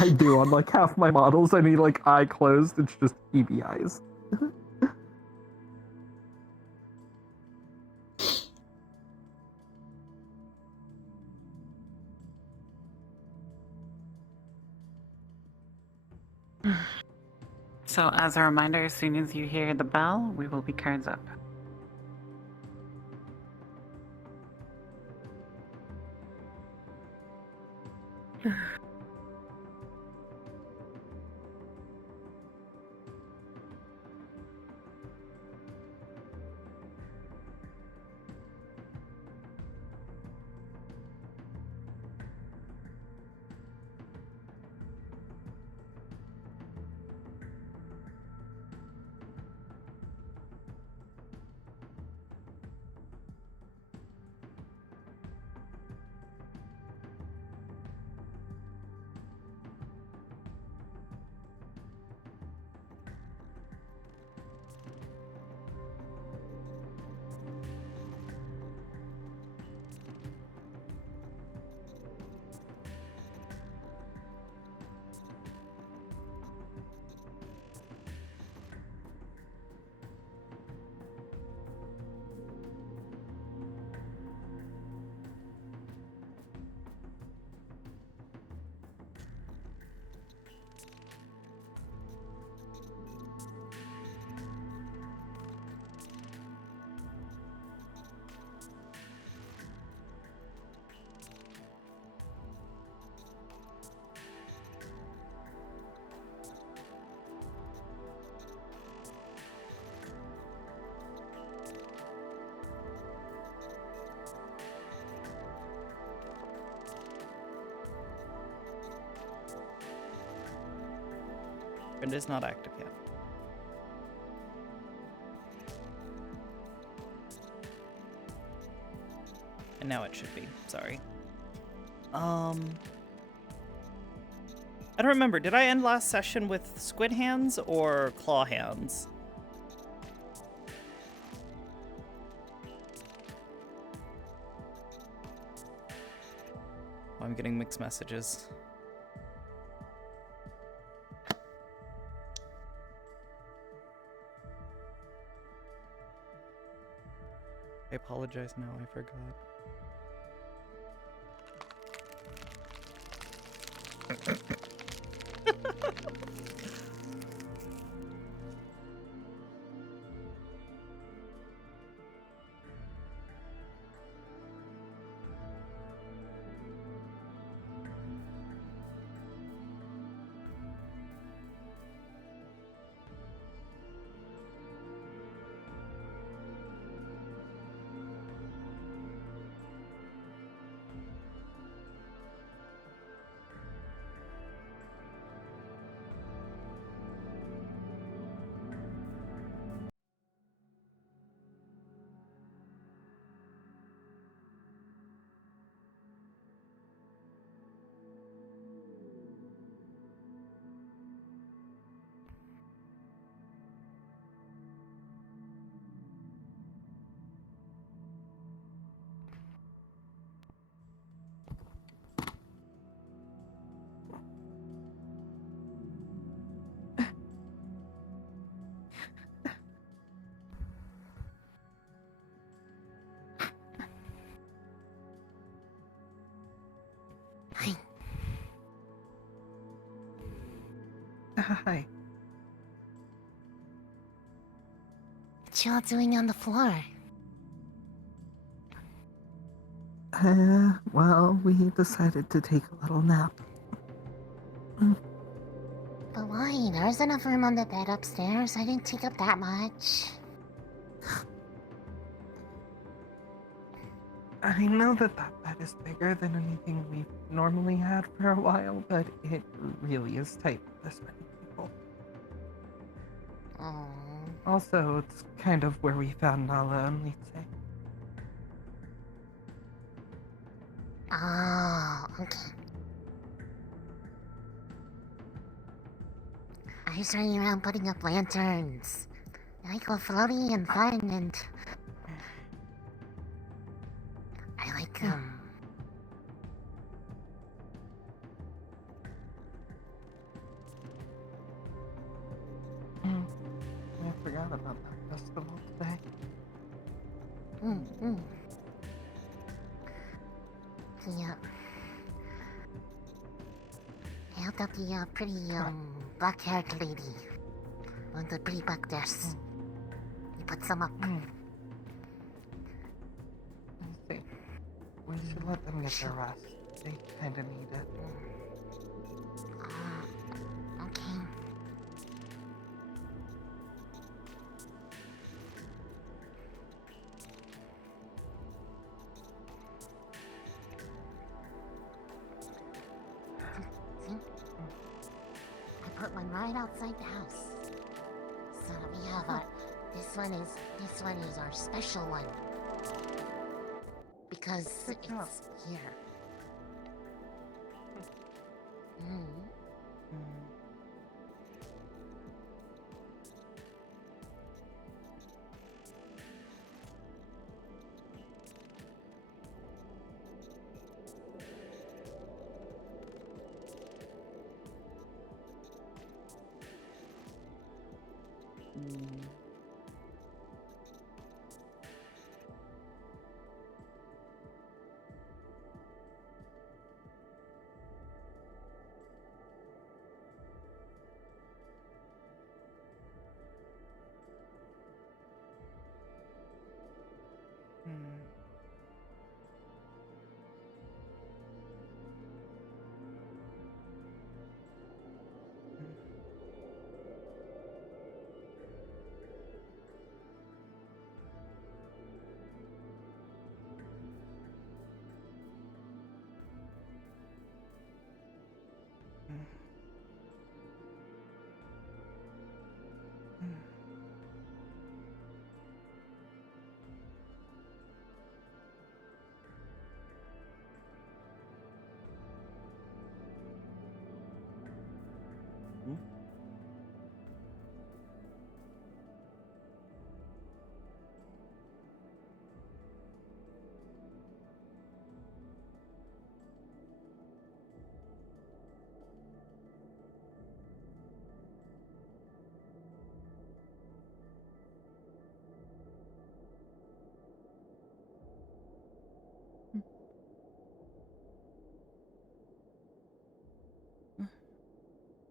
I do on like half my models. I need like eye closed. It's just EB eyes. So as a reminder, as soon as you hear the bell, we will be cards up. Friend is not active yet. And now it should be. Sorry. I don't remember. Did I end last session with squid hands or claw hands? Oh, I'm getting mixed messages. I apologize now, I forgot. Hi. What y'all doing on the floor? Well, we decided to take a little nap. But why? There's enough room on the bed upstairs. I didn't take up that much. I know that bed is bigger than anything we've normally had for a while, but it really is tight for this many people. Oh. Also, it's kind of where we found Nala and Litze. Oh, okay. I was running around putting up lanterns. I like all floaty and fun, and I like thought about that festival today. Mm-hmm. Yeah. I helped out the pretty black-haired lady with the pretty black dress. You put some up. I see. We should let them get their rest. They kinda need it. Okay. See? I put one right outside the house. So we have our this one is our special one. Because Good job. it's here. Mm.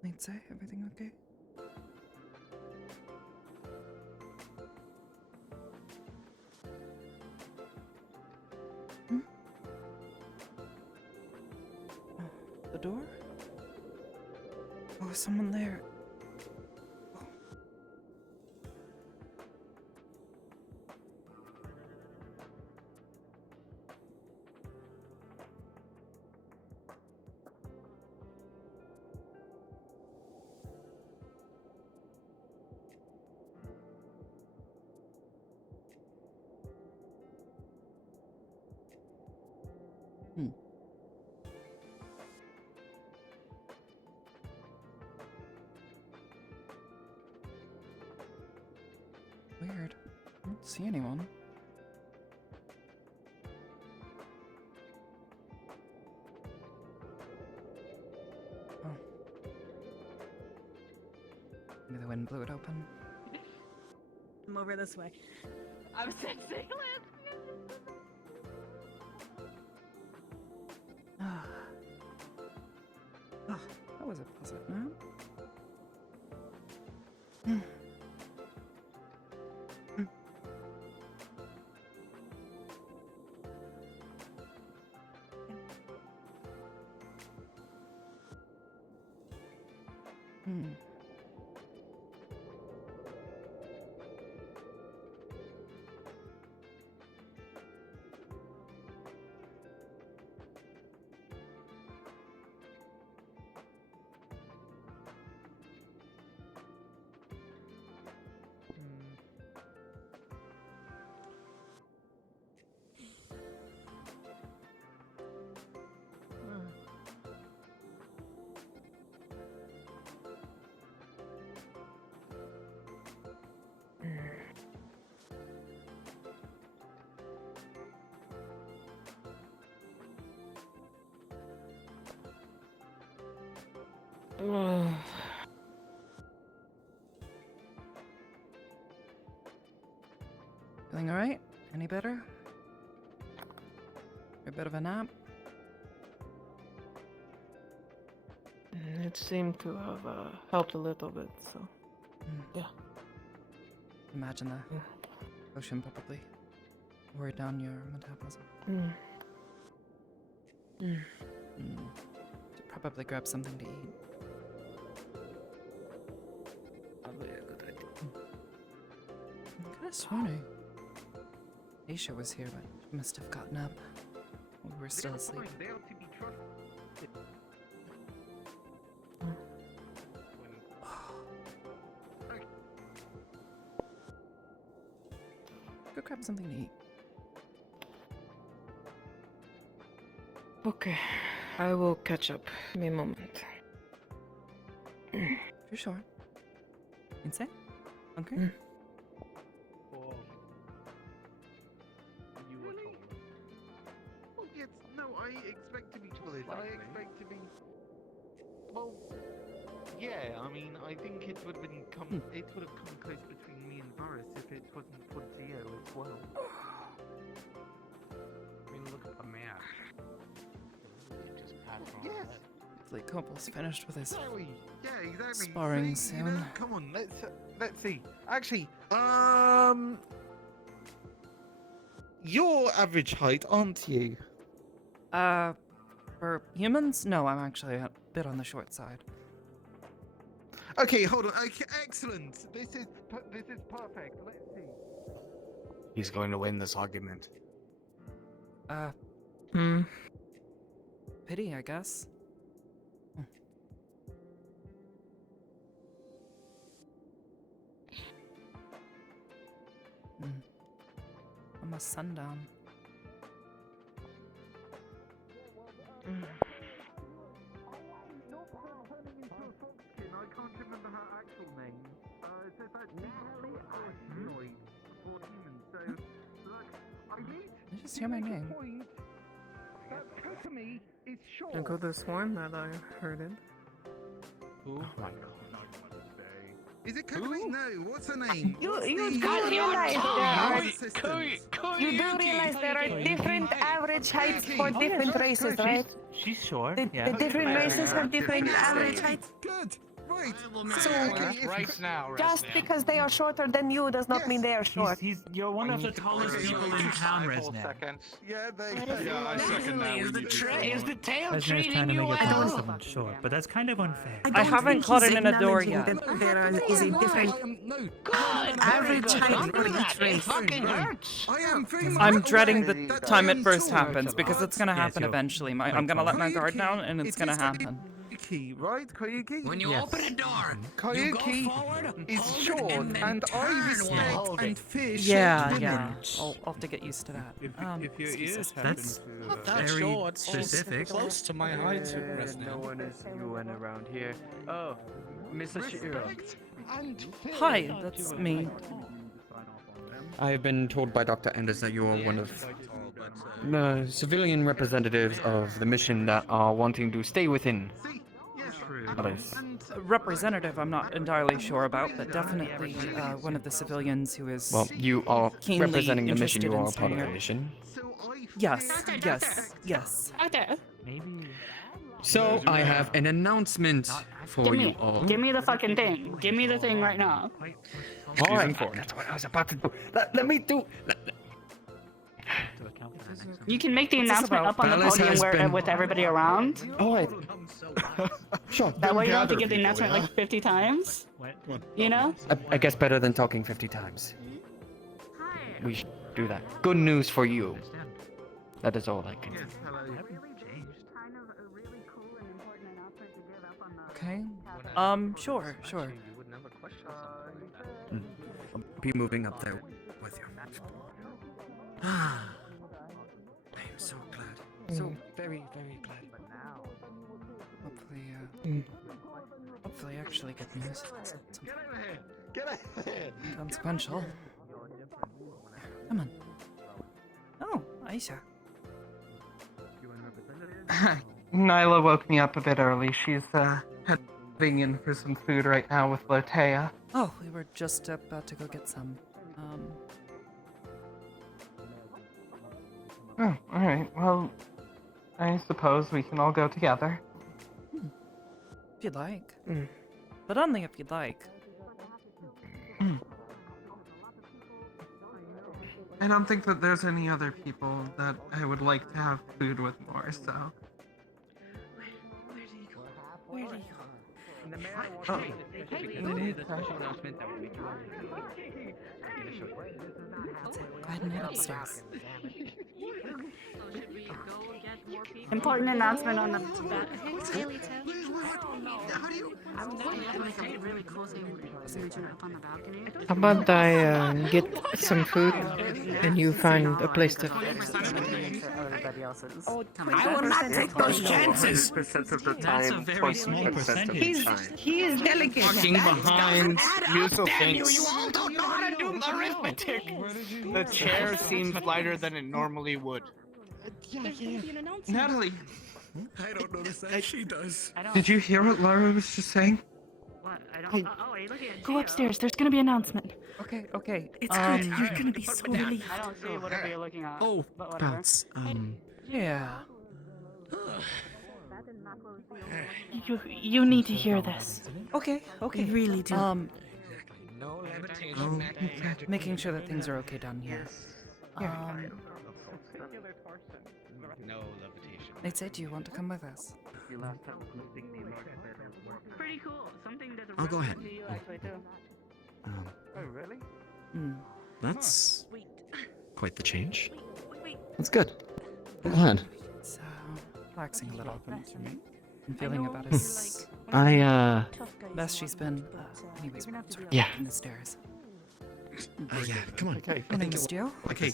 Lindsay, everything okay? The door? Oh, is someone there? Oh. Weird. I don't see anyone. Oh. Maybe the wind blew it open. I'm over this way. I'm sexy. Ah. Oh, that was a pleasant nap. Feeling alright? Any better? A bit of a nap? It seemed to have helped a little bit, so yeah. Imagine that. Yeah. Potion probably wore down your metabolism. Should probably grab something to eat. Probably a good idea. I'm kind of sworn Aisha was here, but she must have gotten up. We were still asleep. They are to be trusted. Go grab something to eat. Okay, I will catch up. Give me a moment. For sure. Insane? Hungry? Really? Well, yes, no, I expect to be told. I expect to be. Well, yeah, I mean, I think it would have come close between me and Boris if it wasn't for Geo as well. I mean, look at the map. You just pass on Yes. that. Hopefully Copel's finished with his... Exactly. Yeah, exactly. Sparring See, you know, soon. come on, let's see. Actually, you're average height, aren't you? For humans? No, I'm actually a bit on the short side. Okay, hold on. Okay, excellent. This is perfect. Let's see. He's going to win this argument. Pity, I guess. Almost sundown. I can't remember her actual name. It says that Natalie for humans. So, look, I need Did you just hear my name? point that Kokomi is short. I could have sworn that I heard it. Who? Oh my god. Is it Kokomi? No, what's her name? You What's do the- realize there are assistant? you do realize there are different average heights for different races, right? She's short. The different races have different average heights. Good. Right. I will So, marry okay, her if- right now. Just because they are shorter than you does not mean they are short. You're one of the tallest Okay, people okay. in town, Resna. Yeah, they Yeah, I second that. Is the tail Resna's trying to make it clear someone short, but that's kind of unfair. I haven't caught it in a door yet. There is a different average height for each race. hurts. I am very much I'm dreading aware the that time I it am first tall. happens because it's gonna Yeah, happen sure. eventually. I'm gonna let my guard Koyuki, down and it's it gonna is happen. Koyuki, right? Koyuki? When you Yes. open a door, Koyuki you go forward, is hold it, short, and then and I turn while respect holding. and fear Yeah, short yeah. women. I'll have to get used to that. If your excuse ears us. happen That's to... Not that Very short, specific. close to my height. no one is UN around here. Oh, Mr. Shiro. Respect. And fear. Hi, that's me. I have been told by Dr. Anders that you are one of the civilian representatives of the mission that are wanting to stay within. See, yes, true. Others. And Representative, I'm not entirely sure about, but definitely one of the civilians who is. Well, you are Keenly representing the mission. You interested in are a part of the staying mission. so I Yes, fear yes, yes. Maybe. So I have an announcement for you all. Give me the fucking thing. Give me the thing right now. All right, that's what I was about to do. Let me do. You can make the What's this announcement about? up on the Balance podium has where, been- with everybody around. All right. Sure. That way you don't have to give the Gather announcement people, like 50 times. What? You know? I guess better than talking 50 times. We should do that. Good news for you. That is all I can do. Yes, hello. Kind of a really cool and important announcement to give up on the Okay. Sure, sure. I'll be moving up there with you. I am so glad. So very, very glad. Hopefully, hopefully actually good news. Something Get over here. Get over here. consequential. Come on. Oh, Aisha. Nyla woke me up a bit early. She's heading in for some food right now with Lotea. Oh, we were just about to go get some. Oh, alright. Well, I suppose we can all go together. If you'd like. But only if you'd like. I don't think that there's any other people that I would like to have food with more, so. Where did he go? Where did he go? And the mayor walked in and it is a special announcement that we're making. I'm gonna show you. That's it. Go ahead and head upstairs. Important announcement on the. How about I get some food and you find a place to. I will not take those chances. That's a very small percentage. He is delicate. Fucking behind. Musil thinks. You all don't know how to do arithmetic. The chair seems lighter than it normally would. Natalie, I don't notice that. She does. did you hear what Lara was just saying? What? I don't. Oh, are you looking at Go upstairs. There's gonna be an announcement. Okay. It's good. You're gonna be so relieved. I don't see whatever you're looking at. Oh, but whatever. bounce. Yeah. You need to hear this. Okay. You really do. No levitation. Making sure that things are okay down here. No levitation. Nate said, do you want to come with us? Pretty cool. Something that's I'll go ahead. to you actually too. Oh, really? That's quite the change. That's good. Go ahead. So, relaxing a little. I'm feeling about as best she's been. Anyways, we're sort of Yeah. in the stairs. Yeah, come on. Okay. My name is Joe. Okay.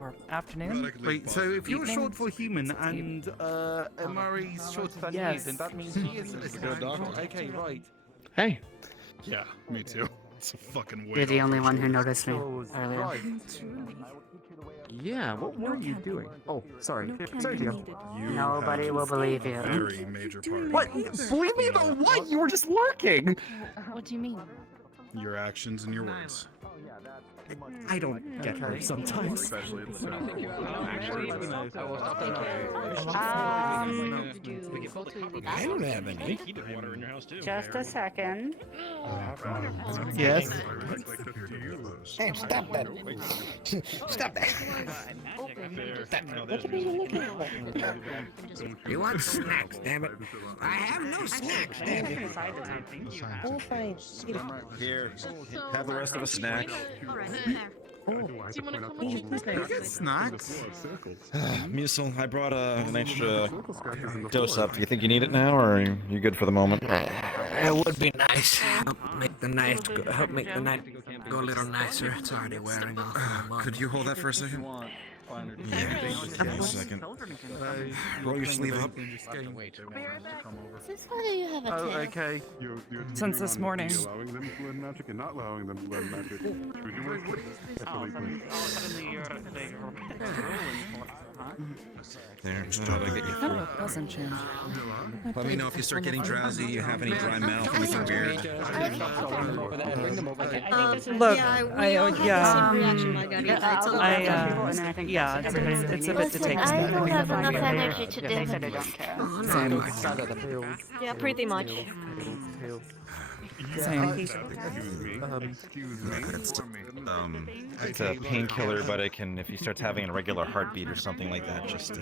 Or afternoon. Wait, so if you're Evening. short for human and Amari's short for Yes. then that means she is a snack. Okay, right. Hey. Yeah, me too. It's a fucking way. You're the only one who noticed me earlier. Right. Yeah, what were you doing? Oh, sorry. Sorry, Gio. Nobody will believe you. Very major part. What? Believe me about what? You were just lurking. What do you mean? Your actions and your words. I don't get her sometimes. I don't have any. Just a second. Yes. Hey, stop that. Stop that. You want snacks, damn it. I have no snacks, damn it. Oh, fine. Here, have the rest of a snack. Snacks? Musil, I brought an extra dose up. Do you think you need it now, or are you good for the moment? It would be nice. Help make the night go a little nicer. It's already wearing off. Could you hold that for a second? Yeah, give me a second. Roll your sleeve up. Is this whether you have a Oh, test? okay. Since this morning. Allowing them to learn magic and not allowing them to learn magic. There, just trying to get you Oh, through. it doesn't change. Let me know if you start getting drowsy, you have any dry mouth, anything weird. Look, it's a bit to take. I don't have enough energy to do Yeah, pretty much. Same. It's a painkiller, but it can, if he starts having a regular heartbeat or something like that, just,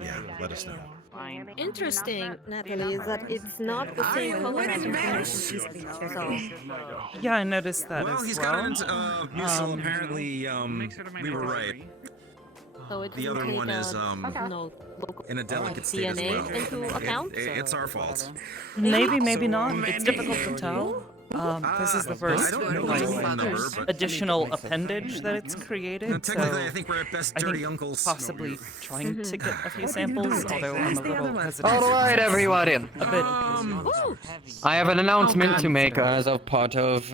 yeah, let us know. Interesting, Natalie, is that it's not the same color as Yeah, I noticed that Well, as he's well. got Musil, apparently, we were right. So it The other doesn't one take is, local in a delicate state as DNA well. into account? It's our fault. Maybe not. It's difficult to tell. This is the first I don't know his phone number, but additional appendage that it's created. technically, I think we're at best I dirty think uncles. possibly trying to get a few samples, although I'm a little hesitant. All right, everybody. A bit. I have an announcement to make as a part of,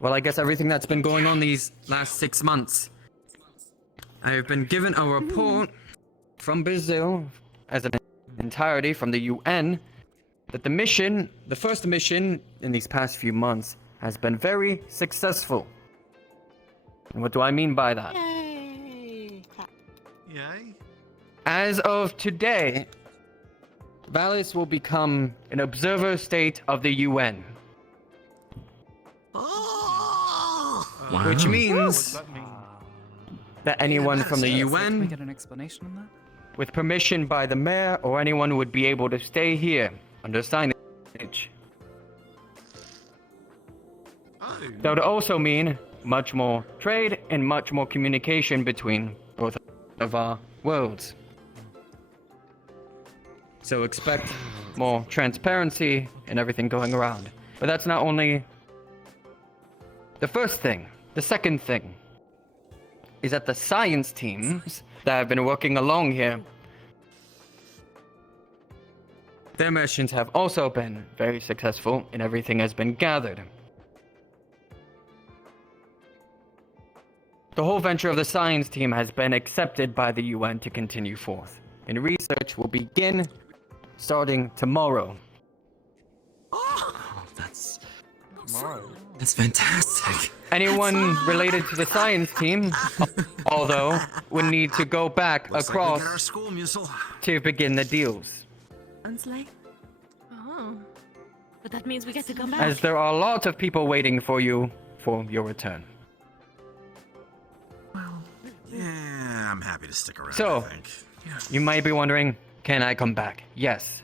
well, I guess everything that's been going on these last 6 months. I have been given a report from Brazil as an entirety from the UN that the first mission in these past few months has been very successful. And what do I mean by that? Yay. As of today, Valis will become an observer state of the UN. Which means that anyone from the Can we UN, get an explanation on that? with permission by the mayor or anyone, would be able to stay here under signage. That would also mean much more trade and much more communication between both of our worlds. So expect more transparency and everything going around. But that's not only the first thing. The second thing is that the science teams that have been working along here, their missions have also been very successful and everything has been gathered. The whole venture of the science team has been accepted by the UN to continue forth, and research will begin starting tomorrow. That's fantastic. Anyone related to the science team, although, would need to go back across to begin the deals, Unslay? Oh. But that means we get to come back. as there are lots of people waiting for you for your return. Yeah, I'm happy to stick around. So, I think. you might be wondering, can I come back? Yes.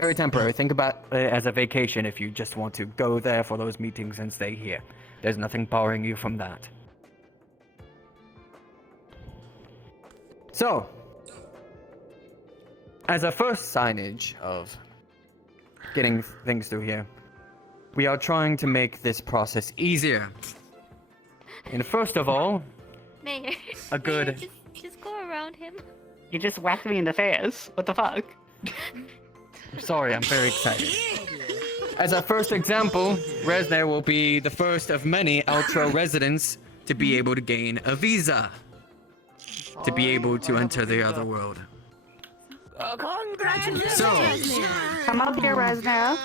Very temporary. Think about it as a vacation if you just want to go there for those meetings and stay here. There's nothing barring you from that. So, as a first signage of getting things through here, we are trying to make this process easier. And first of all, Mayor. a good... Mayor, just go around him. You just whacked me in the face. What the fuck? I'm sorry, I'm very excited. As a first example, Resner will be the first of many Ultra residents to be able to gain a visa. To be able to enter the other world. Congratulations! So, Come up here, Resna.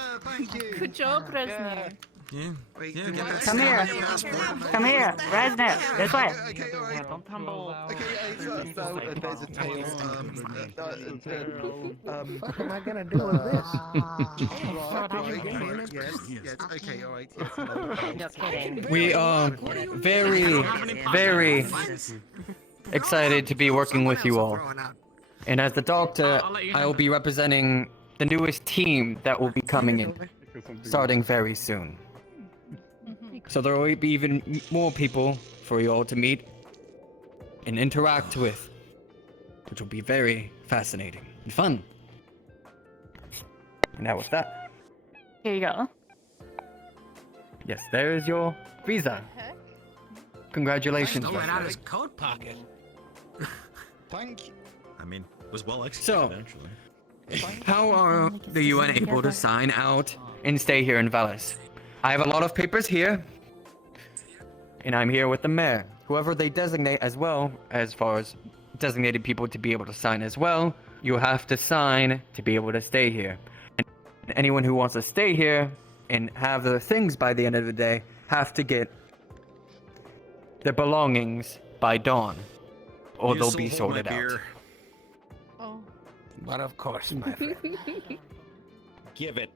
Good job, Resner. Come here. Come here, Resna. This way. Don't tumble. There's a tail. What am I gonna do with this? Yes. Okay. All right. Yes. we are very, very excited to be working with you all. And as the doctor, I will be representing the newest team that will be coming in, starting very soon. So there will be even more people for you all to meet and interact with, which will be very fascinating and fun. And that was that. Here you go. Yes, there is your visa. Congratulations. Stole it Resner. out of his coat pocket. Thank you. I mean, it was well So, executed, actually. how are the UN able to sign out and stay here in Valis? I have a lot of papers here, and I'm here with the mayor. Whoever they designate as well, as far as designated people to be able to sign as well, you have to sign to be able to stay here. And anyone who wants to stay here and have their things by the end of the day have to get their belongings by dawn, or they'll be sorted out. Oh. But of course, my friend. Give it.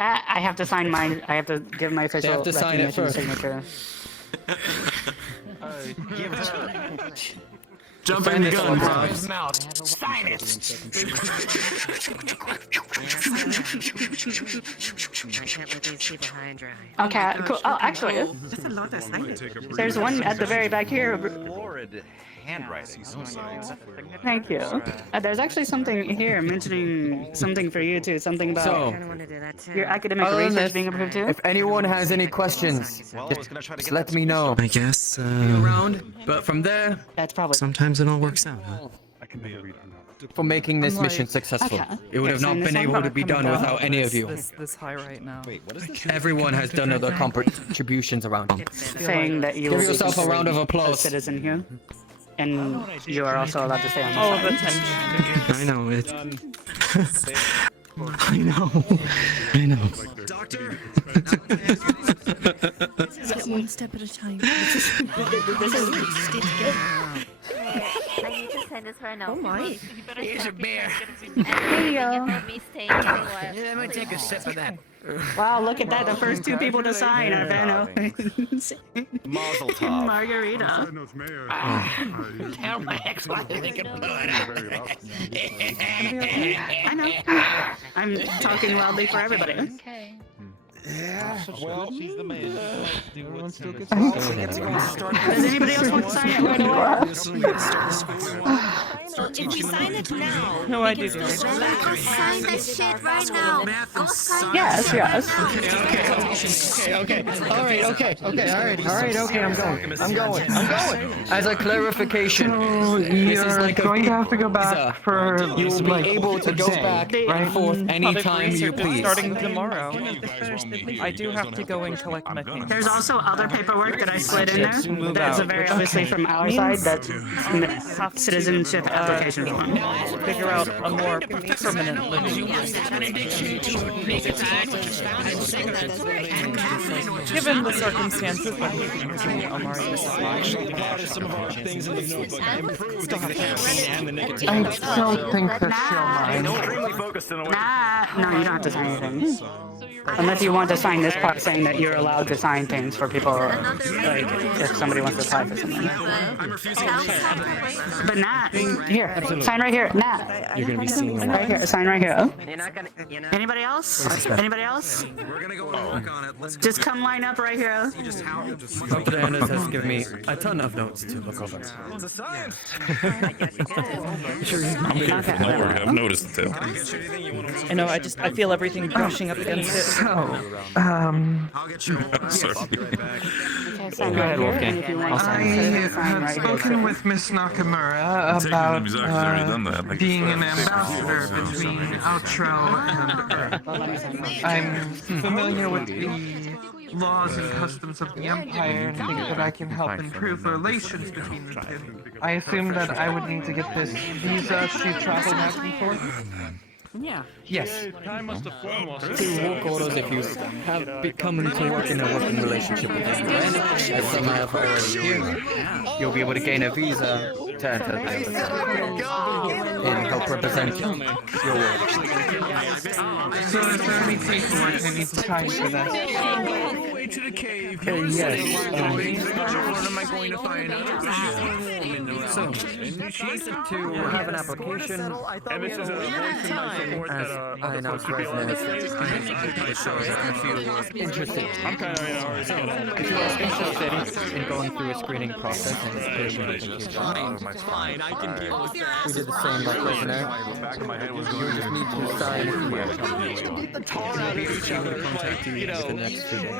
I have to sign mine. I have to give my official have to sign it recognition first. signature. Give it. Jump Sign in the this gun, one, bro. Rob. Mouth. Sign it. I can't let these people high and dry. Okay, cool. Oh, actually, That's a lot of signage. there's one at the very back here. Florid handwriting. Thank you. There's actually something here mentioning something for you too. Something about So, want to do that too. your academic other than research this, being approved too. if anyone has any questions, Well, I was gonna try to just get let that me know. I guess, Around, but from there, That's probably. sometimes it all works out, huh? for making this I'm mission like- successful, Okay. it would have Sign not this been one. able to be done Coming down. without any of you. This high right now. Wait, what is this? Everyone has done other contributions around you. saying that you Give will be yourself a round of considered applause. a citizen here, and you are also allowed to stay on the Oh, side. the tension. I know it. I know. I know. Doctor. One step at a time. This is Stay together. I need to send this for now. Oh my. Here's a beer. Hey, yo. Me staying for a while. Yeah, let me take a sip of that. Wow, look at that. The first two people to sign are Vano. Mazel tov. Margarita. Tell my ex-wife they can blow it out. I know. I'm talking loudly for everybody. Okay. Yeah, well, she's the man. Everyone still gets Does anybody else want to sign it right away? If we sign it now, No, I do. Go sign that shit right now. Go sign Yes, yes. Okay. All right. Okay. I'm going. As a clarification, You're like a going to have to go visa. back for You'll be like able to a go day, back right? and forth Public anytime you research is please. starting tomorrow. I do have to go and collect my things. There's also other paperwork that I slid in there. Move That's a out, very which obviously from our side. That's citizenship application form. Figure out a more permanent living. Given the circumstances, I think Amari is fine. Some of our things in the notebook improved. I don't think that she'll mind. No, you don't have to sign anything. Unless you want to sign this part saying that you're allowed to sign things for people, like if somebody wants to apply for something. But Nat, here, sign right here, Nat. You're gonna be seeing Right here, sign right here. Oh. You're not gonna, you know. Anybody else? Anybody else? We're gonna go and work on it. Let's Just come line up right here. Dr. Anders has given me a ton of notes to look over. It's a science. I've noticed too. I know. I feel everything brushing up against it. So, I'll get you. Sorry. Sign right here, and if you want to I sign right have here. spoken with Miss Nakamura about being an ambassador between Outro and Earth. I'm familiar with the laws and customs of the Empire and think that I can help improve relations between the two. I assume that I would need to get this visa to travel back and forth. Yeah. Yes. Time must have flown while To work orders if you have come to work in a working relationship with them. As some have already here, you'll be able to gain a visa to enter the embassy and help represent your work. So is there any paperwork I need to sign for that? way to the cave. Yes. What am I going to find out? So, to have an application, And this is a voice in my support as that I announced right now, if you're interested. I'm kind of already So, if you're interested in going through a screening process and application, I think you've done. Fine, I can deal with that. We did the same like prisoner. You just need to sign here. We'll be reaching out and contacting you in the next 2 days.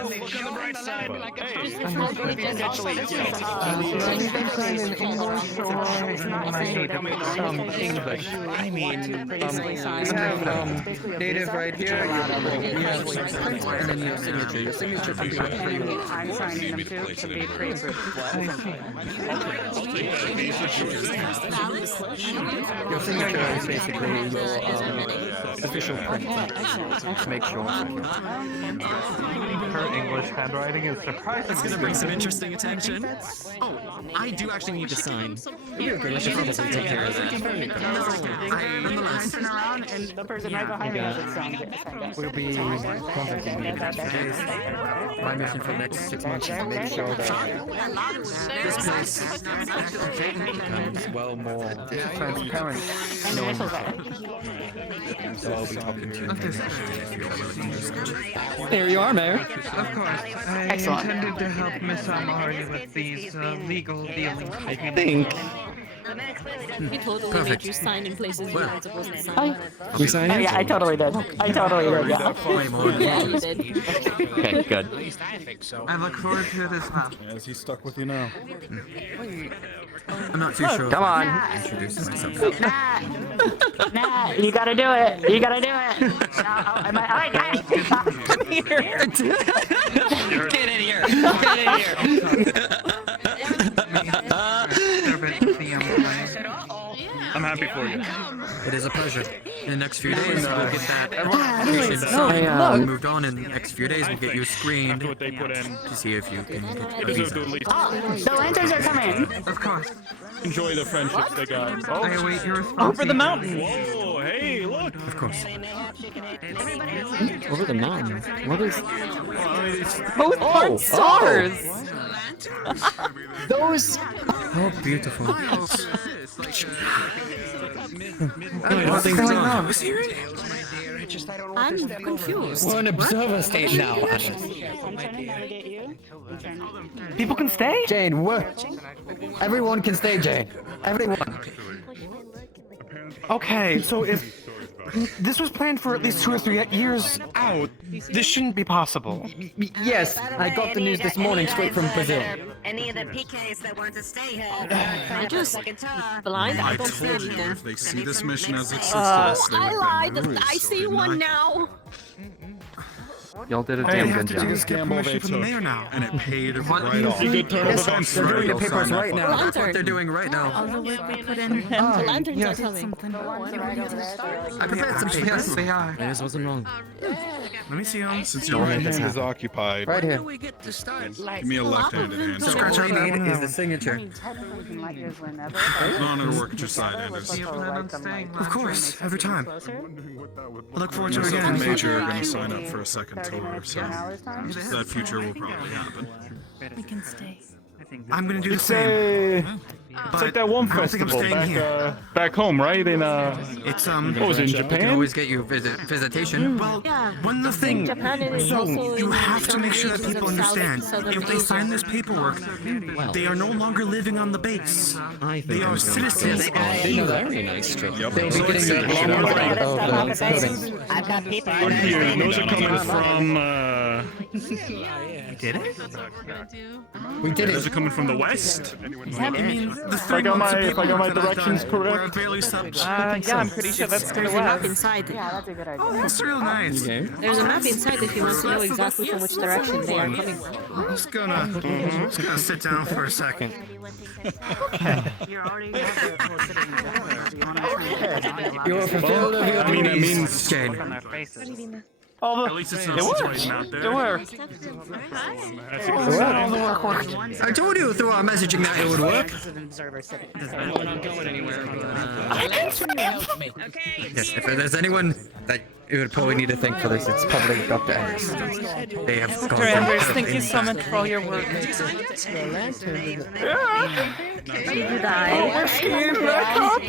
English. I mean, We have native right here. We have print and then your signature. Your signature can be right for you. I'm signing them too to be pre-approved. Your signature is basically your official print. Make sure. Her English handwriting is surprisingly Bring some interesting attention. Oh, I do actually need to sign. I should probably take care of that. Turn around and the person right behind me has it signed. We'll be contacting you in the next 2 days. My mission for the next 6 months is to make sure that this place becomes well more transparent. So I'll be talking to you. There you are, Mayor. Of course. I intended to help Miss Amari with these legal dealings. I think. We totally made you sign in places you weren't supposed to sign. We sign Oh, yeah, I totally did. I totally did, yeah. Yeah, you did. Okay, good. I look forward to it as well. Is he stuck with you now? I'm not too sure. Come on. Introduce myself. Nah, you gotta do it. You gotta do it. Am I? All right, guys. Come here. Get in here. Get in here. I'm happy for you. It is a pleasure. In the next few days, we'll get that Anyways, patient no, signed, look. moved on. In the next few days, we'll get you screened What they put in. to see if you can get It a is a visa. good lead. The lanterns are coming. Of course. Enjoy the friendships they got. I await your response. Over the mountain. Whoa, hey, look. Of course. Over the mountain. What is? Both aren't stars. Those. Oh, beautiful. What's going on? I'm confused. We're in observer state now. I'm trying to navigate you. People can stay? Jane, everyone can stay, Jane. Everyone. Okay, so if this was planned for at least 2 or 3 years out, this shouldn't be possible. Yes, I got the news this morning straight from Brazil. Any of the PKs that want to stay here. I just blind. I don't see told you anything. if they see this mission as a Oh, success, they I would lied. be rude, I so see good one night. now. Y'all did a I damn have good to job. get permission from the mayor now, and it paid right off. You good turn of events. They're doing the I'll papers sign right up. now. That's what they're doing right now. All the work we put in. The lanterns are coming. I prepared some papers. Yes, they are. This wasn't wrong. Let me see him. Since your Don't right make this hand is happen. occupied, Right here. give me a left-handed hand. So all we need is the signature. No, it'll work at your side, Anders. Of course, every time. I look forward to it Myself again. and Major are going to sign up for a second tour, so that future will probably happen. We can stay. I'm gonna do the It's same. it's like that one I don't think I'm festival staying back, here. back home, right? In It's what was it, in We can Japan? always get you visitation. well, Yeah. one other thing. Japan is So also you in have to some make sure that regions people of understand. Southern If they sign this paperwork, they are no longer living on the base. I They think are I'm citizens of They know that. here. Very nice trip. Yep. They'll be getting the longer right of the building. I've got people Look here, those are coming from. We did it? We did Those it. are coming from the west. I mean, the If I got my directions were correct. barely sub. Yeah, I'm pretty sure that's There's gonna a map west. inside. Oh, that's real nice. There's a map inside if you want to know exactly from which direction they are coming. I'm just gonna sit down for a second. You are fulfilled of your I mean, that duties, means Jane. At least it's not situated out there. That's All the work worked. I told you through our messaging that it would work. We're not going anywhere. Yes, if there's anyone that you would probably need to thank for this, it's probably Dr. Anders. They have gone Dr. Anders, thank you so much for all your work. Did you Oh, die? we're skiing back up.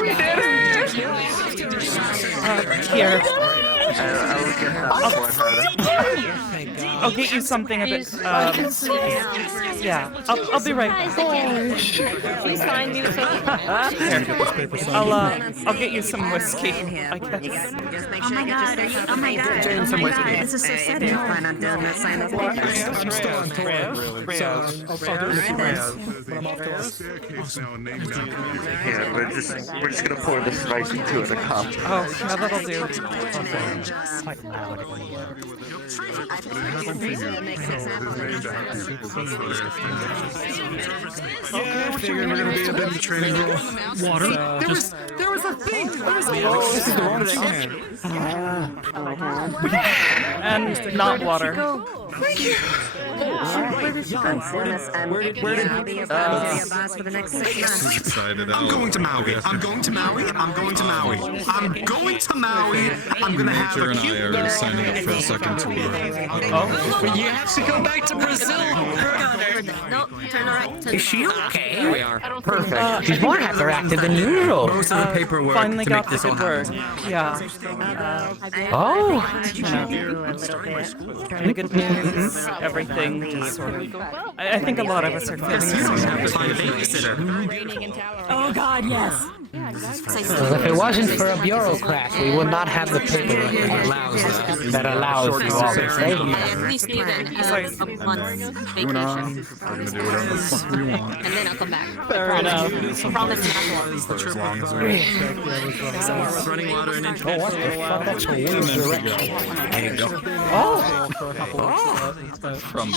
We did it! Here. I'll get you something a bit. Yeah, I'll be right back. Please find me I'll get you some whiskey, I guess. Oh my god, oh my god, oh my god, this is so sad. You plan on doing that sign of papers. I'm still on tour. But I'm off to a staircase now named after you. Yeah, we're just gonna pour this right into the cup. Oh, yeah, that'll do. Yeah, I figured we're gonna be a bit of a training roll. Water? There was a thing! Oh, this is the wrong thing. And not water. I'm going to Maui. I'm going to Maui. I'm going to Maui. I'm going to Maui. I'm gonna have a cute. And I are signing up for a second tour. Oh, you have to go back to Brazil. No, turn right. Is she okay? Here we are. Perfect. She's more hyperactive than usual. Most of the paperwork Finally to got make the this all good happen. word. Yeah. Oh. The good news, everything. Just sort of. I think a lot of us are feeling. Oh God, yes. Well, if it wasn't for a bureaucrat, we would not have the paperwork that allows you all to stay here. At least need a month's You and I vacation. are gonna do whatever the fuck we want. And then I'll come back. Fair enough. Promise not For as long as we Someone was running water and Oh, what the fuck? That's a weird direction. There you go. Oh! From.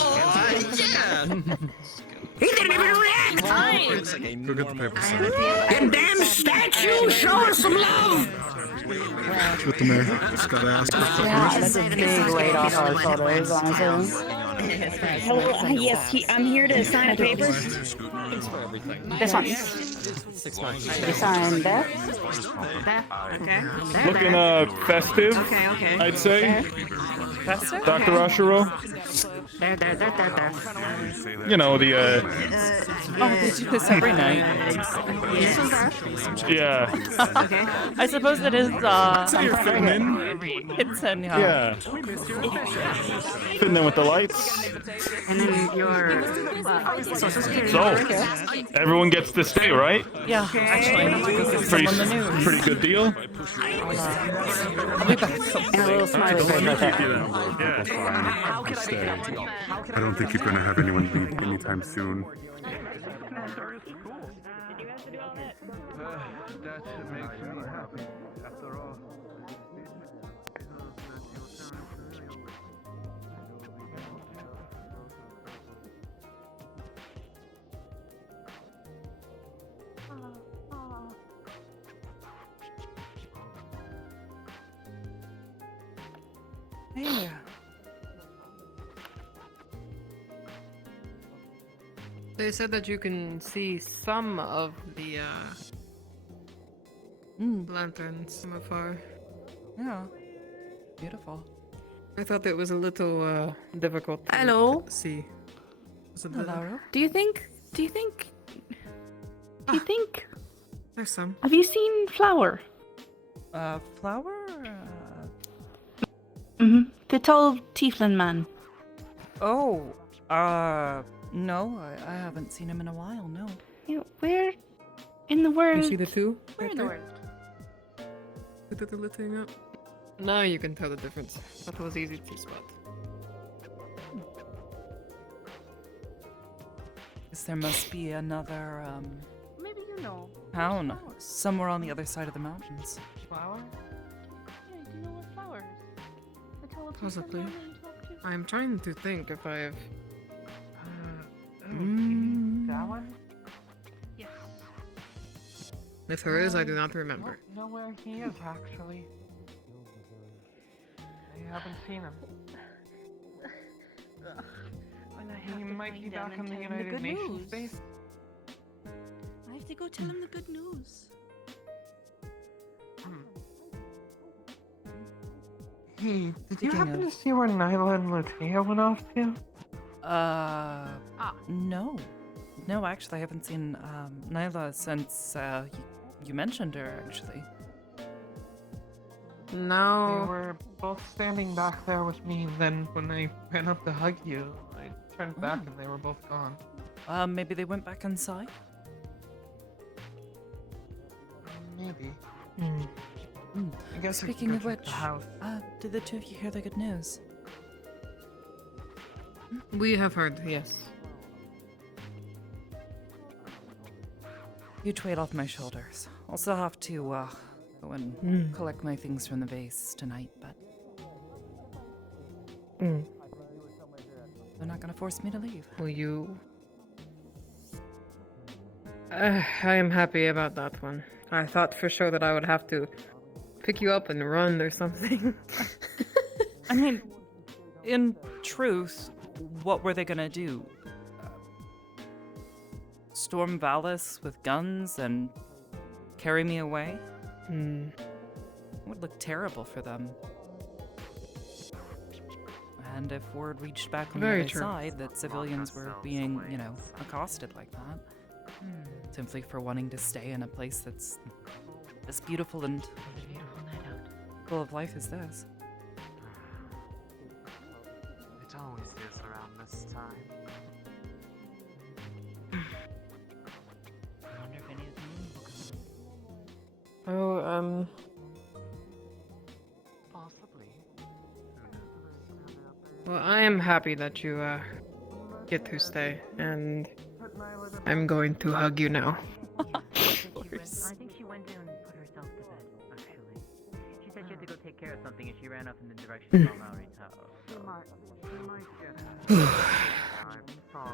Yeah. He didn't even do that! Go get the paper. And damn statue, show us some love! With the mayor. Just gotta ask for Yeah, that's a big weight off our shoulders, honestly. Hello, yes, I'm here to sign a paper. This one. 6 months. You sign there? Okay. Looking festive. Okay. I'd say. Festive? Dr. Ashiro. There. You know the Oh, they do this every night. This one's there. yeah. Okay. I suppose it is So you're fitting in. It's in, Yeah. Fitting in with the lights. And then your social security. So everyone gets to stay, right? Yeah, actually, this is Pretty, on the news. pretty good deal. I'll be back. And a little smiley face right there. I don't think you're gonna have anyone leave anytime soon. That makes me happy. After all. Hey. They said that you can see some of the lanterns from afar. Yeah. Beautiful. I thought it was a little difficult to Hello? see. Hello. Do you think? There's some. Have you seen Flower? Flower? The tall tiefling man. Oh, no, I haven't seen him in a while, no. Where in the world? You see the two? Where in the world? Put the little thing up. Now you can tell the difference. That was easy to spot. Guess there must be another, Maybe you know. town somewhere on the other side of the mountains. Flower? Yeah, do you know what Flower is? The tall tiefling Possibly. man that you talked to? I'm trying to think if I've. That one? Yes. If there is, I do not remember. Know where he is, actually. I haven't seen him. He might be back on the United Nations base. I have to go tell him the good news. Hey, did you happen to see where Nyla and Latea went off to? No. No, actually, I haven't seen, Nyla since, you mentioned her, actually. No. They were both standing back there with me, and then when I ran up to hug you, I turned back and they were both gone. Maybe they went back inside? Maybe. I guess I Speaking could of go check which, the house. did the two of you hear the good news? We have heard, yes. Huge weight off my shoulders. I'll still have to, go and collect my things from the base tonight, but they're not gonna force me to leave. Will you? I am happy about that one. I thought for sure that I would have to pick you up and run or something. I mean, in truth, what were they gonna do? Storm Valis with guns and carry me away? It would look terrible for them. And if word reached back on the Very other true. side that civilians were being, accosted like that, simply for wanting to stay in a place that's as beautiful and full of life as this. It always is around this time. I wonder if any of them will come. Oh, Possibly. well, I am happy that you get to stay, and I'm going to hug you now. I think she went in and put herself to bed, actually. She said she had to go take care of something and she ran up in the direction of Mallory's house.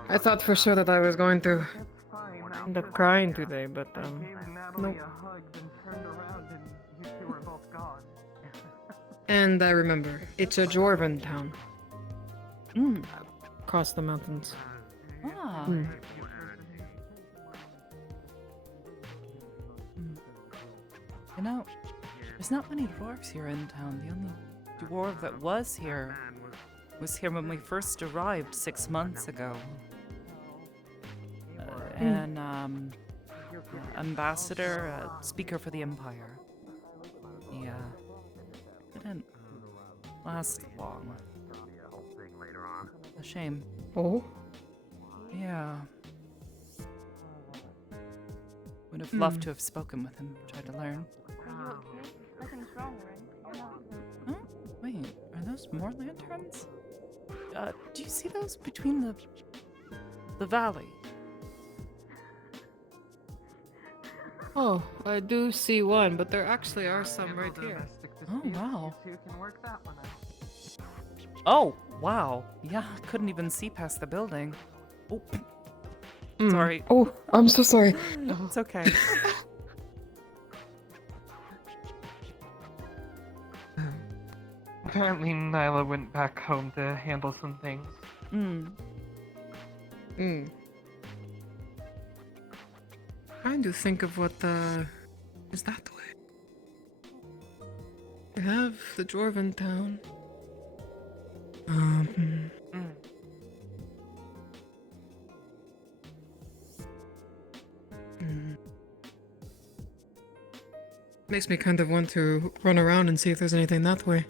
I thought for sure that I was going to end up crying today, but nope. And I remember, it's a dwarven town. Across the mountains. Ah. You know, there's not many dwarves here in town. The only dwarf that was here when we first arrived 6 months ago. And ambassador, speaker for the Empire. Yeah, didn't last long. A shame. Oh? Yeah. Would have loved to have spoken with him, tried to learn. Are you okay? Nothing's wrong, right? Oh, wait, are those more lanterns? Do you see those between the valley? Oh, I do see one, but there actually are some right here. Oh, wow. Oh, wow. Yeah, I couldn't even see past the building. Oh, sorry. Oh, I'm so sorry. It's okay. Apparently, Nyla went back home to handle some things. Trying to think of what is that way. We have the Dwarven town. Makes me kind of want to run around and see if there's anything that way.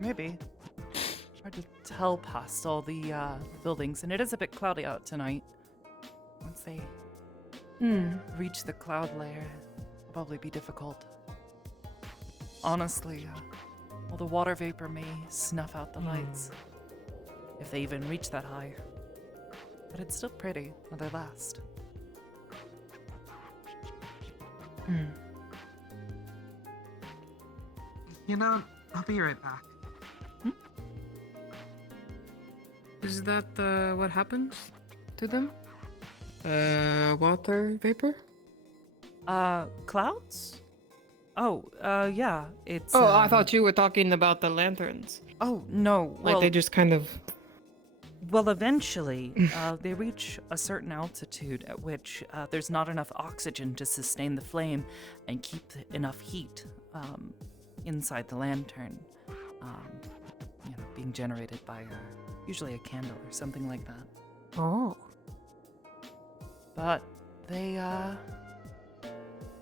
Maybe. Hard to tell past all the buildings, and it is a bit cloudy out tonight. Once they reach the cloud layer, it'll probably be difficult. Honestly, all the water vapor may snuff out the lights, if they even reach that high. But it's still pretty while they last. You know, I'll be right back. Is that what happens to them? Water vapor? Clouds? Oh, yeah, it's... Oh, I thought you were talking about the lanterns. Oh, no, Like they just kind of... Well, eventually, they reach a certain altitude at which there's not enough oxygen to sustain the flame and keep enough heat inside the lantern, being generated by usually a candle or something like that. Oh. But they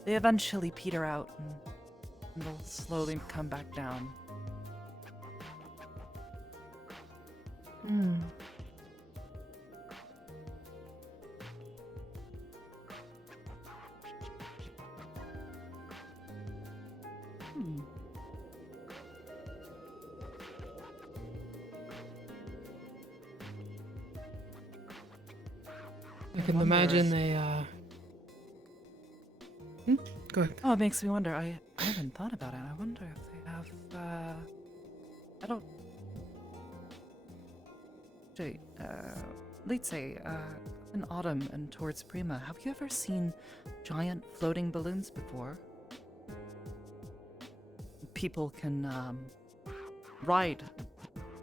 eventually peter out and they'll slowly come back down. I can imagine Go ahead. Oh, it makes me wonder. I haven't thought about it. I wonder if they have, I don't... Jay, let's say, in autumn and towards Prima, have you ever seen giant floating balloons before? People can, ride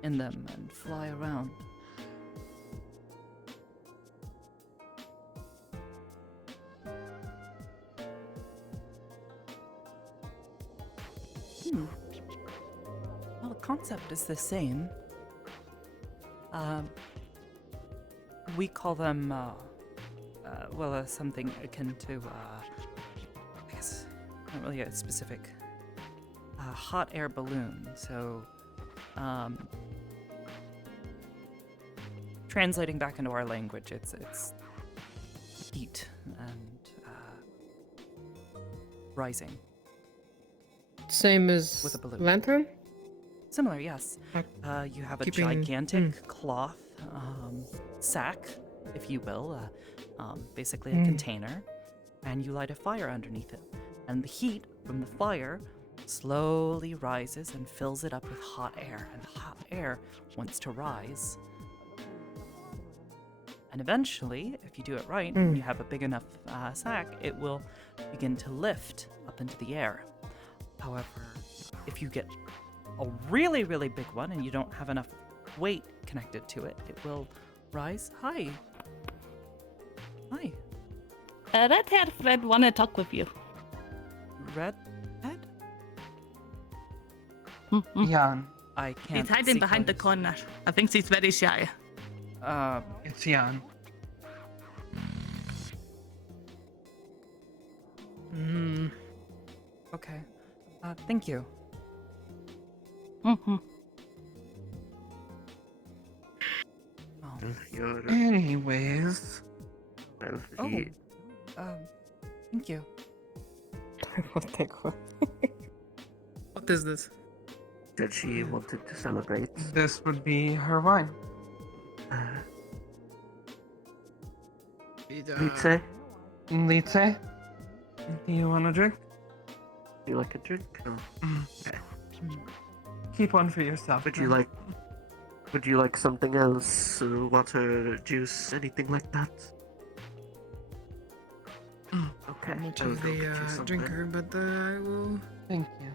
in them and fly around. Well, the concept is the same. We call them, something akin to, I guess, not really a specific, hot air balloon. So, translating back into our language, it's heat and, rising. Same as with a balloon. lantern? Similar, yes. You have a gigantic cloth sack, if you will, basically a container, and you light a fire underneath it. and the heat from the fire slowly rises and fills it up with hot air, and the hot air wants to rise. And eventually, if you do it right, and you have a big enough sack, it will begin to lift up into the air. However, if you get a really, really big one and you don't have enough weight connected to it, it will rise high. Hi. Red-haired Fred wanna talk with you. Red? Jan. I can't. He's hiding behind the corner. I think he's very shy. It's Jan. Okay. Thank you. Anyways. Oh. Thank you. What is this? That she wanted to celebrate. This would be her wine. Lice? Lice? Do you want a drink? Do you like a drink? Oh. Okay. Keep one for yourself. Would you like something else? Water, juice, anything like that? Okay. I'm not I will of go get you the some drinker, then. but I will Thank you.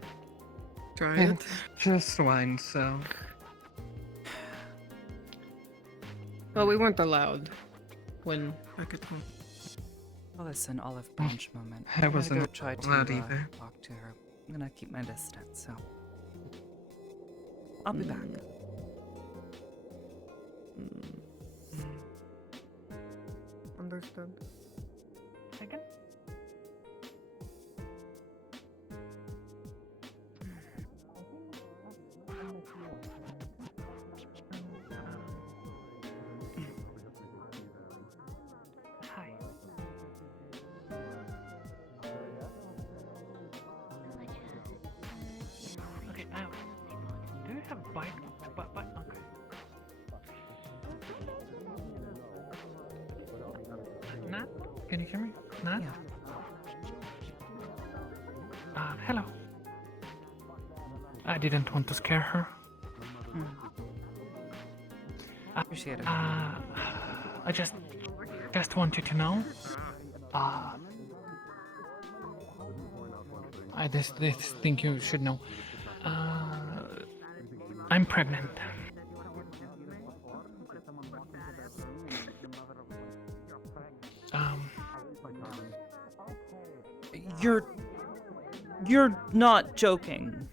try it. It's just wine, so. Well, we weren't allowed when back at home. Well, listen, olive branch moment. I I'm gonna wasn't go try to allowed either. talk to her. I'm gonna keep my distance, so I'll be back. Understood. Again? Hi. Okay, now, do you have a bike? Okay. Nat? Can you hear me? Nat? Yeah. Hello. I didn't want to scare her. Appreciate it. I just want you to know. I just think you should know. I'm pregnant. You're not joking.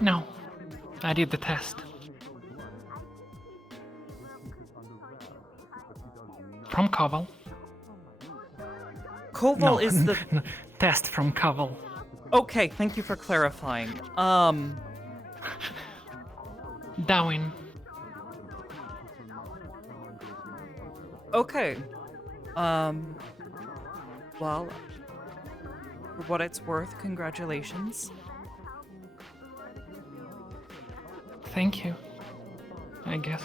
No, I did the test. From Koval. Koval is the test from Koval. Okay, thank you for clarifying. Darwin. Okay. Well, for what it's worth, congratulations. Thank you. I guess.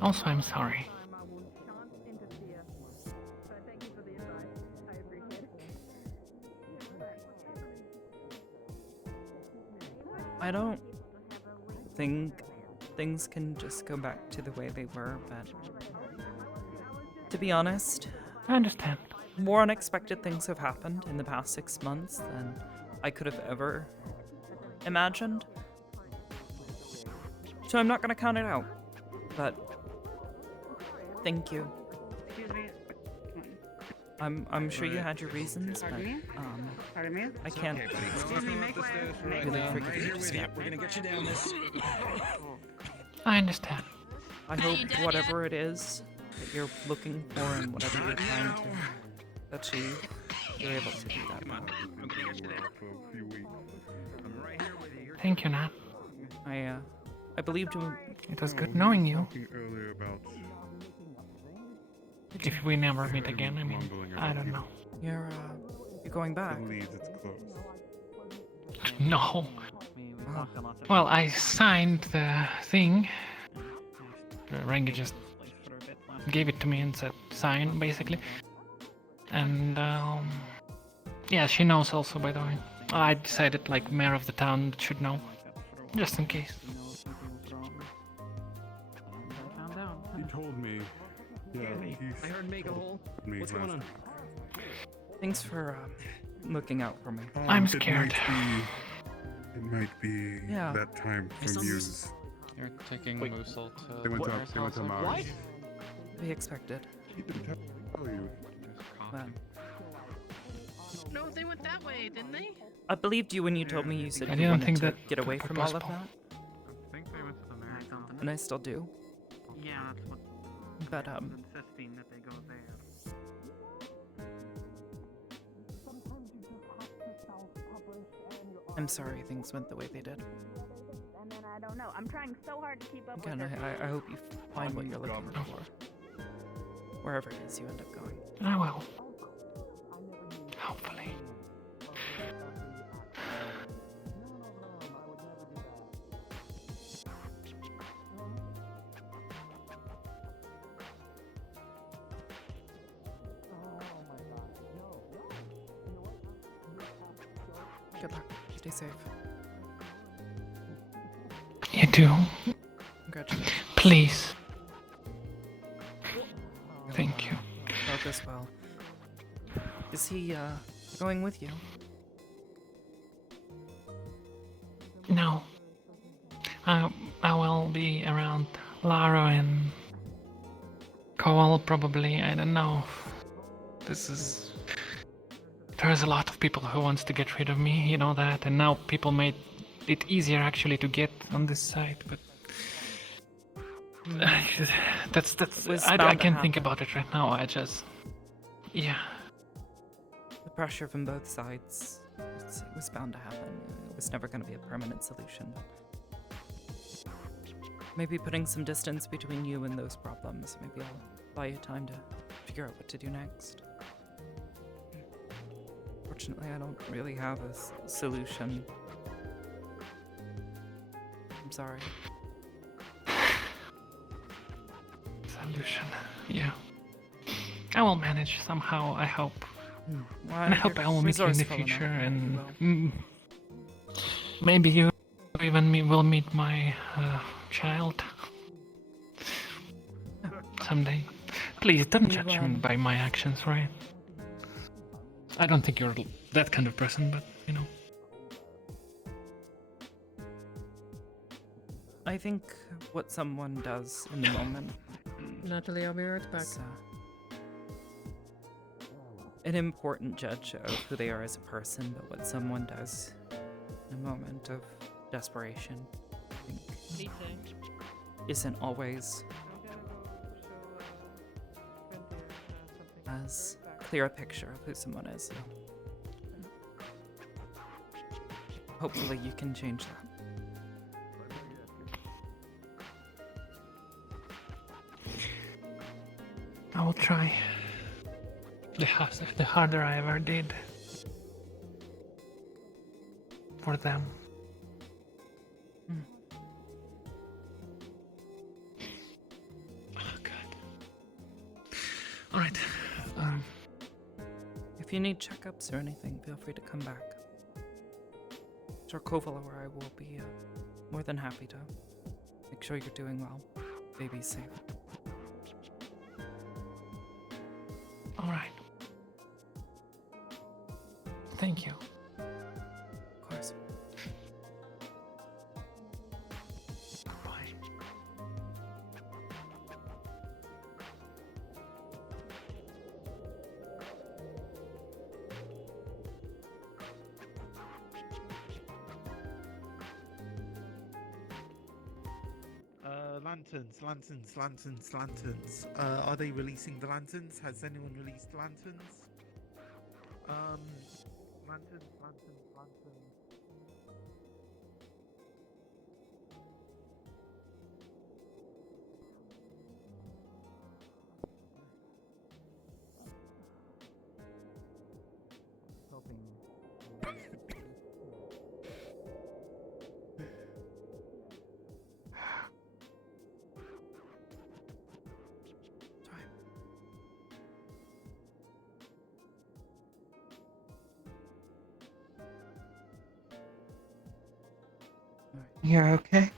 Also, I'm sorry. I don't think things can just go back to the way they were, but to be honest, I understand. More unexpected things have happened in the past 6 months than I could have ever imagined. So I'm not gonna count it out, but thank you. Excuse me. I'm sure you had your reasons, but Pardon me? I can't really forgive you. We're gonna get you down this. I understand. I hope whatever it is that you're looking for and whatever you're trying to achieve, you're able to do that. Thank you, Nat. I believed you. It was good knowing you. If we never meet again, I mean, I don't know. You're going back. It leaves its close. No. Well, I signed the thing. Rengi just gave it to me and said sign, basically. And, yeah, she knows also, by the way. I decided, like, mayor of the town should know. Just in case. He told me. Yeah, I heard make a hole. What's going on? Thanks for looking out for me. I'm scared. It might be Yeah. that time for news. You're taking Musil to... They went up. They went to Maui. What? Be expected. He didn't tell you. Well, No, they went that way, didn't they? I believed you when you told me you said I you didn't wanted think to that get away was from all of possible. that, I think they went to the marriage company. and I still do. Yeah, that's what. But Insisting that they go there. I'm sorry things went the way they did. And then I don't know. I'm trying so hard to keep up Again, with it. I hope you find what you're looking for. Wherever it is you end up going. I will. Hopefully. Good luck. Stay safe. You do. Congratulations. Please. Thank you. All goes well. Is he going with you? No. I will be around Laro and Cole probably. I don't know. This is... There's a lot of people who wants to get rid of me, you know that, and now people made it easier actually to get on this site, but I can't think about it right now. I just, yeah. The pressure from both sides, it was bound to happen. It was never going to be a permanent solution. But maybe putting some distance between you and those problems, maybe I'll buy you time to figure out what to do next. Fortunately, I don't really have a solution. I'm sorry. Solution, yeah. I will manage somehow, I hope. Well, And I hope you're I will meet you in the resourceful future, enough, and you maybe you even will meet my child someday. Please don't judge me by my actions, right? I don't think you're that kind of person, but you know. I think what someone does in the moment. Natalie, I'll be right back. is, an important judge of who they are as a person, but what someone does in a moment of desperation, I think, isn't always as clear a picture of who someone is. So hopefully you can change that. I will try. The harder I ever did for them. Oh God. All right. If you need checkups or anything, feel free to come back. Kovala, where I will be more than happy to make sure you're doing well. Baby's safe. All right. Thank you. Of course. Goodbye. Lanterns. Are they releasing the lanterns? Has anyone released lanterns? Lanterns. You're okay?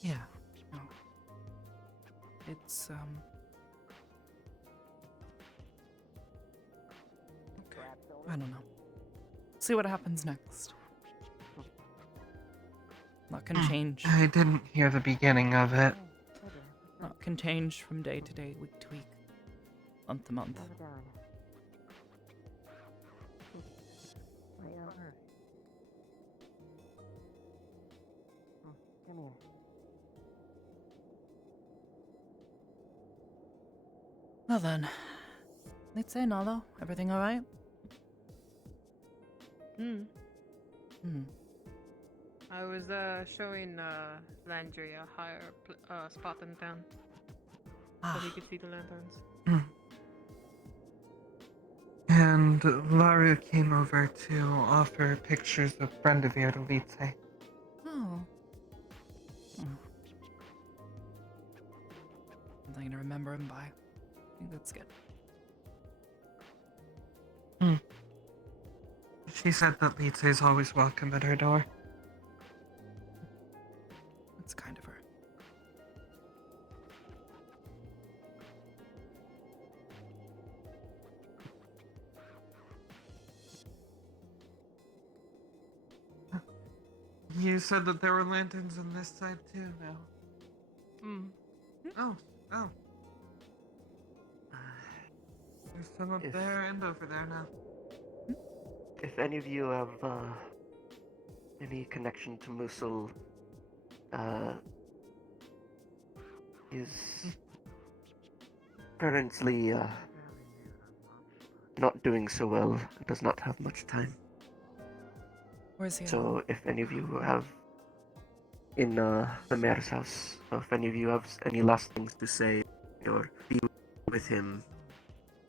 Yeah. No. It's I don't know. See what happens next. Lot can change. I didn't hear the beginning of it. Lot can change from day to day, week to week, month to month. Come here. Well then, let's say Nalo, everything alright? I was showing Landry a higher spot in town, so he could see the lanterns. And Laru came over to offer pictures of Brendavir to Lite. Oh. Something to remember him by. I think that's good. She said that Lite is always welcome at her door. That's kind of her. You said that there were lanterns on this side too now. Oh. There's some up there and over there now. If any of you have any connection to Musul, is currently not doing so well. Does not have much time. Where's he? So if any of you have in the mayor's house, or if any of you have any last things to say or be with him,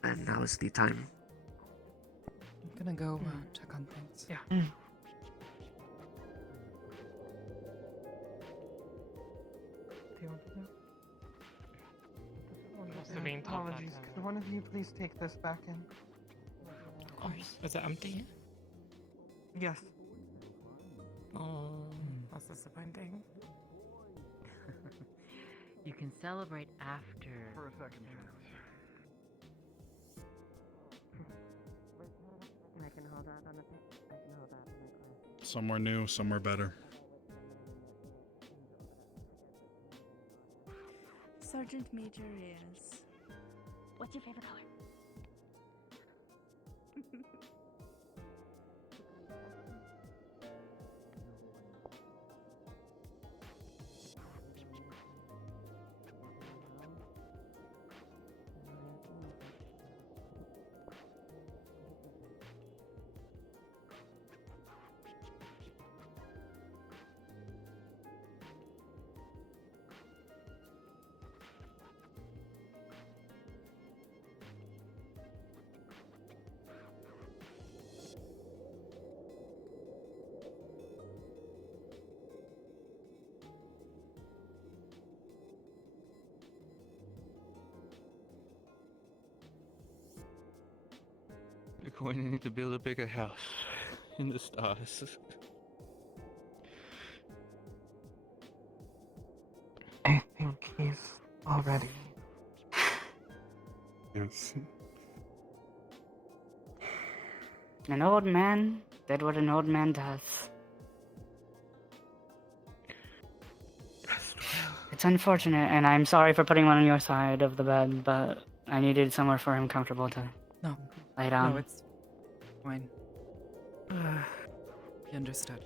then now is the time. I'm gonna go check on things. Yeah. Apologies. Could one of you please take this back in? Of course. Is it empty? Yes. Oh. That's disappointing. You can celebrate after. For a second chance. I can hold that on the I can hold that on the glass. Somewhere new, somewhere better. Sergeant Major is. What's your favorite color? We're going to need to build a bigger house in the stars. I think he's already. Yes. An old man did what an old man does. It's unfortunate, and I'm sorry for putting one on your side of the bed, but I needed somewhere for him comfortable to lay down. No, it's fine. He understood.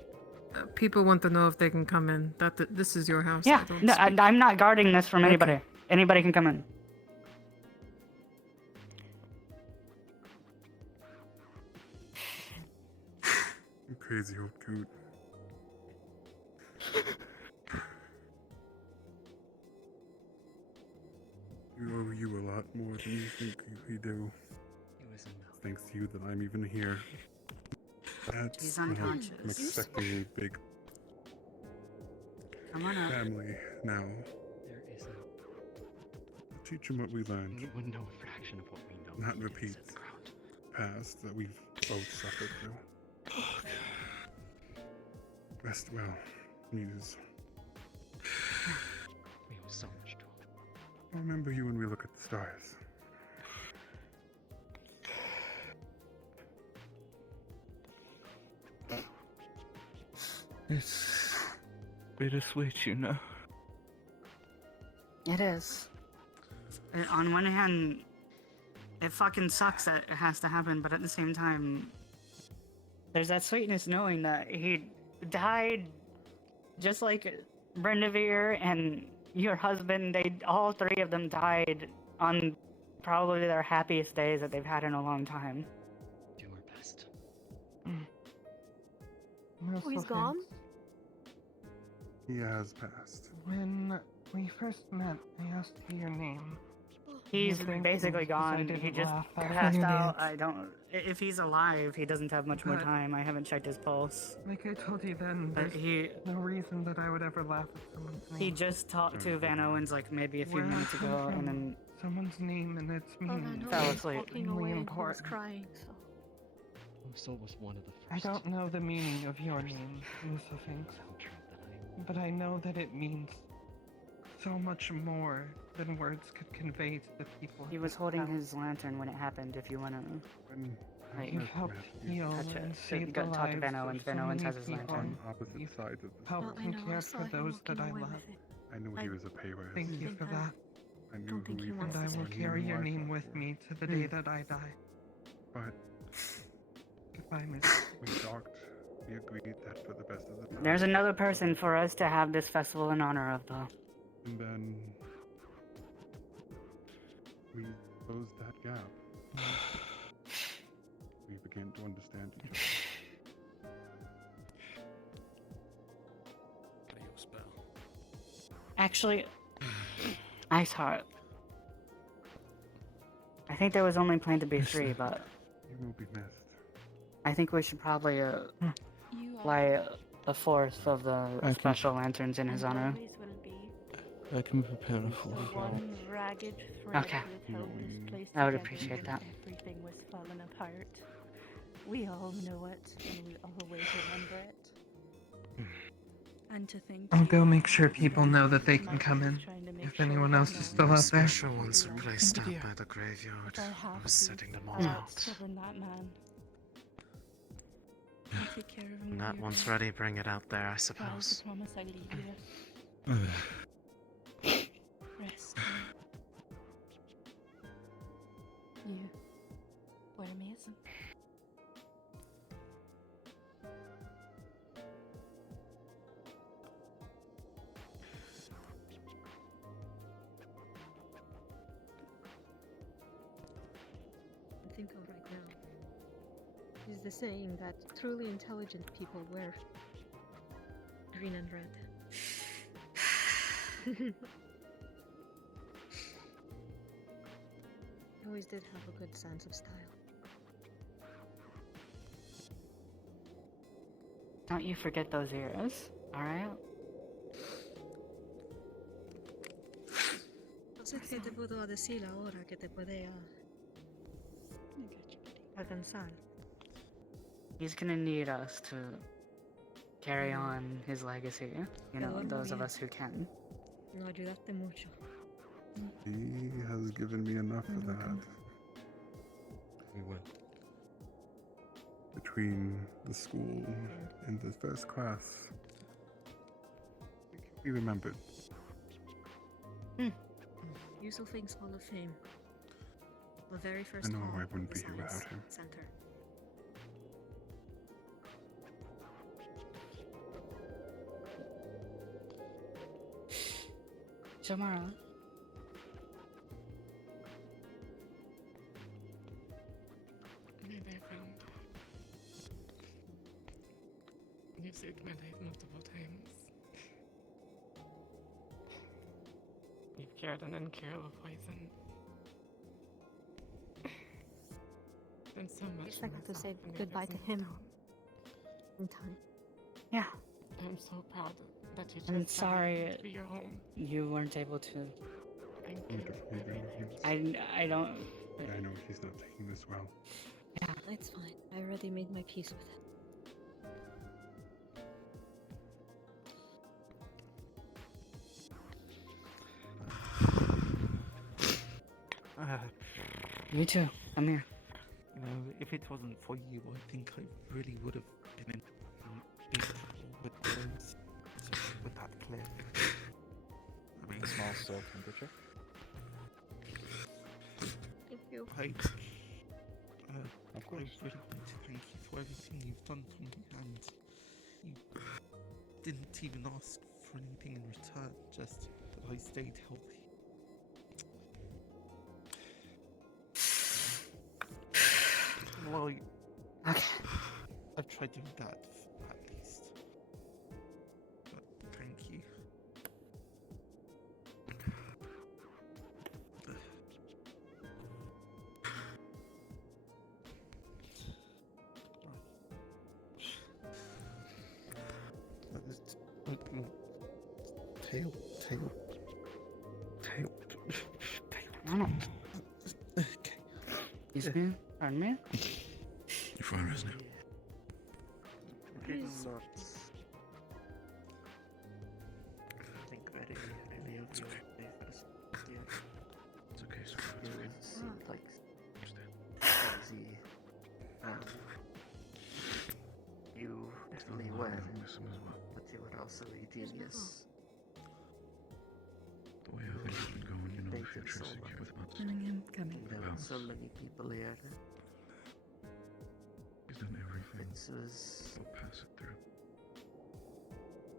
People want to know if they can come in. This is your house. Yeah, no, I'm not guarding this from anybody. Anybody can come in. You crazy old coot. We owe you a lot more than you think we do. Thanks to you that I'm even here. He's unconscious. I'm expecting a big Come on up. family now. There is no. Teach them what we learned. You would know a fraction of what we know. Not repeat past that we've both suffered through. Rest well. news. We owe so much to him. I remember you when we look at the stars. It's bittersweet, you know. It is. On one hand, it fucking sucks that it has to happen, but at the same time, there's that sweetness knowing that he died just like Brendavere and your husband. All three of them died on probably their happiest days that they've had in a long time. Do our best. Oh, he's gone? He has passed. When we first met, I asked for your name. He's basically gone. He just passed out. I I don't. If he's alive, he doesn't have much more time. I haven't checked his pulse. Like I told you then, But there's no reason that I would ever laugh at someone's name. He just talked to Van Owens like maybe a few Where minutes I come ago, and from, then someone's name and its meaning fell asleep. Walking away and he was crying, so... So was one of the I first. don't know the meaning of your name, Lucifinx, but I know that it means so much more than words could convey to the people. He was holding his lantern when it happened. If you wanna, You've helped heal touch and it. save the Talk to lives Van of Owens. so Van Owens many has his people. lantern. Opposite sides of the Helped and cared for those that I love. I knew he was a payware. Thank you for that. I knew who he was. And I will carry your name with me to the day that I die. But goodbye, Miss. we talked. We agreed that for the best of the time. There's another person for us to have this festival in honor of, though. And then we closed that gap. We began to understand each other. Actually, Iceheart. I think there was only planned to be 3, but You will be missed. I think we should probably light a 4th of the special lanterns in his honor. I can prepare a full One ragged thread Okay. that held this place I would together appreciate when that. Everything was falling apart. We all know it, and we always remember it. And to think I'll go make sure people know that they can come in. If anyone else is still out there. Special ones were placed out by the graveyard. I was setting them all out. stubborn that man. I take care of him. When that one's ready, bring it out there, I That was suppose. the promise I leave you. Rest. You were amazing. I think of right now is the saying that truly intelligent people wear green and red. He always did have a good sense of style. Don't you forget those ears, alright? No sé qué te puedo decir ahora que te puede alcanzar. He's gonna need us to carry on his legacy, you know, duermo those of bien. us who can. No ayudaste mucho. He has given me enough of that. We will. Between the school and the first class, we remembered. Useful Things Hall of Fame. The very first I know hall I wouldn't in be the here without Science him. Center. Tomorrow. My dear friend, you saved my life multiple times. You've cured an incurable poison. And so At much. least I got to myself say and the goodbye others to in him town. in time. Yeah. I'm so proud that you I'm chose Valley sorry to be your home. you weren't able to. Thank you. I don't. I know he's not taking this well. Yeah. It's fine. I already made my peace with it. Me too. I'm here. You know, if it wasn't for you, I think I really would have been in big trouble with those, with that cliff. I mean, Small cell temperature. Thank you. Of course. I really want to thank you for everything you've done for me, and you didn't even ask for anything in return, just that I stayed healthy. Well, I've tried doing that at least. But thank you. Tail. Okay. Excuse me? Pardon me? You're fine, Resna. I'm not. I think very really of you. It's okay, sir. You It's okay. seem like easy. You definitely were, but you were also a genius. The way how things have been going, you know, the future is secure with us. There were so many people here. He's done everything. It was We'll pass it through.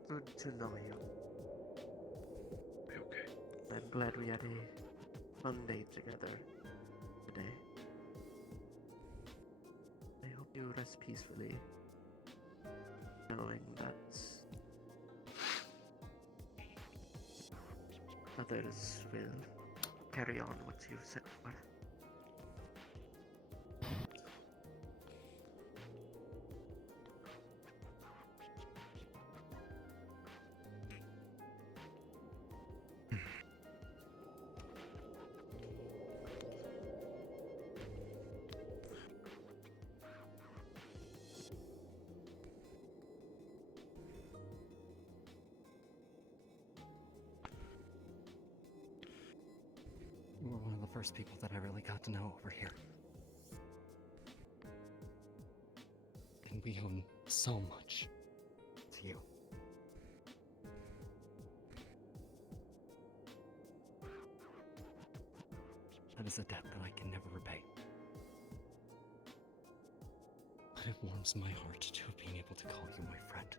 good to know you. Be okay. I'm glad we had a fun day together today. I hope you rest peacefully, knowing that others will carry on what you've set for. You were one of the first people that I really got to know over here. And we owe so much to you. That is a debt that I can never repay. But it warms my heart to have been able to call you my friend.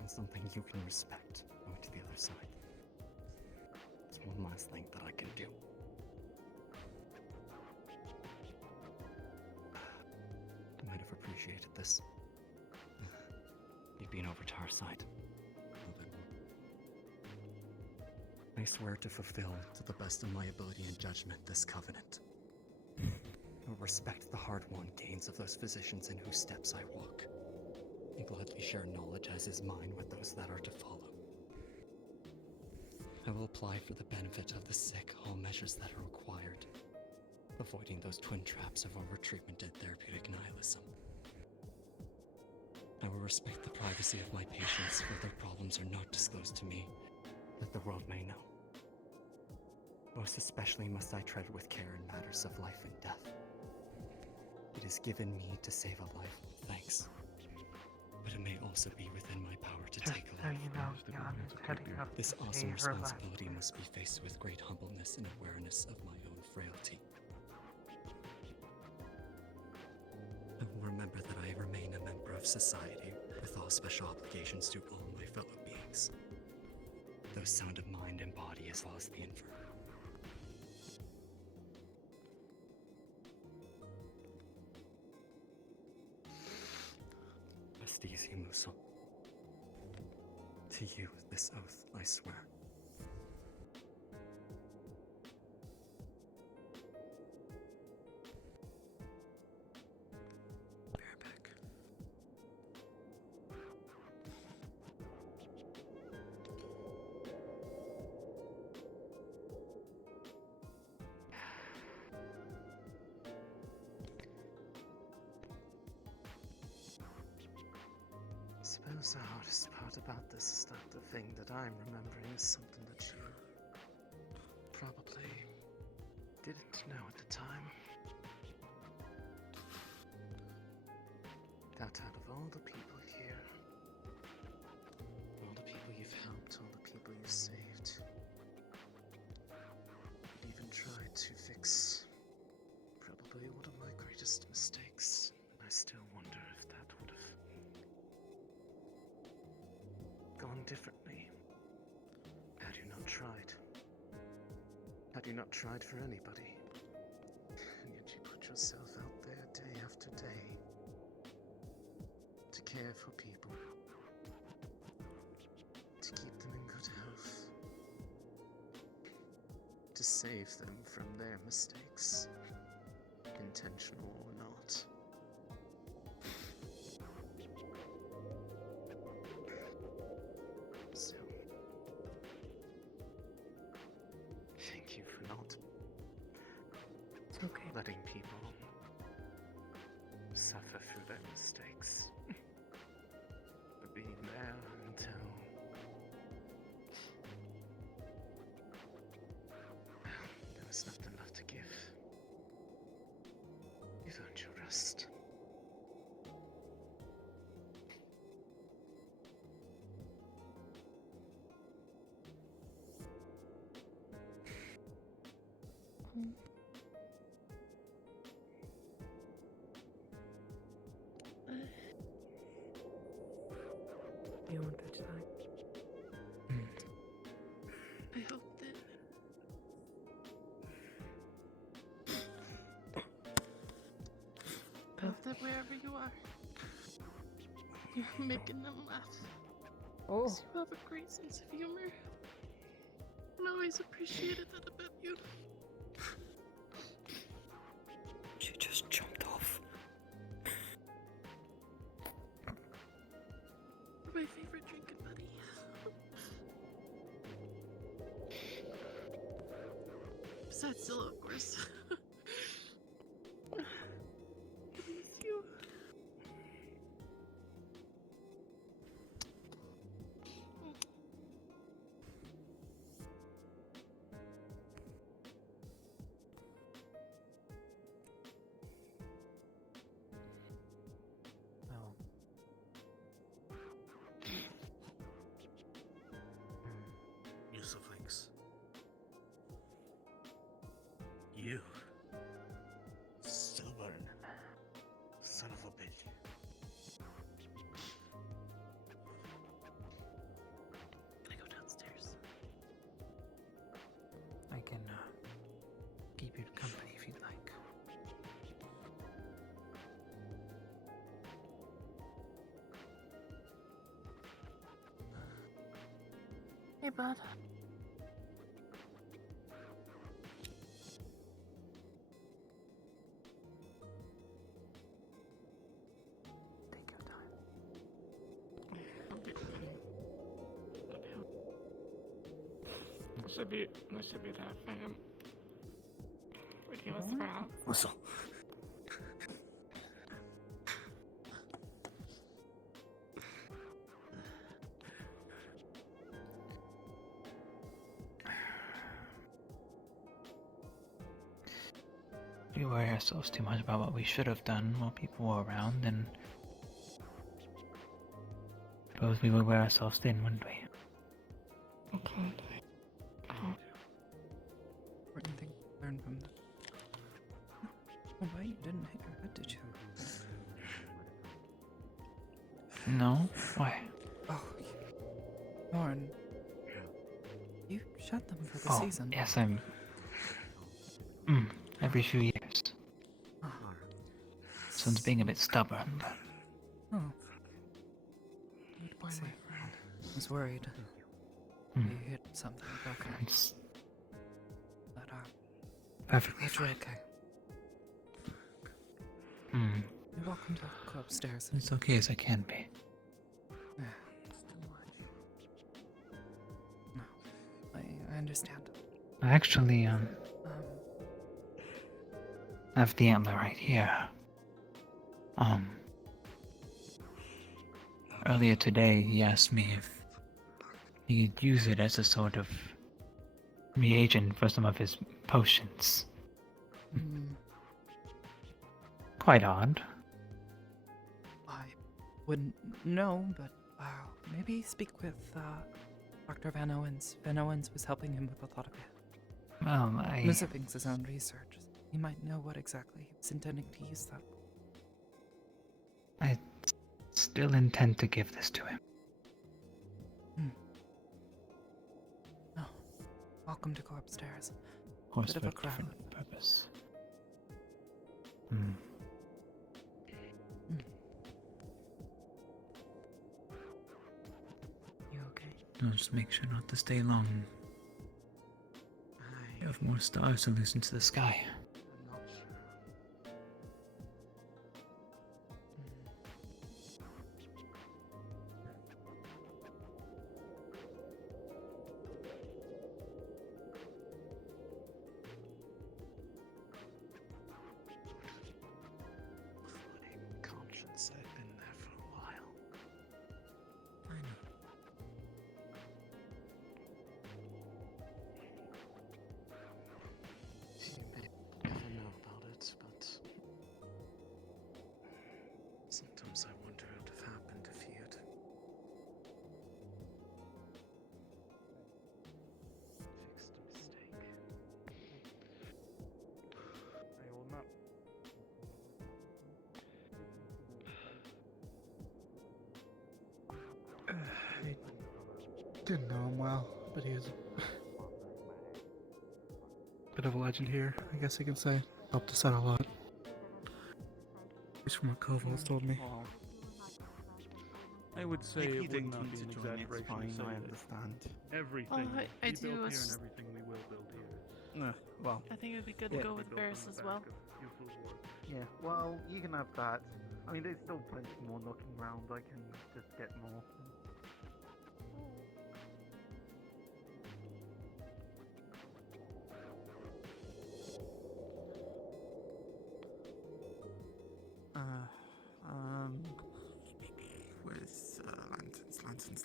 And something you can respect going to the other side. It's one last thing that I can do. You might have appreciated this. You being over to our side. I swear to fulfill, to the best of my ability and judgment, this covenant. I will respect the hard-won gains of those physicians in whose steps I walk, and gladly share knowledge as is mine with those that are to follow. I will apply for the benefit of the sick all measures that are required, avoiding those twin traps of overtreatment and therapeutic nihilism. I will respect the privacy of my patients, for their problems are not disclosed to me, that the world may know. Most especially must I tread with care in matters of life and death. It is given me to save a life, thanks. But it may also be within my power to take a life. You know, Jan is heading up This to awesome see her last. responsibility must be faced with great humbleness and awareness of my own frailty. I will remember that I remain a member of society with all special obligations to all my fellow beings, those sound of mind and body as well as the infirm. Rest easy, Muso. To you, this oath, I swear. Bareback. suppose the hardest part about this is that the thing that I'm remembering is something that you probably didn't know at the time. That out of all the people here, all the people you've helped, all the people you've saved, you'd even tried to fix probably one of my greatest mistakes, and I still wonder if that would have gone differently had you not tried. Had you not tried for anybody. And yet you put yourself out there day after day to care for people, to keep them in good health, to save them from their mistakes, intentional or not. So, thank you for not letting people suffer through their mistakes. For being there until there was nothing left to give. You've earned your rest. You want to try? I hope that wherever you are, you're making them laugh. Oh. 'Cause you have a great sense of humor. And I always appreciated that about you. She just jumped off. You're my favorite drinking buddy. Besides Zilla, of course. I miss you. Well. Use of links. You. Stubborn. Son of a bitch. Can I go downstairs? I can keep you company if you'd like. Hey, bud. Take your time. Must be that fam. What do you want about? What's up? We worry ourselves too much about what we should have done while people were around, and suppose we would wear ourselves thin, wouldn't we? Okay. Important thing to learn from the... Oh, wait, you didn't hit your head, did you? No? Why? Oh, Lauren. You shut them for the Oh, season. yes, I'm... every few years. Son's being a bit stubborn, but... Oh. I see. I was worried. Hmm. You hit something broken. It's But, perfectly it's fine. okay. You're welcome to go upstairs. It's okay as I can be. Yeah. No, I understand. I actually, have the antler right here. earlier today he asked me if he could use it as a sort of reagent for some of his potions. Quite odd. I wouldn't know, but maybe speak with Dr. Van Owens. Van Owens was helping him with a lot of it. Well, Mr. Finks' own research. He might know what exactly he was intending to use that for. I still intend to give this to him. Oh, welcome to go upstairs. Of course, Bit for of a a crowd. different purpose. You okay? I'll just make sure not to stay long. You have more stars to lose into the sky. Conscience, I've been there for a while. I know. You may never know about it, but sometimes I wonder what would have happened if he had fixed a mistake. I will not. I didn't know him well, but he is a bit of a legend here, I guess you can say. Helped us out a lot. He's from what Koval's told me. I would say If you it would don't not need be to an join, it's exaggeration fine, to say I that understand. everything I we do built here as- and everything we will build here. Well, I think it would be good to Yeah. go with Varys as well. yeah, well, you can have that. I mean, there's still plenty more knocking around. I can just get more. Where's lanterns?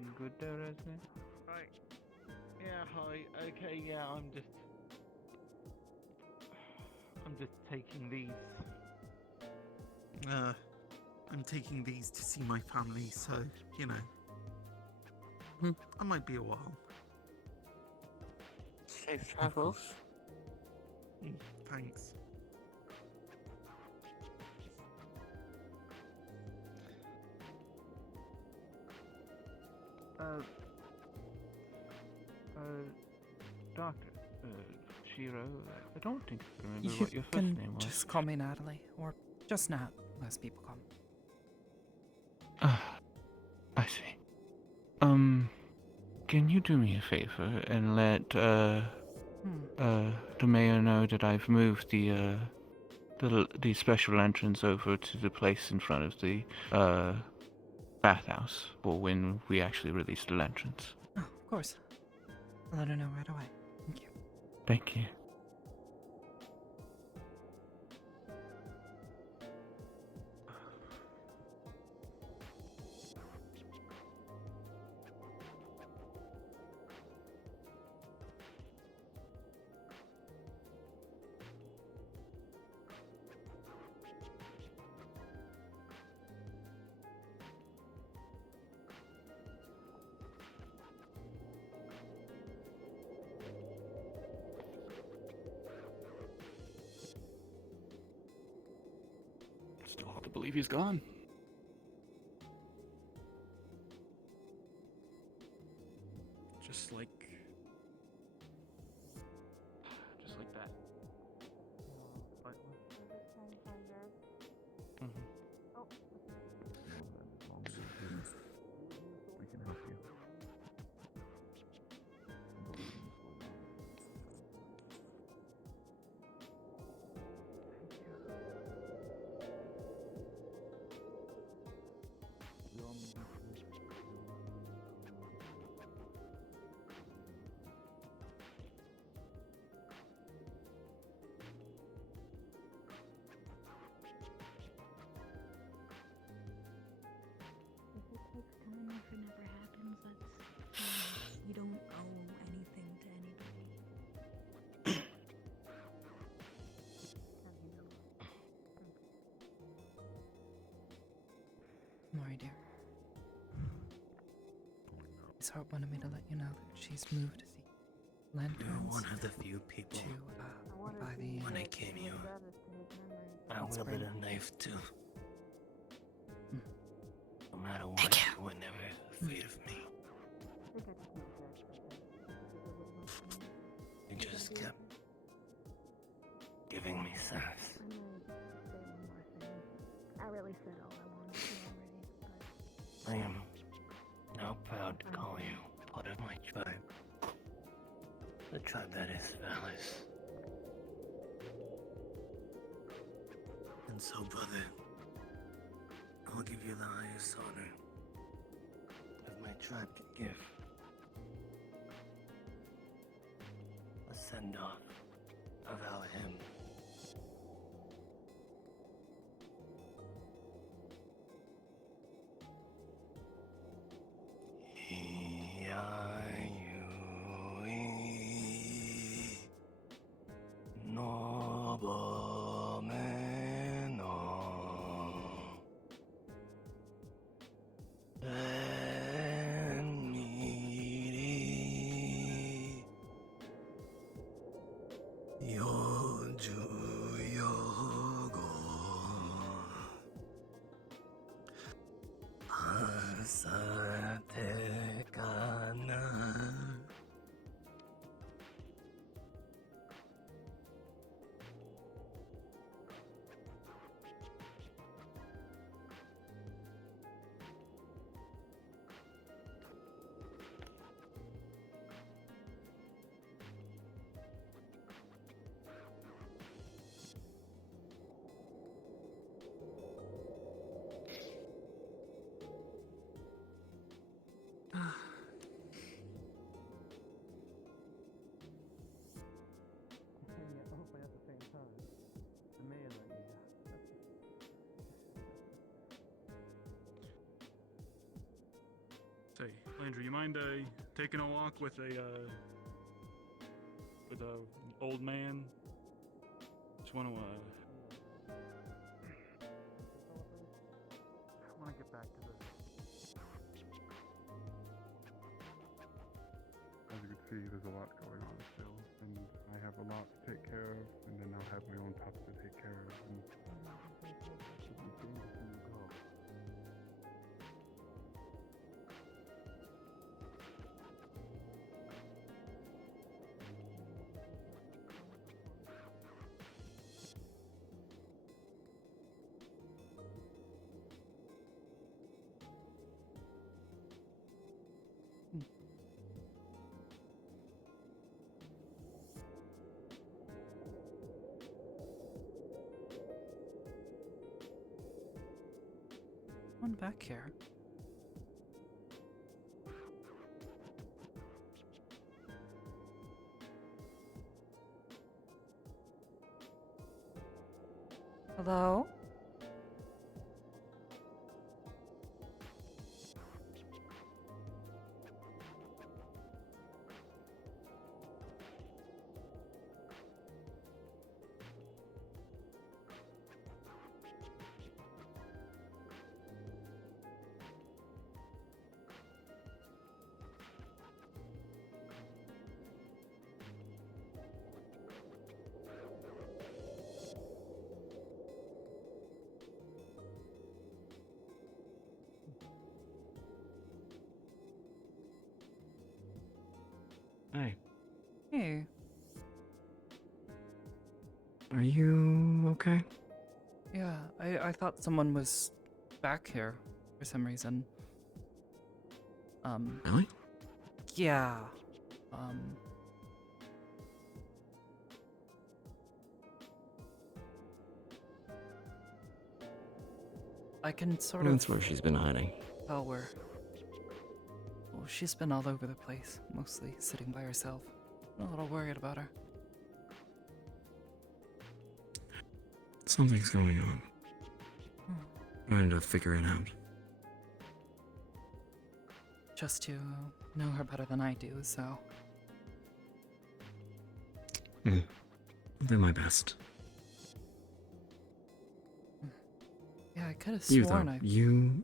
You good there, Esme? Right. Yeah, hi. Okay, yeah, I'm just taking these. I'm taking these to see my family, so, you know. I might be a while. Safe travels. Thanks. Doctor, Shiro, I don't think I remember You what your first can name was. just call me Natalie, or just Nat, most people call me. I see. Can you do me a favor and let the mayor know that I've moved the special entrance over to the place in front of the bathhouse for when we actually release the lanterns. Oh, of course. I'll let her know right away. Thank you. Thank you. Still hard to believe he's gone. Just like that. We can help you. Don't worry, dear. His heart wanted me to let you know that she's moved the lanterns. You're one of the few people. By the When I came here, I wielded a knife too. No matter what, you were never afraid of me. You just kept giving me sass. I really said all I wanted to already. I am now proud to call you part of my tribe. The tribe that is Valis. And so, brother, I'll give you the highest honor that my tribe can give. A send-off of our hymn. Say, Landry, you mind taking a walk with a old man? Just want to I want to get back to this. As you can see, there's a lot going on still, and I have a lot to take care of, and then I'll have my own pups to take care of, and it'll be dangerous when you go. One back here. Hello? Hey. Hey. Are you okay? Yeah, I thought someone was back here for some reason. Really? Yeah. I can sort of... That's where she's been hiding. tell where... Well, she's been all over the place, mostly sitting by herself. I'm a little worried about her. Something's going on. Trying to figure it out. Just to know her better than I do, so... I'll do my best. Yeah, I could have You, sworn though, I... you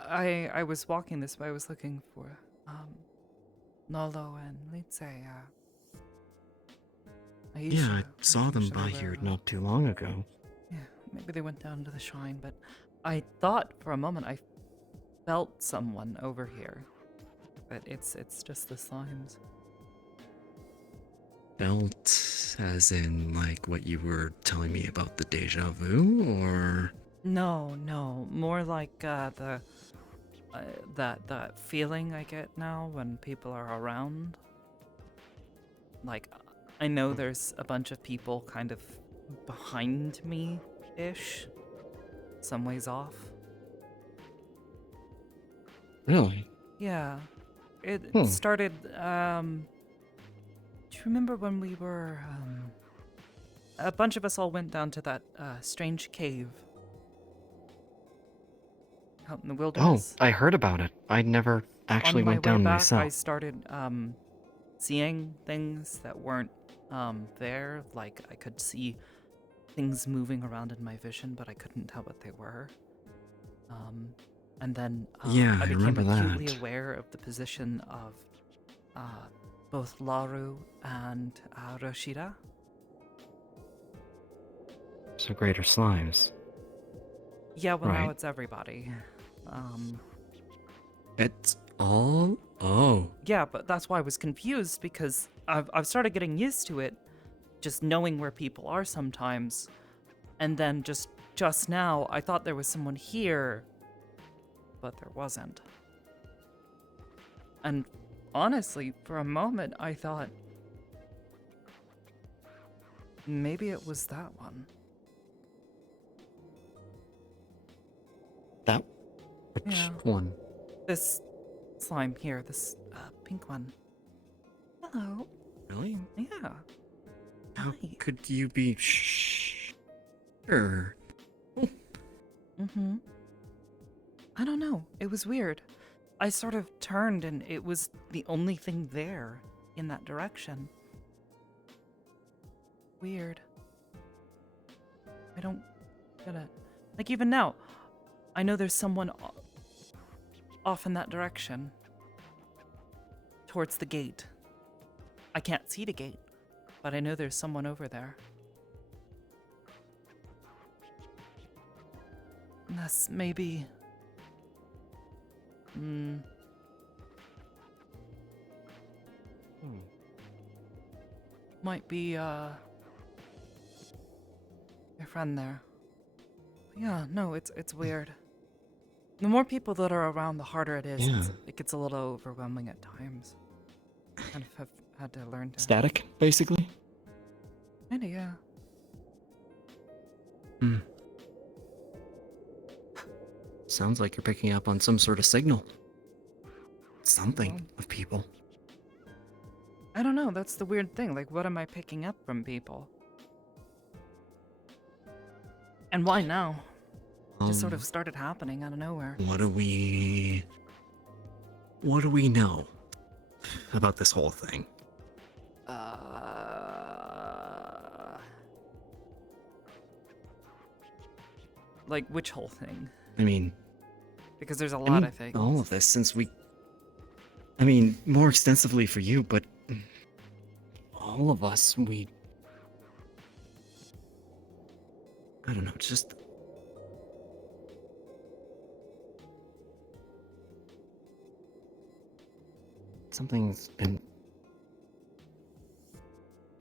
I was walking this way. I was looking for Nolo and let's say Aisha. Yeah, I saw them Sure by they here were, not too long ago. Yeah, maybe they went down to the shrine, but I thought for a moment I felt someone over here. But it's just the slimes. Felt as in like what you were telling me about the deja vu, or No, more like that feeling I get now when people are around. Like, I know there's a bunch of people kind of behind me-ish, some ways off. really? Yeah, it Hmm. started. Do you remember when we were? A bunch of us all went down to that strange cave out in the Oh, wilderness. I heard about it. I never actually On my went down way back, myself. I started seeing things that weren't there. Like I could see things moving around in my vision, but I couldn't tell what they were. And then Yeah, I I became remember acutely that. aware of the position of both Laru and Roshida. So greater slimes. Yeah, well now Right. it's everybody. It's all. Oh. Yeah, but that's why I was confused because I've started getting used to it, just knowing where people are sometimes, and then just now I thought there was someone here, but there wasn't. And honestly, for a moment I thought maybe it was that one. That. Which Yeah. one? This slime here, this pink one. Hello. Really? Yeah. How could you be sure? Mm-hmm. I don't know. It was weird. I sort of turned and it was the only thing there in that direction. Weird. I don't get it. Like even now, I know there's someone off in that direction. Towards the gate. I can't see the gate, but I know there's someone over there. Unless maybe... Might be, your friend there. But yeah, no, it's weird. The more people that are around, the harder it is. Yeah. It gets a little overwhelming at times. Kind of have had to learn to... Static, basically? Kinda, yeah. Hmm. Sounds like you're picking up on some sort of signal. Something of people. I don't know, that's the weird thing. Like, what am I picking up from people? And why now? Just sort of started happening out of nowhere. What do we know about this whole thing? Like, which whole thing? I mean... Because there's a lot, I think. All of this, since we... I mean, more extensively for you, but... all of us, we... I don't know, just... Something's been...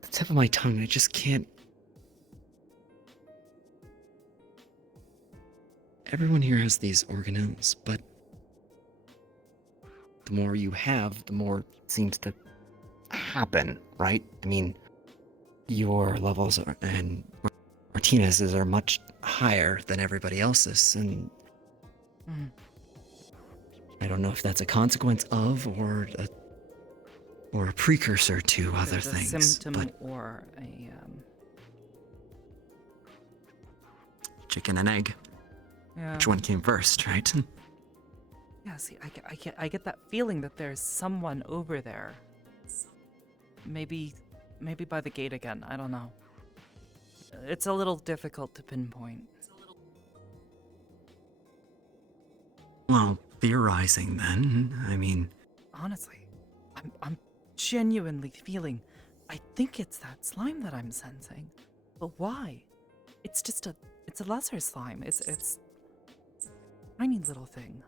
the tip of my tongue, I just can't... Everyone here has these organelles, but... the more you have, the more it seems to happen, right? I mean, your levels are, and Martinez's are much higher than everybody else's, and I don't know if that's a consequence of or a precursor to other There's a things. symptom But or a chicken and egg. Yeah. Which one came first, right? Yeah, see, I get that feeling that there's someone over there. Maybe by the gate again. I don't know. It's a little difficult to pinpoint. Well, theorizing then. I mean, Honestly, I'm genuinely feeling. I think it's that slime that I'm sensing, but why? It's just it's a lesser slime. It's a tiny little thing.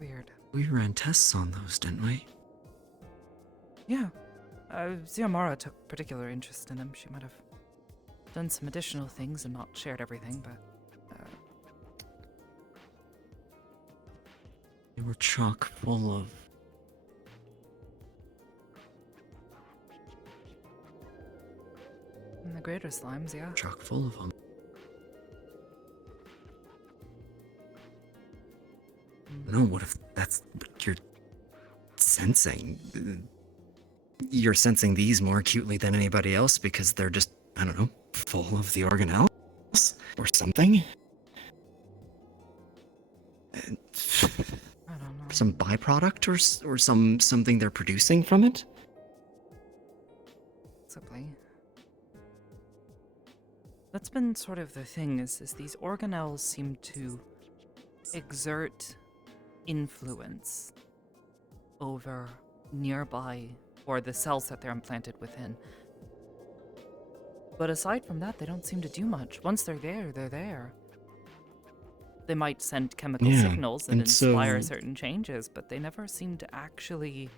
Weird. we ran tests on those, didn't we? Yeah. Xiomara took particular interest in them. She might have done some additional things and not shared everything, but They were chock full of... the greater slimes, yeah. Chock full of them. No, what if that's what you're sensing? You're sensing these more acutely than anybody else because they're just, I don't know, full of the organelles or something? I don't know. Some byproduct or something they're producing from it? Possibly. That's been sort of the thing, is these organelles seem to exert influence over nearby or the cells that they're implanted within. But aside from that, they don't seem to do much. Once they're there, they're there. They might send chemical signals and inspire certain changes, but they never seem to actually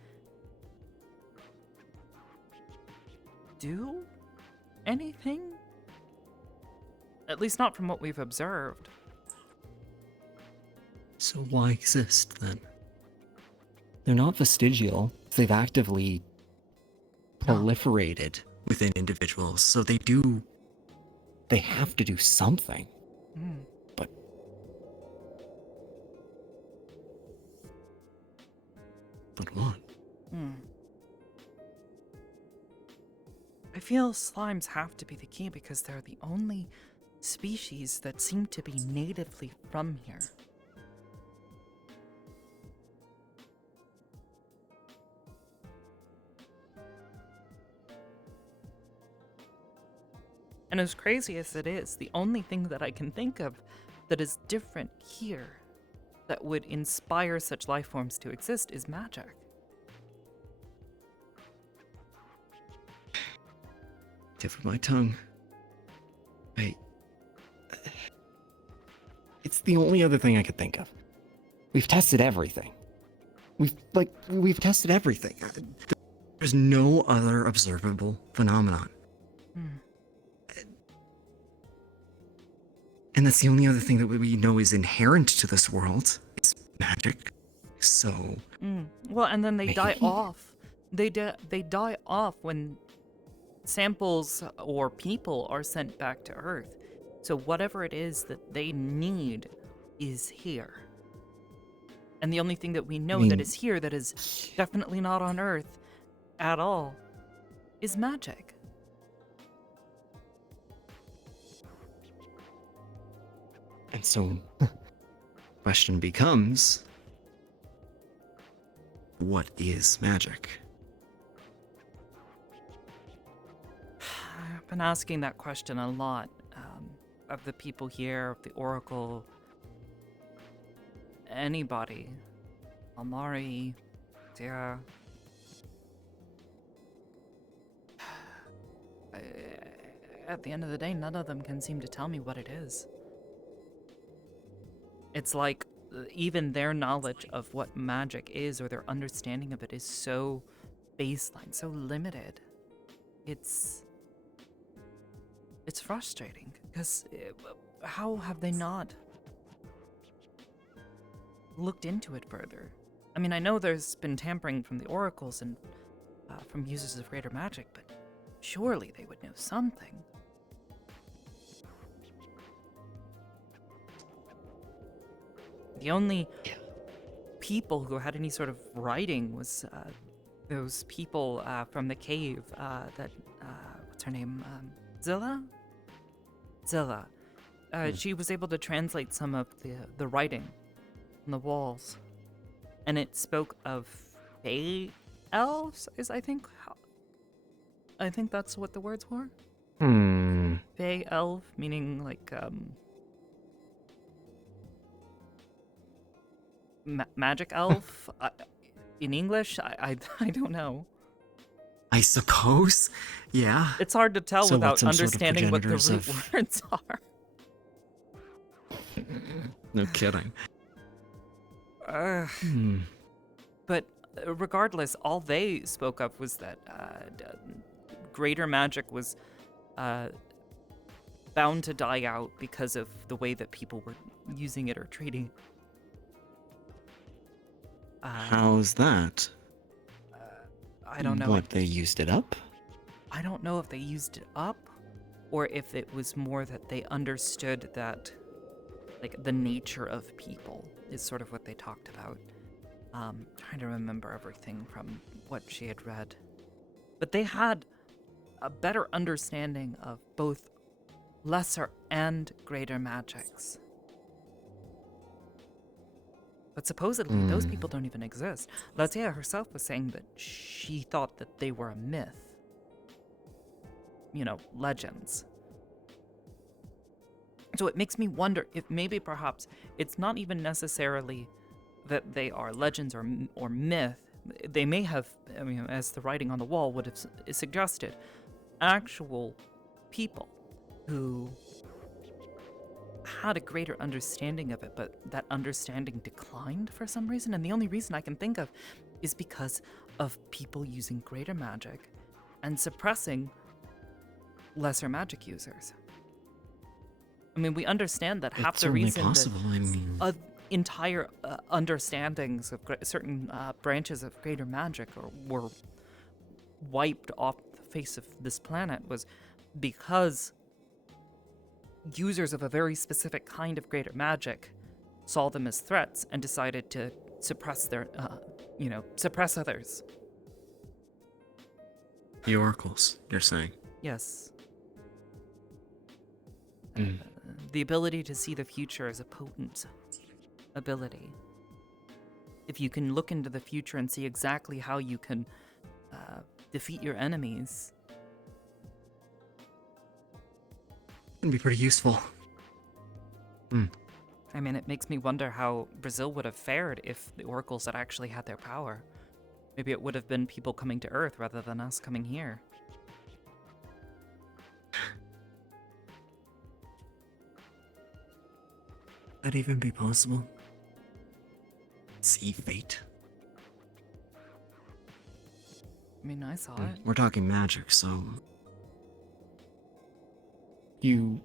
do anything? At least not from what we've observed. So why exist, then? They're not vestigial. They've actively proliferated within individuals, so they have to do something. But what? I feel slimes have to be the key because they're the only species that seem to be natively from here. And as crazy as it is, the only thing that I can think of that is different here, that would inspire such life forms to exist, is magic. Tip of my tongue. It's the only other thing I could think of. We've tested everything. We've tested everything. There's no other observable phenomenon. And that's the only other thing that we know is inherent to this world. It's magic. So... Well, and then they die off. They die off when samples or people are sent back to Earth. So whatever it is that they need is here. And the only thing that we know that is here, that is definitely not on Earth at all, is magic. And so, question becomes, what is magic? I've been asking that question a lot of the people here, of the Oracle, anybody, Amari, Sarah. At the end of the day, none of them can seem to tell me what it is. It's like even their knowledge of what magic is or their understanding of it is so baseline, so limited. It's frustrating because how have they not looked into it further? I mean, I know there's been tampering from the oracles and from users of greater magic, but surely they would know something. The only people who had any sort of writing was those people from the cave that, what's her name? Zilla? Zilla. She was able to translate some of the writing on the walls. And it spoke of Fae elves, I think that's what the words were. Fey elf, meaning like magic elf. In English, I don't know. I suppose. Yeah. It's hard to tell So what, without some sort of understanding what the root progenitors of- words are. No kidding. But regardless, all they spoke of was that greater magic was bound to die out because of the way that people were using it or treating. How's that? I don't know. What, they used it up? I don't know if they used it up or if it was more that they understood that, like, the nature of people is sort of what they talked about. Trying to remember everything from what she had read. But they had a better understanding of both lesser and greater magics. But supposedly, those people don't even exist. Latia herself was saying that she thought that they were a myth. You know, legends. So it makes me wonder if maybe perhaps it's not even necessarily that they are legends or myth. They may have, I mean, as the writing on the wall would have suggested, actual people who had a greater understanding of it, but that understanding declined for some reason. And the only reason I can think of is because of people using greater magic and suppressing lesser magic users. I mean, we understand that half It's the certainly reason possible, I that mean- entire understandings of certain branches of greater magic were wiped off the face of this planet was because users of a very specific kind of greater magic saw them as threats and decided to suppress their, suppress others. The oracles, you're saying? Yes. The ability to see the future is a potent ability. If you can look into the future and see exactly how you can defeat your enemies, It'd be pretty useful. I mean, it makes me wonder how Brazil would have fared if the oracles had actually had their power. Maybe it would have been people coming to Earth rather than us coming here. That even be possible? See fate? I mean, I saw it. We're talking magic, so... You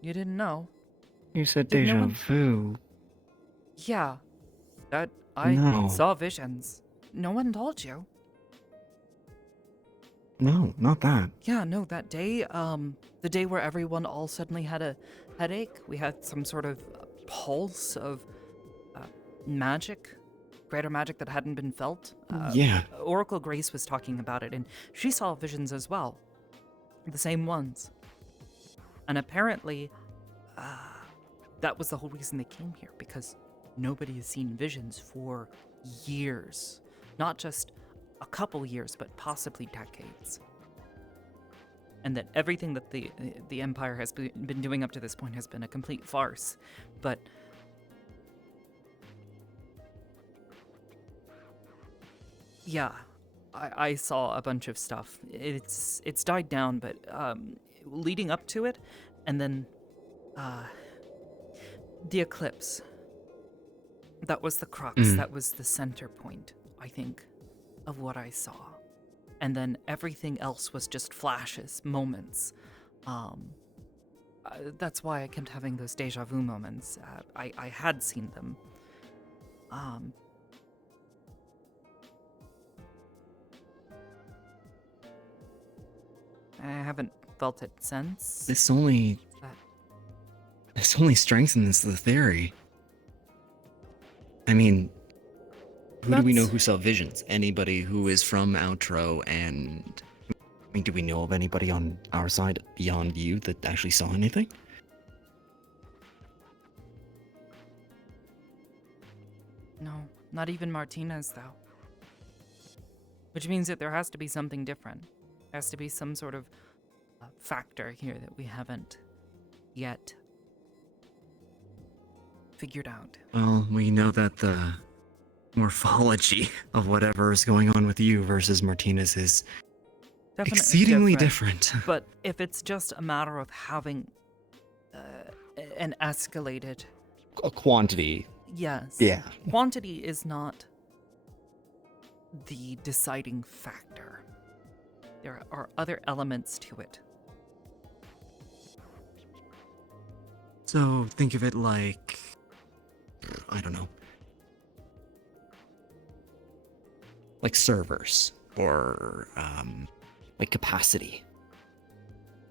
You didn't know? said Did no deja one- vu. Yeah. That I No. saw visions. No one told you. No, not that. Yeah, no, that day, the day where everyone all suddenly had a headache, we had some sort of pulse of magic, greater magic that hadn't been felt. Yeah. Oracle Grace was talking about it, and she saw visions as well. The same ones. And apparently, that was the whole reason they came here, because nobody has seen visions for years. Not just a couple years, but possibly decades. And that everything that the Empire has been doing up to this point has been a complete farce. But yeah, I saw a bunch of stuff. It's died down, but leading up to it, and then the eclipse. That was the crux. That was the center point, I think, of what I saw. And then everything else was just flashes, moments. That's why I kept having those deja vu moments. I had seen them. I haven't felt it since. This only strengthens the theory. I mean, who do we know who saw visions? Anybody who is from Outro, and I mean, do we know of anybody on our side beyond you that actually saw anything? No, not even Martinez, though. Which means that there has to be something different. There has to be some sort of factor here that we haven't yet figured out. Well, we know that the morphology of whatever is going on with you versus Martinez is Definitely exceedingly different. But if it's just a matter of having an escalated A quantity. Yes. Yeah. Quantity is not the deciding factor. There are other elements to it. So think of it like, I don't know, like servers or like capacity.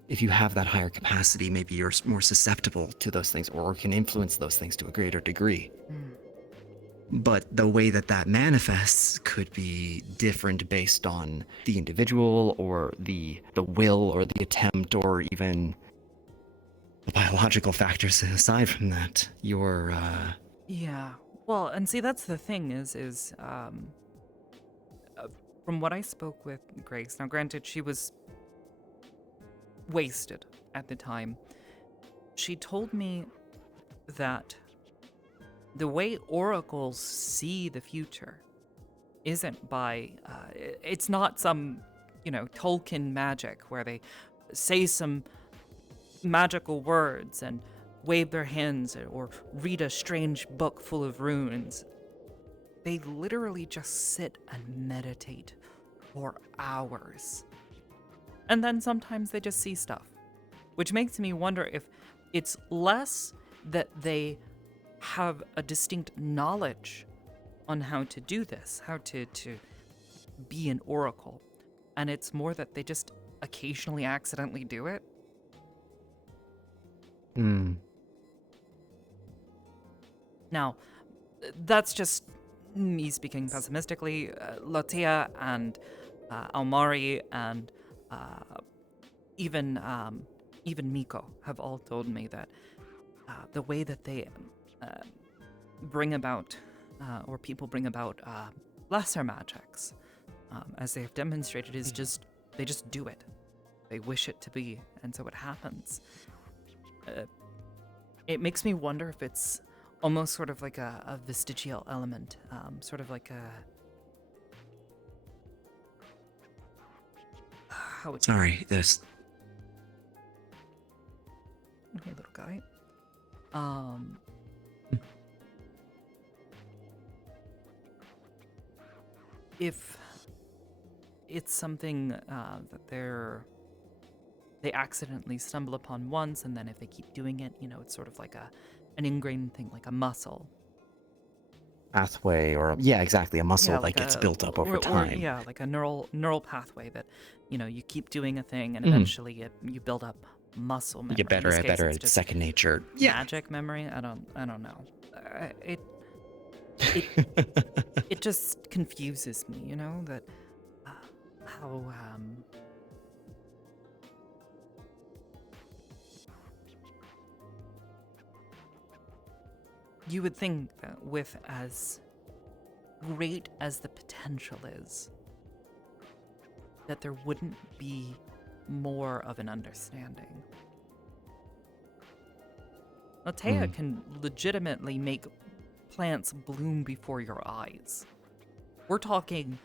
If you have that higher capacity, maybe you're more susceptible to those things or can influence those things to a greater degree. But the way that that manifests could be different based on the individual or the will or the attempt or even the biological factors aside from that. Your Yeah. Well, and see, that's the thing is from what I spoke with Grace, now granted, she was wasted at the time. She told me that the way oracles see the future isn't by, it's not some, Tolkien magic where they say some magical words and wave their hands or read a strange book full of runes. They literally just sit and meditate for hours. And then sometimes they just see stuff, which makes me wonder if it's less that they have a distinct knowledge on how to do this, how to be an oracle, and it's more that they just occasionally accidentally do it. Now, that's just me speaking pessimistically. Lotia and Almari and even Miko have all told me that the way that they bring about, or people bring about lesser magics, as they have demonstrated, is just, they just do it. They wish it to be, and so it happens. It makes me wonder if it's almost sort of like a vestigial element, sort of like a... How would sorry, this. Okay, little guy. If it's something that they accidentally stumble upon once, and then if they keep doing it, it's sort of like an ingrained thing, like a muscle. Pathway, or yeah, exactly, a muscle that gets built up over time. Yeah, like a neural pathway that you keep doing a thing, and eventually you build up muscle memory. You get better at it's second nature. Magic memory. I don't know. It just confuses me, that how you would think that with as great as the potential is, that there wouldn't be more of an understanding. Latea can legitimately make plants bloom before your eyes. We're talking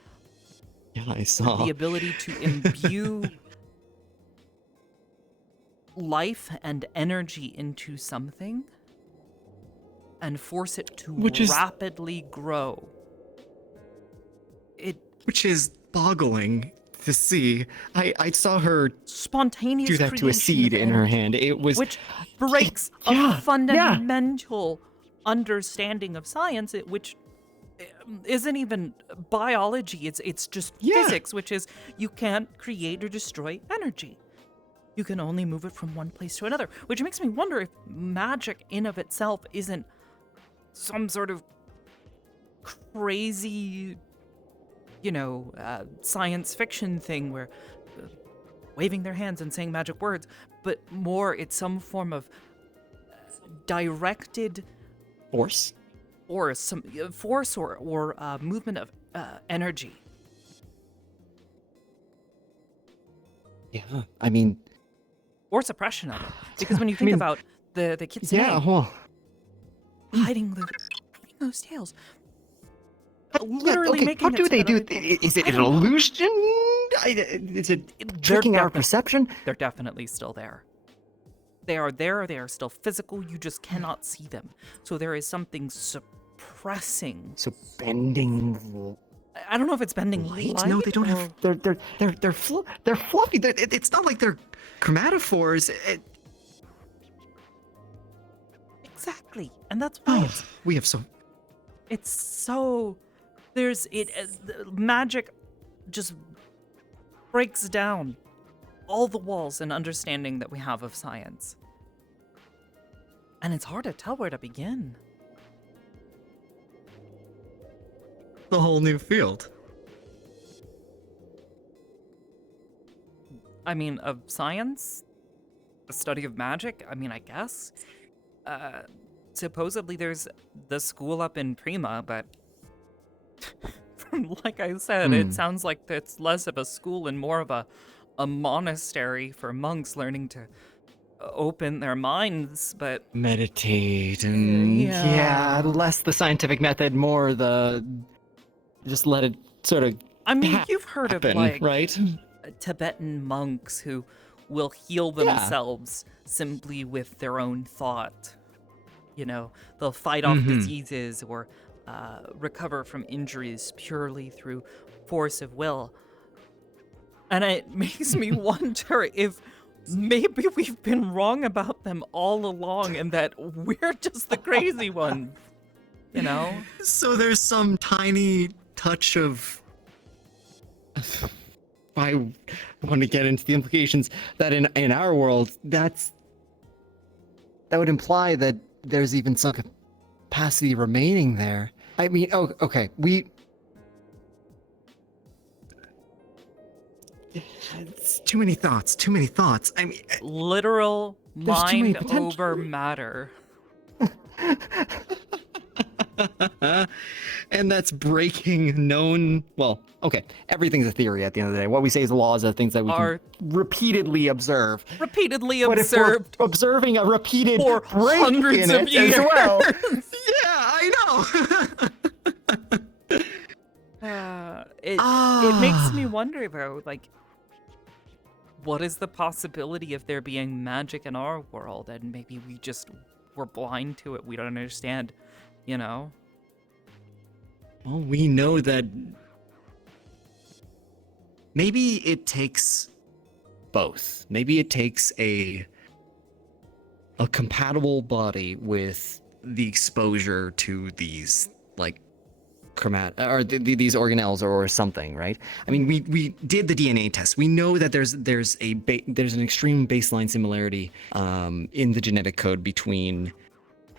I saw the ability to imbue life and energy into something and force it to rapidly grow. Which is boggling to see. I saw her spontaneous do that to a seed in her hand. It was, which breaks a fundamental understanding of science, which isn't even biology. It's just physics, which is you can't create or destroy energy. You can only move it from one place to another, which makes me wonder if magic in of itself isn't some sort of crazy, science fiction thing where waving their hands and saying magic words, but more it's some form of directed force or some force or movement of energy. Yeah, I mean, or suppression of it. Because when you think about the kids Yeah, well, hiding those tails, literally making how do it so they that do? other- Is it I an don't know. illusion? Is it tricking our perception? They're definitely still there. They are there. They are still physical. You just cannot see them. So there is something suppressing. So bending. I don't know if it's bending light. light. No, they don't or... have. They're fluffy. It's not like they're chromatophores. Exactly, and that's why we have so. It's so. There's it. Magic just breaks down all the walls and understanding that we have of science, and it's hard to tell where to begin. The whole new field. I mean, of science, the study of magic. I mean, I guess. Supposedly there's the school up in Prima, but from like I said, it sounds like it's less of a school and more of a monastery for monks learning to open their minds, but Meditate and yeah, less the scientific method, more the just let it sort of. I mean, you've heard of like right? Tibetan monks who will heal themselves simply with their own thought. You know, they'll fight off diseases or recover from injuries purely through force of will. And it makes me wonder if maybe we've been wrong about them all along and that we're just the crazy ones, you know? So there's some tiny touch of. I want to get into the implications that in our world, that would imply that there's even some capacity remaining there. I mean, okay, it's too many thoughts. I mean, literal mind over matter. And that's breaking known. Well, okay, everything's a theory at the end of the day. What we say is laws are things that we can repeatedly observe. Repeatedly but observed. If we're observing a repeated for break hundreds in of it years. As well. Yeah, I know. It makes me wonder though, like, what is the possibility of there being magic in our world, and maybe we just were blind to it. We don't understand, you know. Well, we know that maybe it takes both. Maybe it takes a compatible body with the exposure to these like these organelles or something, right? I mean, we did the DNA test. We know that there's an extreme baseline similarity in the genetic code between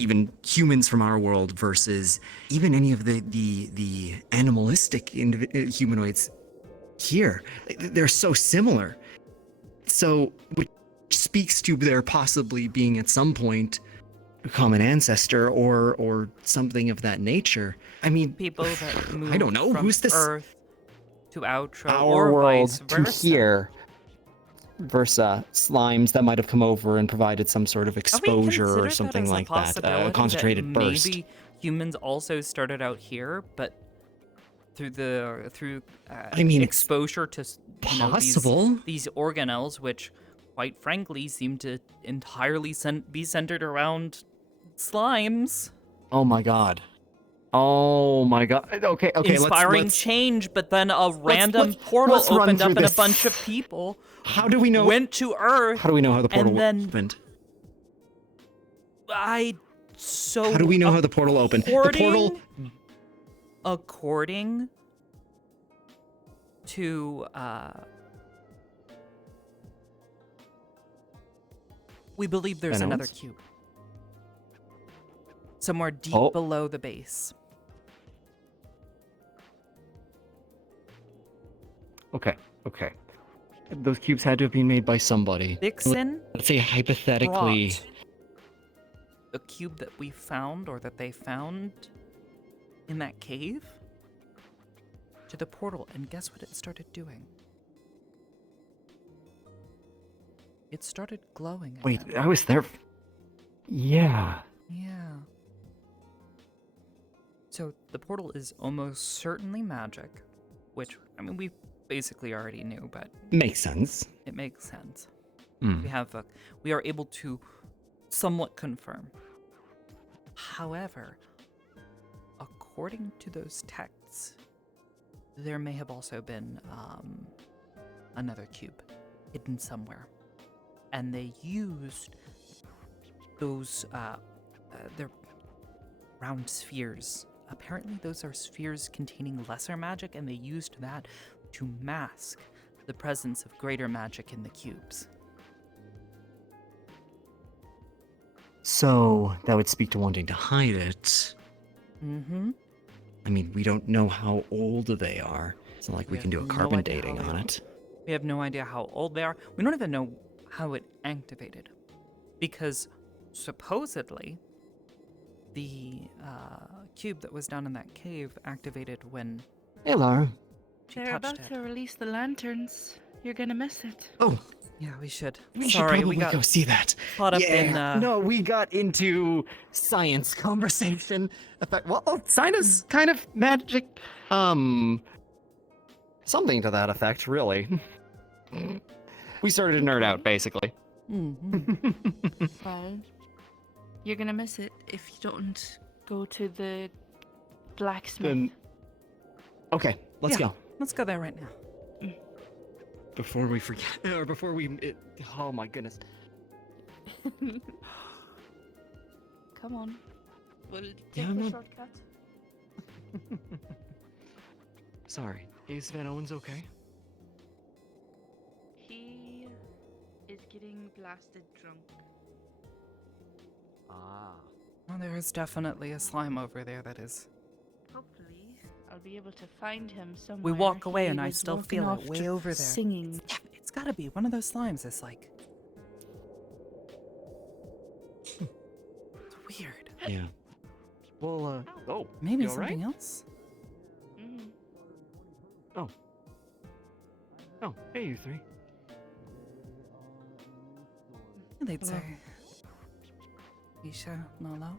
even humans from our world versus even any of the animalistic humanoids here. They're so similar. So, which speaks to there possibly being at some point a common ancestor or something of that nature. I mean, people that move I don't know from who's this Earth to Outro our or world vice to versa. here versus slimes that might have come over and provided some sort of exposure or something like that, a concentrated burst. Maybe humans also started out here, but through I mean, exposure to possible. These organelles, which quite frankly seem to entirely be centered around slimes. Oh my god. Okay. Inspiring let's change, but then a random portal let's run opened up through and a this. bunch of people. How do we know? Went to Earth. How do we know how the portal and then opened? How do we know how the portal opened? The portal. According to we believe there's another cube somewhere deep below the base. Okay. Those cubes had to have been made by somebody. Dixon, let's say hypothetically, brought the cube that we found, or that they found in that cave, to the portal, and guess what it started doing? it started glowing. Wait, again. I was there. Yeah. Yeah. So the portal is almost certainly magic, which, I mean, we basically already knew, but Makes sense. it makes sense. Hmm. We are able to somewhat confirm. However, according to those texts, there may have also been another cube hidden somewhere, and they used those they're round spheres. Apparently, those are spheres containing lesser magic, and they used that to mask the presence of greater magic in the cubes. So that would speak to wanting to hide it. Mm-hmm. I mean, we don't know how old they are. It's not like we can do a have no carbon idea how dating they on are. it. We have no idea how old they are. We don't even know how it activated. Because supposedly, the cube that was down in that cave activated when... Hey, Lara. she They're touched about to release the lanterns. You're gonna miss it. Oh. Yeah, we should. We Sorry, should we probably got go see that. caught up yeah. in... No, we got into science conversation. Well, science kind of magic. Something to that effect, really. We started to nerd out, basically. Mm-hmm. Well, you're gonna miss it if you don't go to the blacksmith. Then... Okay, let's go. Let's go there right now. Before we forget, or before oh my goodness. Come on. We'll take Yeah, the I'm not- shortcut. Sorry, is Van Owens okay? He is getting blasted drunk. Ah. Well, there is definitely a slime over there that is... Hopefully, I'll be able to find him somewhere. We walk away He and I was still walking feel off it way to over there. Singing. Yeah, it's gotta be. One of those slimes is like... It's weird. Yeah. Well, oh, Maybe you all right? something else? Mm-hmm. Oh. Oh, hey, you three. They'd say... Isha, Nala.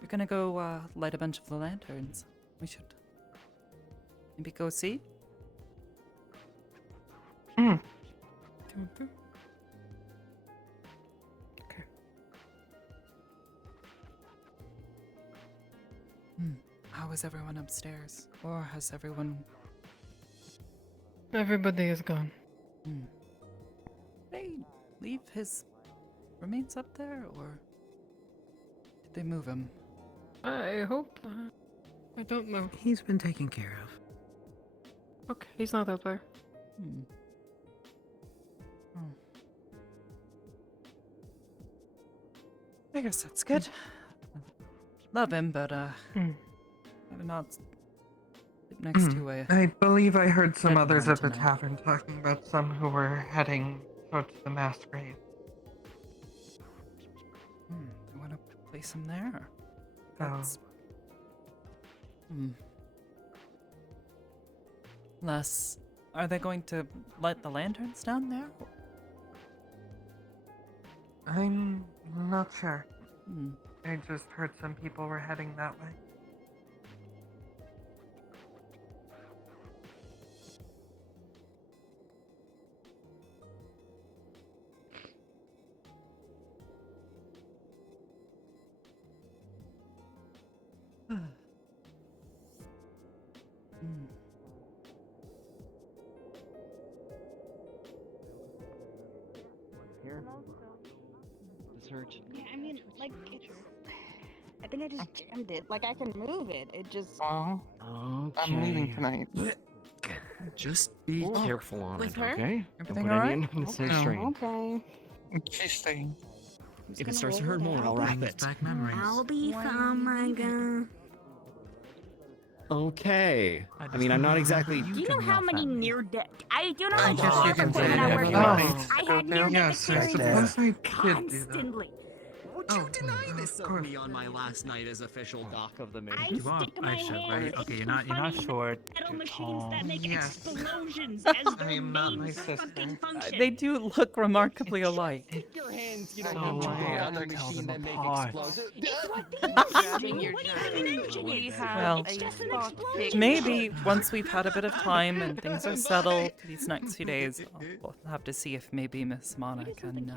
We're gonna go light a bunch of the lanterns. We should maybe go see? Mm. How is everyone upstairs? Or has everyone... Everybody is gone. They leave his remains up there, or did they move him? I hope. I don't know. He's been taken care of. Okay, he's not up there. I guess that's good. Love him, but I'm not sleep next to a... I believe I heard some dead others man at the tonight. tavern talking about some who were heading towards the mass grave. I want to place him there. Oh. That's... Les, are they going to light the lanterns down there? I'm not sure. Hmm. I just heard some people were heading that way. Here. Search. Yeah, I mean, like, it's... I think I just jammed it. Like, I can move it. It just... Oh. Okay. I'm leaving tonight. Just be careful on With it, her? okay? Everything Don't put any alright? in the safe Okay. stream. Okay. She's staying. If it starts to hurt more, I'll wrap it. Back memories. I'll be fine, my guy. Okay. I mean, I'm not exactly. Do you know how many near-death... I do know I how guess you can say when I that. worked Oh, I had near-death yes, I experiences suppose I could do that. constantly. Don't you deny this of me on my last night as official doc of the mission. You are Aisha, right? Okay, you're not short. Metal machines tall. that make Yes. explosions as I their am not my main sister. fucking function. They do look remarkably alike. Stick your hands, you So don't need I to have on to the tell machine them that make apart. explosives. We have Well, a spot pick. maybe once we've had a bit of time and things are settled these next few days, we'll have to see if maybe Miss Mana can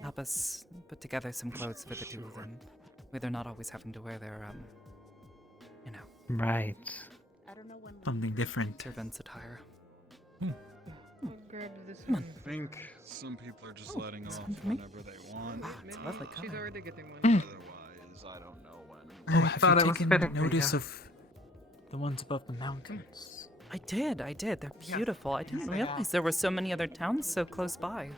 help us put together some clothes for the two of them. Where they're not always having to wear their, Right. I don't know when Something different. servant's attire. I think some people are just letting off whenever they want. It's a lovely She's color. already getting one. Mm. Otherwise, I don't know when. Oh, I have thought you it was taken fitting for notice you. of the ones above the mountains? I did. They're beautiful. I didn't realize there were so many other towns so close by.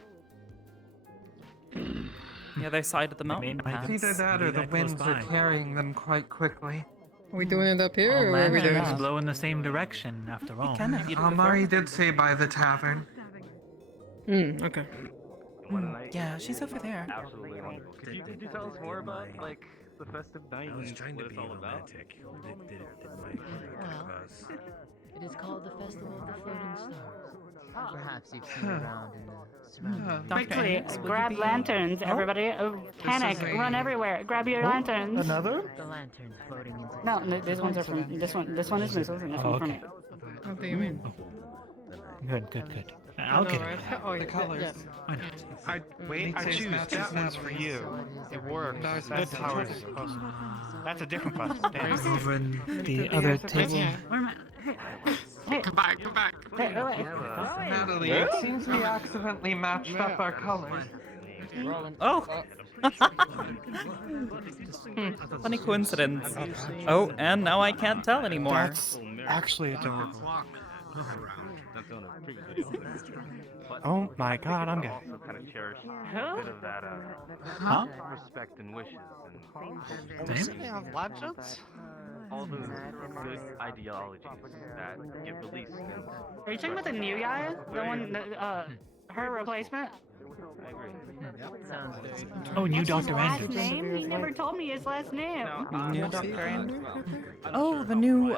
The other side of the mountain, might perhaps. It's either that or the that close winds are by. carrying them quite quickly. Are we doing it up here, All or are we doing lanterns it? blow in the same direction, after all. can if you'd Amari did say by the tavern. Okay. Yeah, she's over there. Absolutely wonderful. Could you tell us more about like the festive night and what it's all about? It is called the Festival of the Floating Stars. Perhaps you've seen it around in the surrounding. Quickly, Hanks, would you grab be- lanterns, Oh. everybody. Panic, run everywhere. Grab your lanterns. The lanterns floating into No, these ones are from this one. This one is missiles, and this Oh, one's from okay. me. What do you mean? Good. I'll get it. Oh, The colors. Why not? I choose. That one's for you. It works. That's how it's supposed to. That's a different bus. Damn. Over in the other table. Where am I? Hey, Come back. hey, wait. Natalie, it seems we accidentally matched up our colors. Oh! Funny coincidence. Oh, and now I can't tell anymore. That's actually adorable. Oh my god, I'm Also good. kind of cherish a bit of that Huh? respect and wishes and Damn. They have lab jumps? all those good ideologies that get released. And Are you talking about the new guy? The one, her replacement? I agree. Oh, new What's his Dr. last Andrews. name? He never told me his last name. New Dr. Andrews. Oh, the new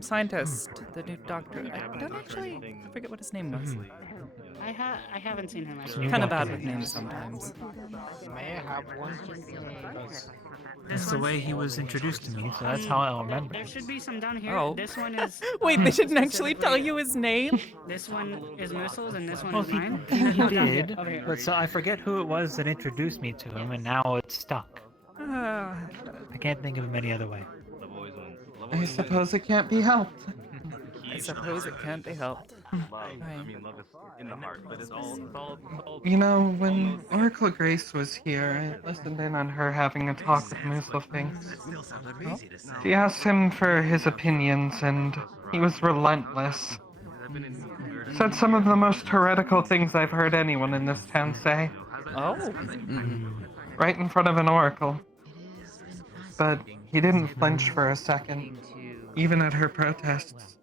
scientist. The new doctor. I don't actually I forget what his name was. I haven't seen him actually. Kind of bad with names sometimes. May I have one? That's the way he was introduced to me, so that's how I'll remember. There should be some down here. Oh. This one is. Wait, they didn't actually tell you his name? This one is missiles, and this one Well, is mine. he No, down here, did, over here. but so I forget who it was that introduced me to him, and now it's stuck. I can't think of him any other way. Love always wins. Love I always suppose it can't be helped. I suppose it can't be helped. wins. Love. I mean, love is in the heart, but it's all. You know, when Oracle Grace was here, I listened in on her having a talk with Moosefing. She asked him for his opinions, and he was relentless. Said some of the most heretical things I've heard anyone in this town say. Oh. Right in front of an oracle. But he didn't flinch for a second, even at her protests.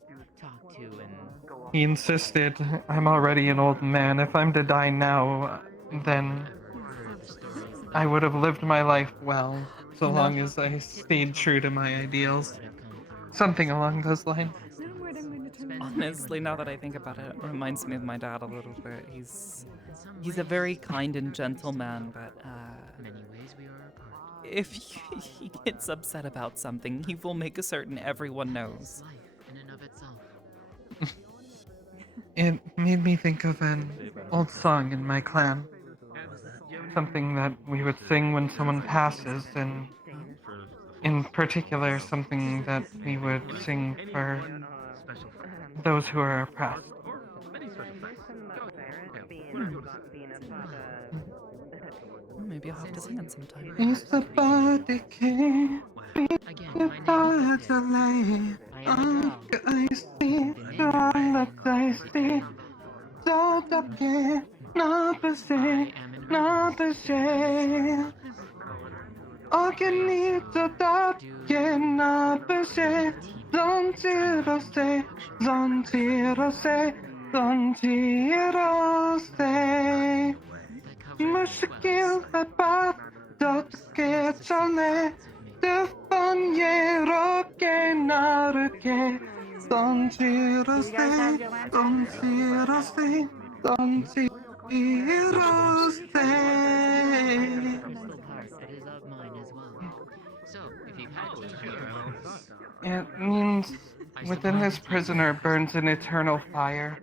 He insisted, I'm already an old man. If I'm to die now, then I would have lived my life well, so long as I stayed true to my ideals. Something along those lines. Honestly, now that I think about it, it reminds me of my dad a little bit. He's a very kind and gentle man, but if he gets upset about something, he will make certain everyone knows. It made me think of an old song in my clan. Something that we would sing when someone passes, and in particular, something that we would sing for those who are oppressed. Maybe I'll have to sing it sometime. Is the body can be the body I see, the tasty, so that can not be seen, not be seen. Oh, can need to that cannot be seen. Don't say, don't say, don't say. مشكل بعد Dotke Stefaniero che naruke Don Tiroste Don Tiroste Don Tiroste It is of mine as well. So, if you had to choose, It means within this prisoner burns an eternal fire.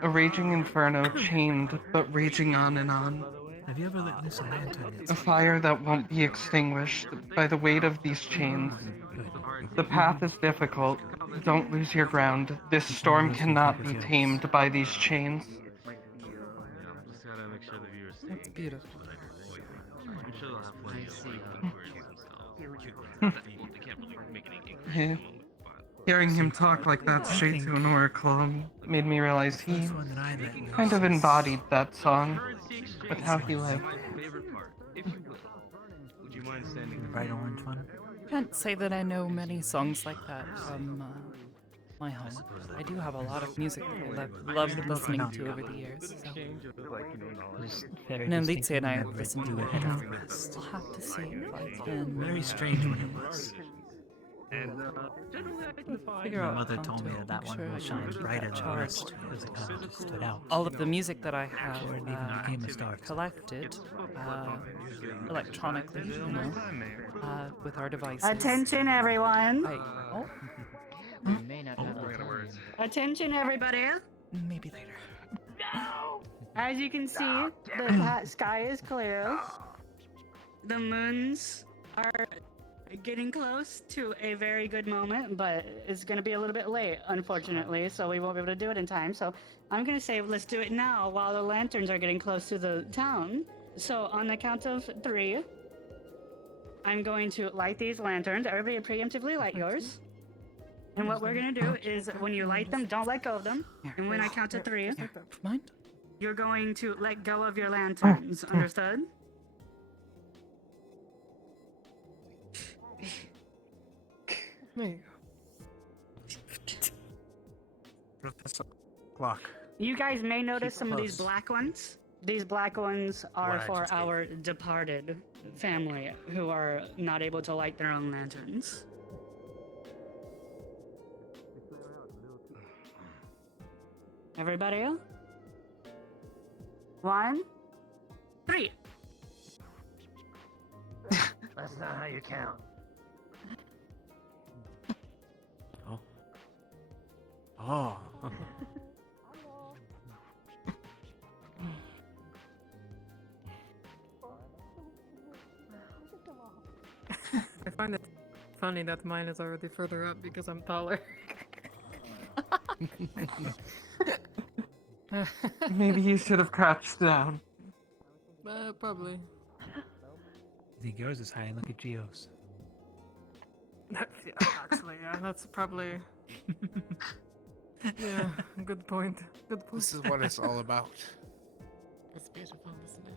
A raging inferno chained but raging on and on. Have you ever lit loose a lantern yet? A fire that won't be extinguished by the weight of these chains. The path is difficult. Don't lose your ground. This storm cannot be tamed by these chains. That's beautiful. Yeah. Hearing him talk like that straight to an oracle made me realize he kind of embodied that song with how he lived. Would you mind standing The bright orange one? Can't say that I know many songs like that from my home. I do have a lot of music that I've loved listening to over the years. So. And Litze and I have listened to it. I'll have to see if I can. Very strange when it was. Figure My out mother how told me to that make one sure I shines keep brighter that than the rest charged. because it kind of just stood out. All of the music that I have Before it even became a star. collected electronically, you know, with our devices. Attention, everyone. Oh, you may not have the time. Attention, everybody. Maybe later. As you can see, the sky is clear. The moons are getting close to a very good moment, but it's going to be a little bit late, unfortunately, so we won't be able to do it in time. So I'm going to say let's do it now while the lanterns are getting close to the town. So on the count of 3, I'm going to light these lanterns. Everybody preemptively light yours. And what we're going to do is when you light them, don't let go of them. And when I count to 3, you're going to let go of your lanterns. Understood? There you Professor Clock. You guys may notice Keep some of these close. black ones. These black ones are What I for just did. our departed family who are not able to light their own lanterns. Everybody? 1, 3. That's not how you count. Oh. I find it funny that mine is already further up because I'm taller. Maybe he should have crouched down. Probably. I think yours is high. Look at Geo's. Actually, yeah, that's probably. Yeah, good point. Good point. This is what it's all about. It's beautiful, isn't it?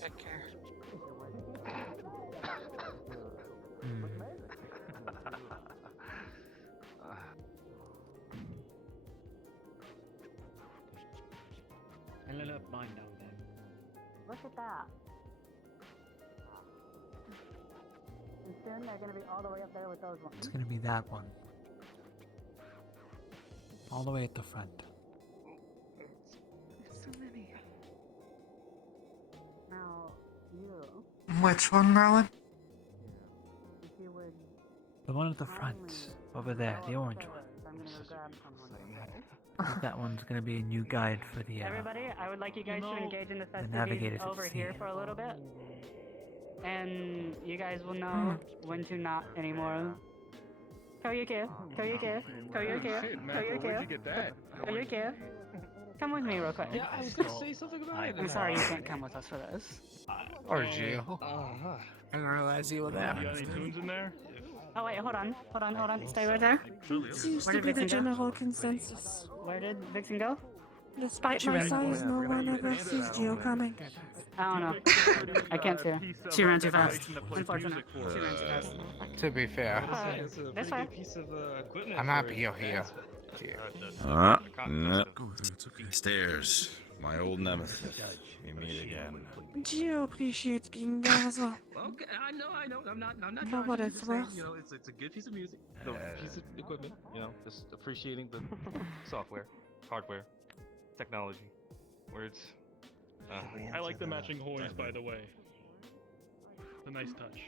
Take care. And lit up mine down there. Look at that. And soon they're going to be all the way up there with those ones. It's gonna be that one. All the way at the front. So many. Now, you, Which one, Merlin? if you would, The one at the front. Over there, the orange one. I'm going to go grab someone. I think that one's gonna be a new guide for the Everybody, I would like you guys to engage in the festivities navigators at over sea. here for a little bit. And you guys will know when to not anymore. Koyuki, Koyuki, Koyuki, Shit, man, where'd you get that? Koyuki. Come with me real quick. Yeah, I was gonna say something about it. I'm sorry you can't come with us for this. Or jail. I didn't realize you were You there. got any tunes in there? Oh wait, hold on. Stay right there. Seems Where to did be the Vixen go? general consensus. Where did Vixen go? Despite She my ran. size, no one ever sees Geo coming. I don't know. I can't see her. She ran too fast. Unfortunately, she ran too fast. To be fair, That's fine. I'm happy you're here. No. Stairs. My old nemesis. We meet again. Do you appreciate being Gaza? Okay, I know. I'm not Know what judging. it's Just saying, worth? it's a good piece of music, a piece of equipment. Just appreciating the software, hardware, technology. Words. I like the matching horns, by the way. It's a nice touch.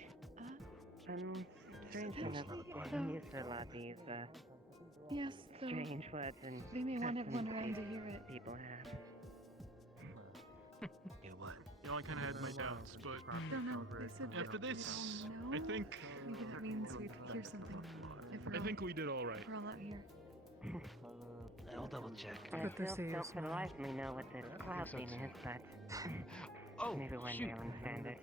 Strange enough, I'm used to a lot of these Yes, though. strange words and They may want everyone customs around to that hear it. people have. You know, I kind of had my doubts, but Don't know. They said after that we this, don't I know. think Maybe that means we'd hear something. If we're I all- think we did all right. We're all out here. I'll double check. I Good to see still you don't for the smile. life of me know what this cloud thing is, but maybe one day I'll understand it.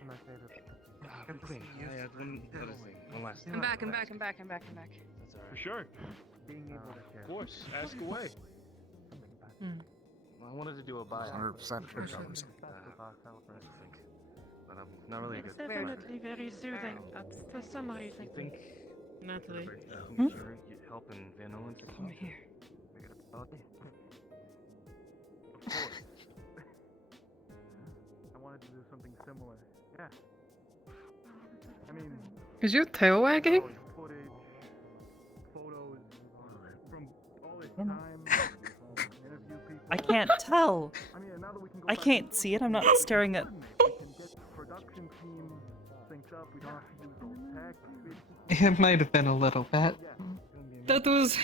Queen, I had one last thing. I'm back. For sure. Of course, ask away. Well, I wanted to do a buyout. 100% sure comes. But I'm not really a good. It's definitely very soothing. For some reason. You think Natalie. you're helping Van Owen? Come here. Of course. I wanted to do something similar. Yeah. I mean, Is your tail wagging? footage, photos from all this time. Interview people. I can't tell. I mean, now that we can go I back can't see it. I'm not staring at. we can get production team synced up. We don't have to use those tech. It might have been a little bit. That was.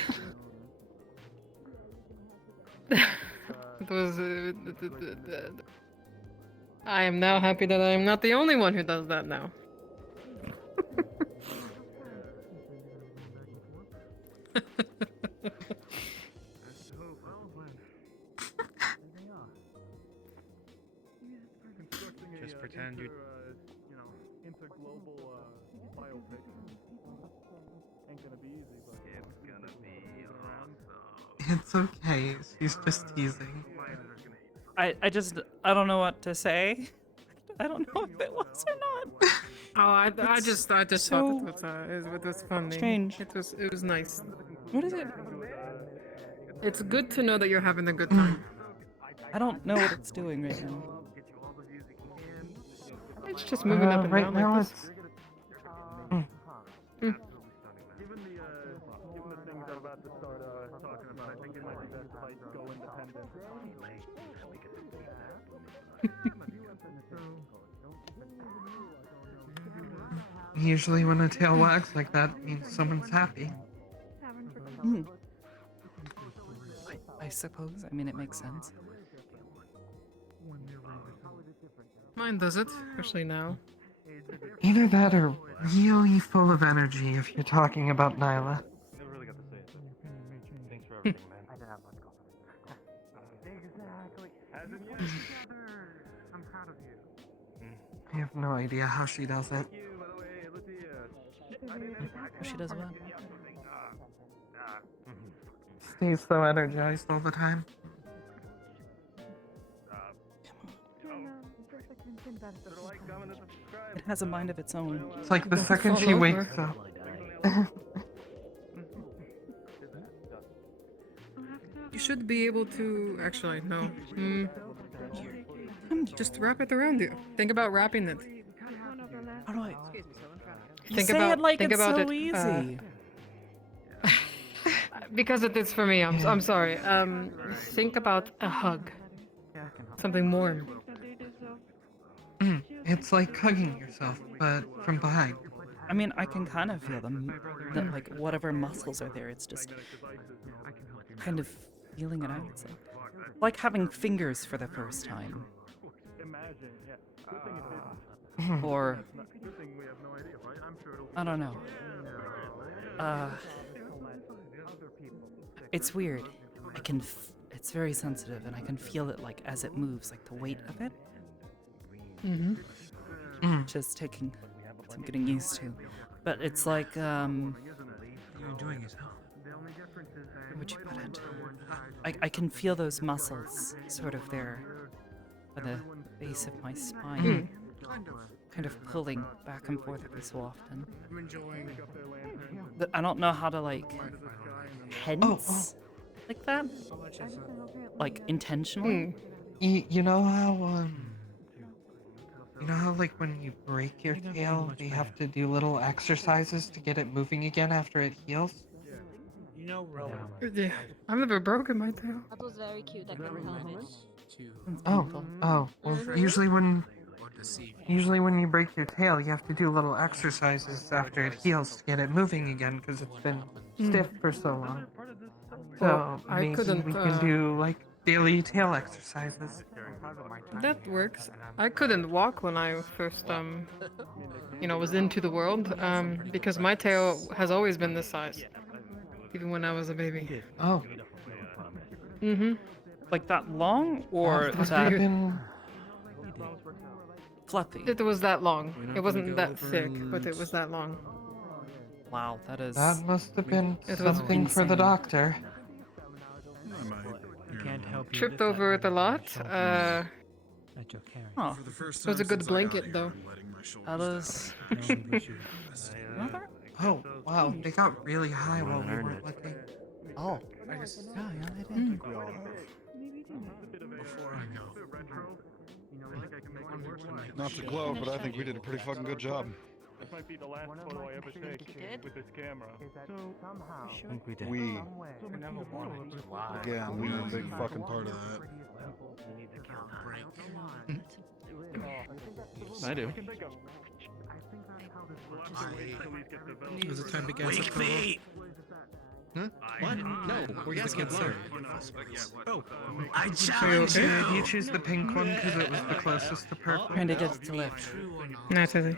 It was. I am now happy that I am not the only one who does that now. Just pretend you. Interglobal biopic. Ain't gonna be easy, but it's gonna be awesome. It's okay. She's just teasing. I don't know what to say. I don't know if it was or not. Oh, I just so thought it was funny. strange. It was nice. What is it? It's good to know that you're having a good time. I don't know what it's doing right now. It's just moving up and right down now like this. it's. Given the things I'm about to start talking about, I think it might be best if I go independent. Usually when a tail wags like that, it means someone's happy. I suppose. I mean, it makes sense. Mine does it, especially now. Either that or really full of energy if you're talking about Nyla. Never really got to say it. Thanks for everything, man. I didn't have much confidence. Exactly. As in you together. I'm proud of you. I have no idea how she does it. She does what? Stays so energized all the time. It has a mind of its own. It's like the second she wakes up. You should be able to. Actually, no. Just wrap it around you. Think about wrapping it. How do I? You Think say about it like think it's about so it. easy. Because it is for me. I'm sorry. Think about a hug. Something warm. It's like hugging yourself, but from behind. I mean, I can kind of feel them. That like whatever muscles are there, it's just kind of feeling it out. It's like having fingers for the first time. Or I don't know. It's weird. I can. It's very sensitive, and I can feel it like as it moves, like the weight of it. Just taking some getting used to, but it's like You're enjoying yourself. what would you put it? I can feel those muscles sort of there by the base of my spine, kind of pulling back and forth every so often. I don't know how to like tense like that, like intentionally. You know how like when you break your tail, they have to do little exercises to get it moving again after it heals? Yeah. I've never broken my tail. That was very cute. I can tell it. Well, usually when you break your tail, you have to do little exercises after it heals to get it moving again because it's been stiff for so long. So I maybe couldn't, we can do like daily tail exercises. That works. I couldn't walk when I first, was into the world, because my tail has always been this size, even when I was a baby. Oh. Like that long, or That's that been fluffy? It was that long. It wasn't that thick, but it was that long. Wow, that is. That must have been It was something for the insane. doctor. Tripped over it a lot. Oh, It was a good blanket, though. that is. Oh, wow, they got really high while we weren't looking. Oh. I just, Yeah, they did. Not to gloat, but I think we did a pretty fucking good job. This might be the last photo I ever take with this camera. We. Again, we were a big fucking part of that. I do. Is it time to gas up Wake the me! Huh? What? No, we're gassing up there. Oh, I challenge you! Did you choose the pink one because it was the closest to purple? Trying to get it to lift. Natalie.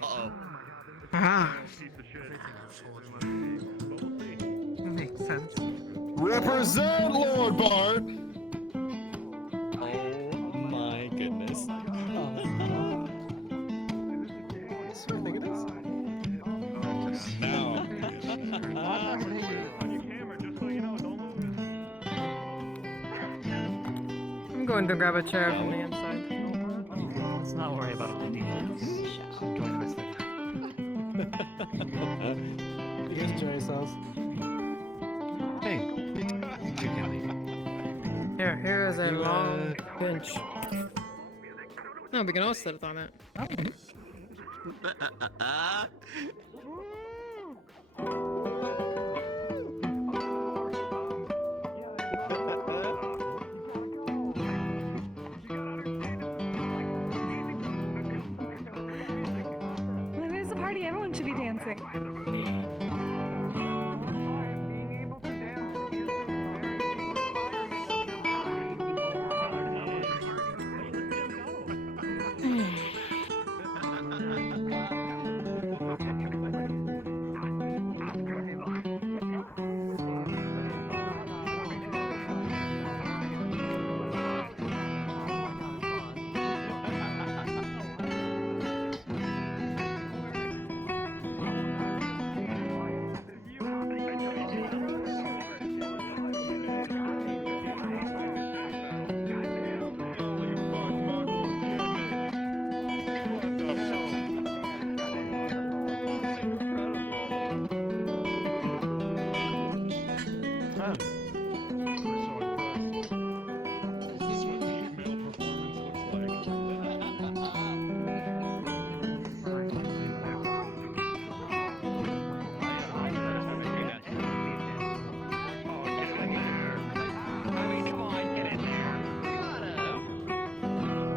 Ah. Makes sense. Represent, Lord Bart! Oh my goodness. I think it is. Now. I'm going to grab a chair from the inside. Let's not worry about the details. Enjoy the rest of the time. You guys enjoy yourselves? Hey, Here is a long bench. No, we can all sit on it. When there's a party, everyone should be dancing.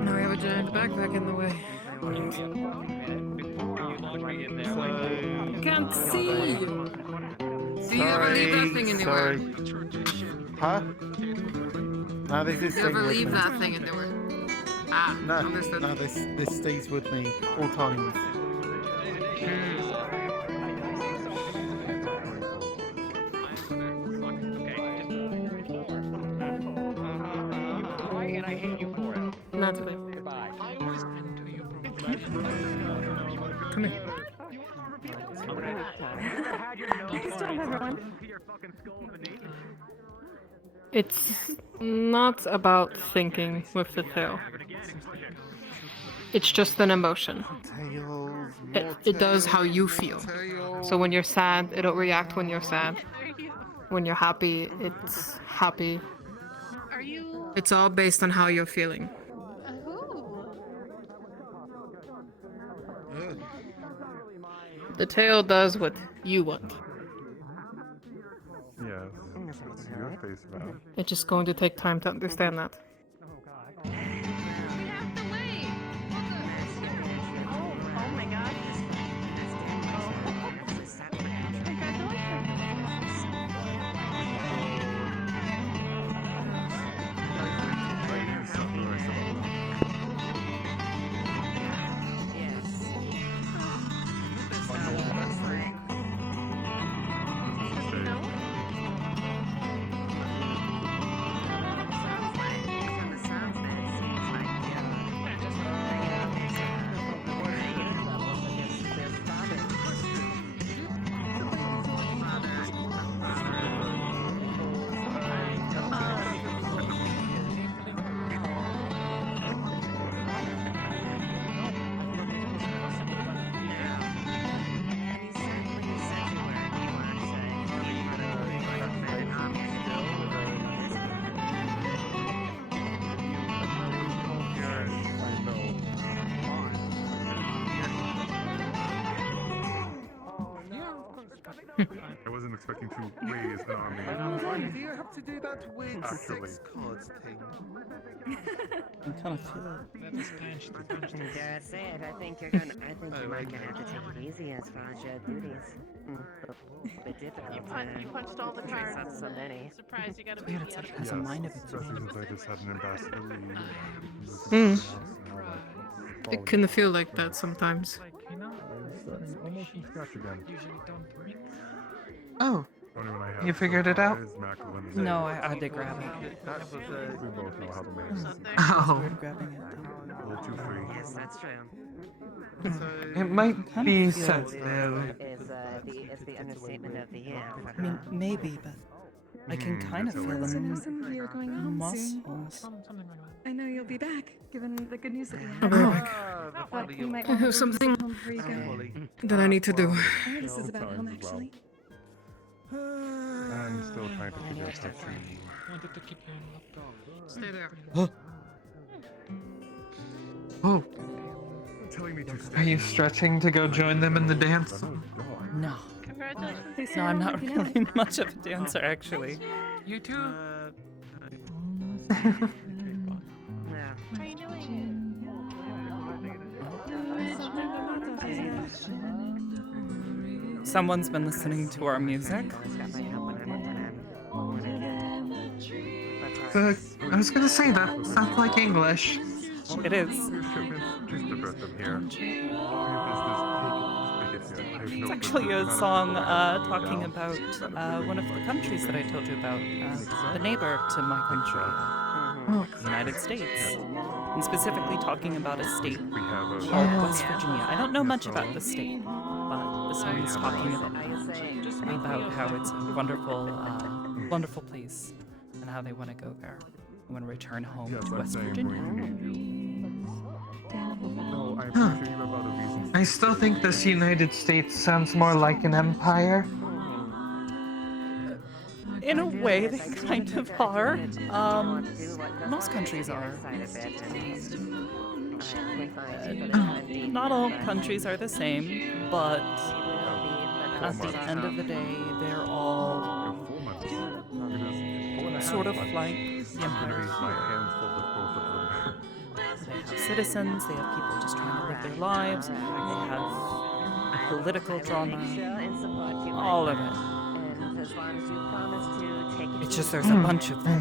Now we have a giant backpack in the way. Can't see! Do you ever leave that thing anywhere? Huh? No, this is Do you ever leave that thing anywhere? Ah, No, understood. no, this stays with me all times. Natalie. Come here. Peace to everyone. It's not about thinking with the tail. It's just an emotion. It does how you feel. So when you're sad, it'll react when you're sad. When you're happy, it's happy. Are you? It's all based on how you're feeling. The tail does what you want. Yes. Your face, man. It's just going to take time to understand that. Oh my god. I wasn't expecting to raise an army. Do you have to do that weird Actually. 6 cards thing? I kind of feel it. Dare I say it? I think you might gonna have to take it easy as far as your duties. A bit difficult. You punched all the cards. Not so many. Surprised you got a Weird, big it's like it yet. has a mind of its Especially own. since I just had an ambassador Mm. It can feel like that sometimes. almost from scratch again. Oh, Only when I have you figured it out? fries, macaroni, and No, eggs. I had to grab it. That was We both know how to make it. Oh. Weird grabbing it. A little too free. Yes, that's true. It might Kind be of feel- sensitive. It's the understatement of the year. I mean, maybe, but I can kind of feel So the now some of you are going home soon. muscles. I know you'll be back, given the good news that we I'll have. be back. But you might I have want to something home before you go. that I need to do. Oh, this is about home, actually. I'm still trying to figure out how to. Stay there. Oh, Telling me to stay. are you stretching to go join them in the dance? No. Congratulations. No, I'm not really much of a dancer, actually. You too. Yeah. How are you doing? Someone's been listening to our music. I was gonna say that sounds like English. It is. Just a breath of here. It's actually a song talking about one of the countries that I told you about, the neighbor to my country, the United States, and specifically talking about a state called West Virginia. I don't know much about the state, but the song is talking about how it's a wonderful, wonderful place, and how they want to go there. They want to return home to West Virginia. No, I'm pretty sure about the reasons. I still think this United States sounds more like an empire. In a way, they kind of are. Most countries are. Not all countries are the same, but at the end of the day, they're all sort of like the empires. They have citizens, they have people just trying to live their lives, they have political drama, all of it. It's just there's a bunch of them,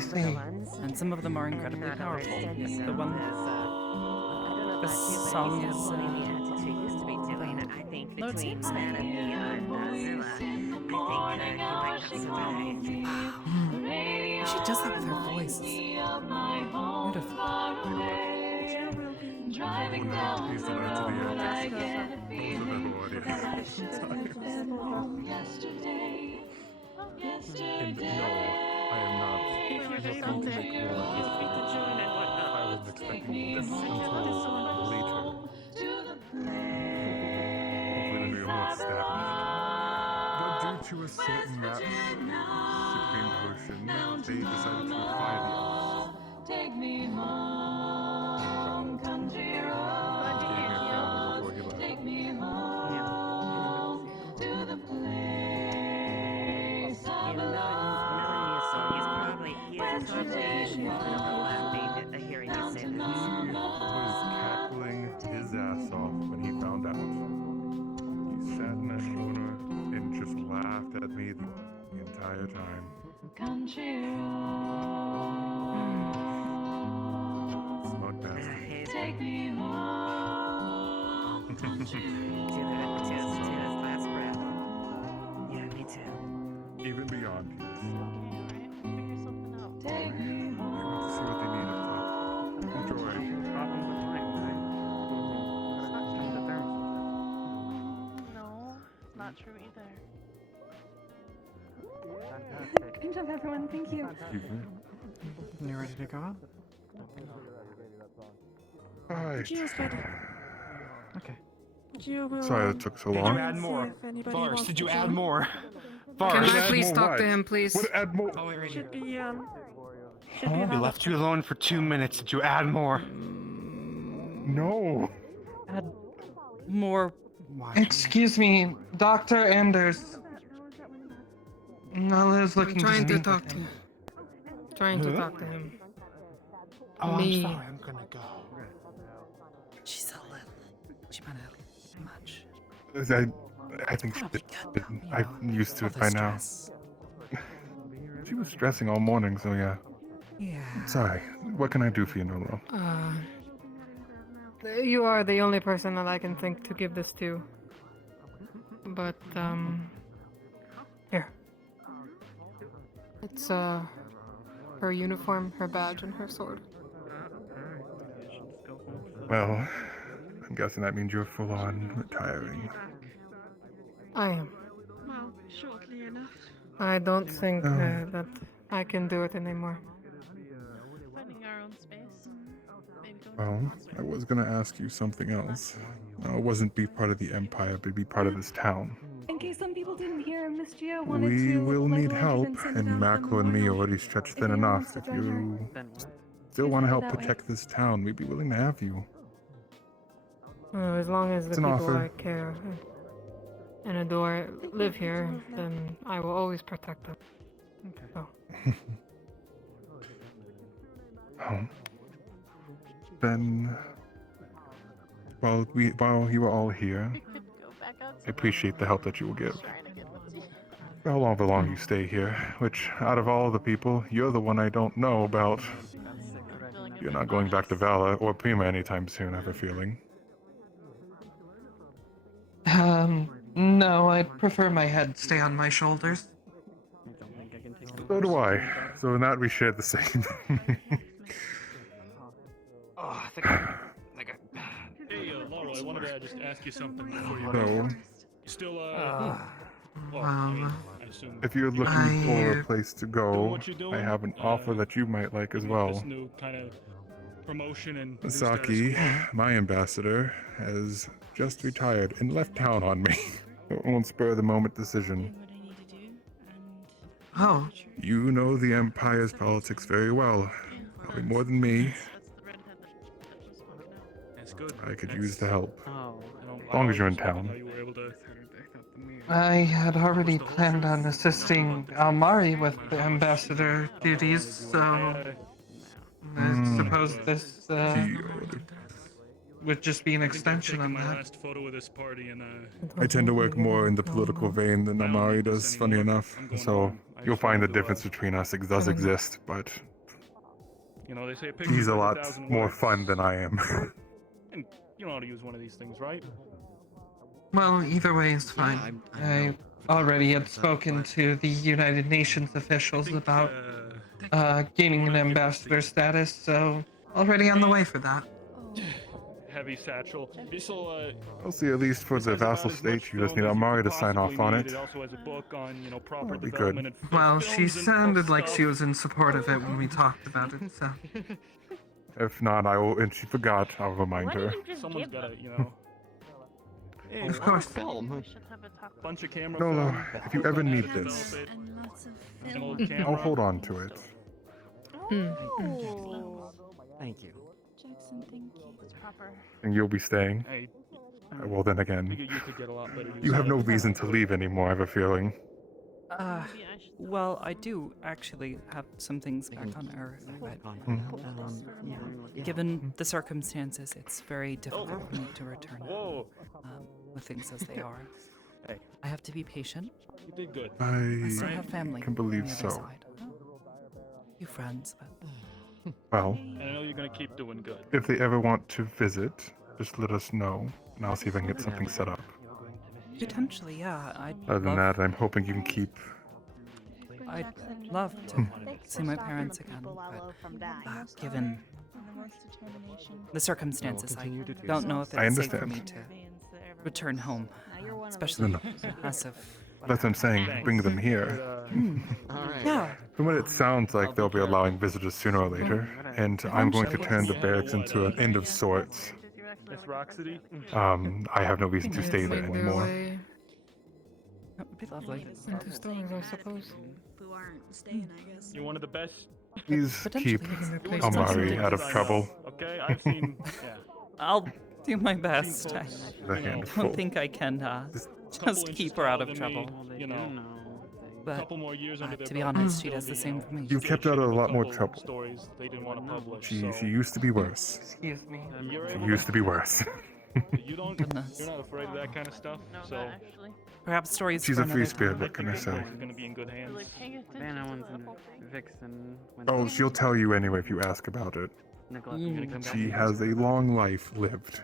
and some of them are incredibly powerful. Like the one, this song is, no, it seems she does that with her voice. Beautiful. Driving down the road I get feeling yesterday. And no, I am not looking to make more of this. I wasn't expecting this until later. But due to a certain rap's supreme potion, they decided to defy the odds. Take me home, country road. Take me home to the place of He's probably hearing you say He was cackling his ass off when he found out. He sat in that corner and just laughed at me the entire time. country Smug bastard. Take me home. to his last breath. Yeah, me too. Even beyond peace. Take me They went to see what they need up top. Enjoy. No, it's not true either. Good job, everyone. Thank you. You ready to go out? Alright. Okay. Sorry it took so Did long. you add more? Vars, did you add more? Can Vars. I please talk to him, please? What add more? Oh, wait, right Should here. be We left you alone for 2 minutes. Did you add more? No. Add more. Excuse me, Dr. Anders. Nala's looking trying to speak talk with to him. him. Trying to talk to him. Oh, Me. I'm sorry. I'm gonna go. She's a little. She might have much. I think she did. I'm used to it by now. She was stressing all morning, so yeah. Yeah. Sorry. What can I do for you, Nolo? You are the only person that I can think to give this to. But, here. It's, her uniform, her badge, and her sword. Well, I'm guessing that means you're full on retiring. I am. Well, shortly enough. I don't think that I can do it anymore. Finding our own space. Maybe go Well, I was gonna ask you something else. It wasn't be part of the Empire, but be part of this town. In case some people didn't hear, Miss Gia wanted We to will need like, help, and send it and out Macro and me already stretched thin anyone enough. wants to If join you still want to help that way. protect this town, we'd be willing to have you. As long as the It's an people offer. I care and adore live here, then I will always protect them. So. Oh. Then, while you were all here, I appreciate the help that you will give. For however long you stay here, which, out of all the people, you're the one I don't know about. You're not going back to Vala or Prima anytime soon, I have a feeling. No, I prefer my head stay on my shoulders. So do I. So in that we share the same. Oh, I think Hey, Laurel, I wanted to just ask you something before you No. You still, well, I assume If you're looking for a place to go, I have an offer that you might like as well. this new kind of promotion and new status Saki, quo. my ambassador, has just retired and left town on me. It won't spur the moment decision. Oh. You know the Empire's politics very well. Probably more than me. That's good. I could use the help. Oh. As long as you're in town. You were able to I had already planned on assisting Almari with the ambassador duties, so I suppose this would just be an extension on my that. last photo of this party and I tend to work more in the political vein than Amari does, funny enough. So you'll find the difference between us does exist, but you know, they say a picture he's a worth lot 1,000 more words. fun than I am. And you know how to use one of these things, right? Well, either way is fine. I already had spoken to the United Nations officials about gaining an ambassador status, so already on the way for that. Heavy satchel. This'll, I'll see, at least for the vassal state, you just need Amari to sign off on it. It also has a book on, you know, proper That'd be development good. and Well, she films and sounded like stuff. she was in support of it when we talked about it, so. If not, I will, and she forgot, I'll remind her. Someone's gotta, you know. Hey, Of course. film. Bunch of camera Nolo, film. if you ever need Action a this, little bit. And lots of An film. old I'll camera. hold on to it. Thank you. Jackson, thank you. It's proper. And you'll be staying. Hey, Well, then figure again, you could get a lot better use you have out no of it. reason to leave anymore, I have a feeling. Well, I do actually have some things back on Earth, but given the circumstances, it's very difficult for me to return with things as they are. Hey. I have to be patient. You did good. I still have family. can believe on the other so. side. A few friends, but Well, And I know you're gonna keep doing good. if they ever want to visit, just let us know, and I'll see if I can get something set up. potentially, yeah. Other than that, I'm hoping you can keep. I'd love to see my parents again, but given the circumstances, I don't know if I it's safe for understand. me to return home, especially No. as of. That's what I'm saying. Bring them here. Yeah. From what it sounds like, they'll be allowing visitors sooner or later, and I'm going to turn the barracks into an end of sorts. Miss Roxity? I have no reason to stay there anymore. That would be lovely. Into stores, I suppose. Who aren't staying, I guess. You're one of the best. Please keep Potentially. Amari out of I know, trouble. Okay, I've seen. Yeah. I'll do my best. I The handful. don't think I can just keep her out of trouble. You know. But couple more years under their to be belt, honest, she they'll does the be, same for me. You've kept her out of a lot more couple trouble. Stories they didn't want to publish. She so used to be worse. Excuse me. you're She able used to be worse. You don't. You're not afraid of that kind of stuff. So Perhaps stories. She's for a free another spirit. time. What can I say? you're gonna be in good hands. Vanna wants Vixen. Oh, she'll tell you anyway if you ask about it. She has a long life lived.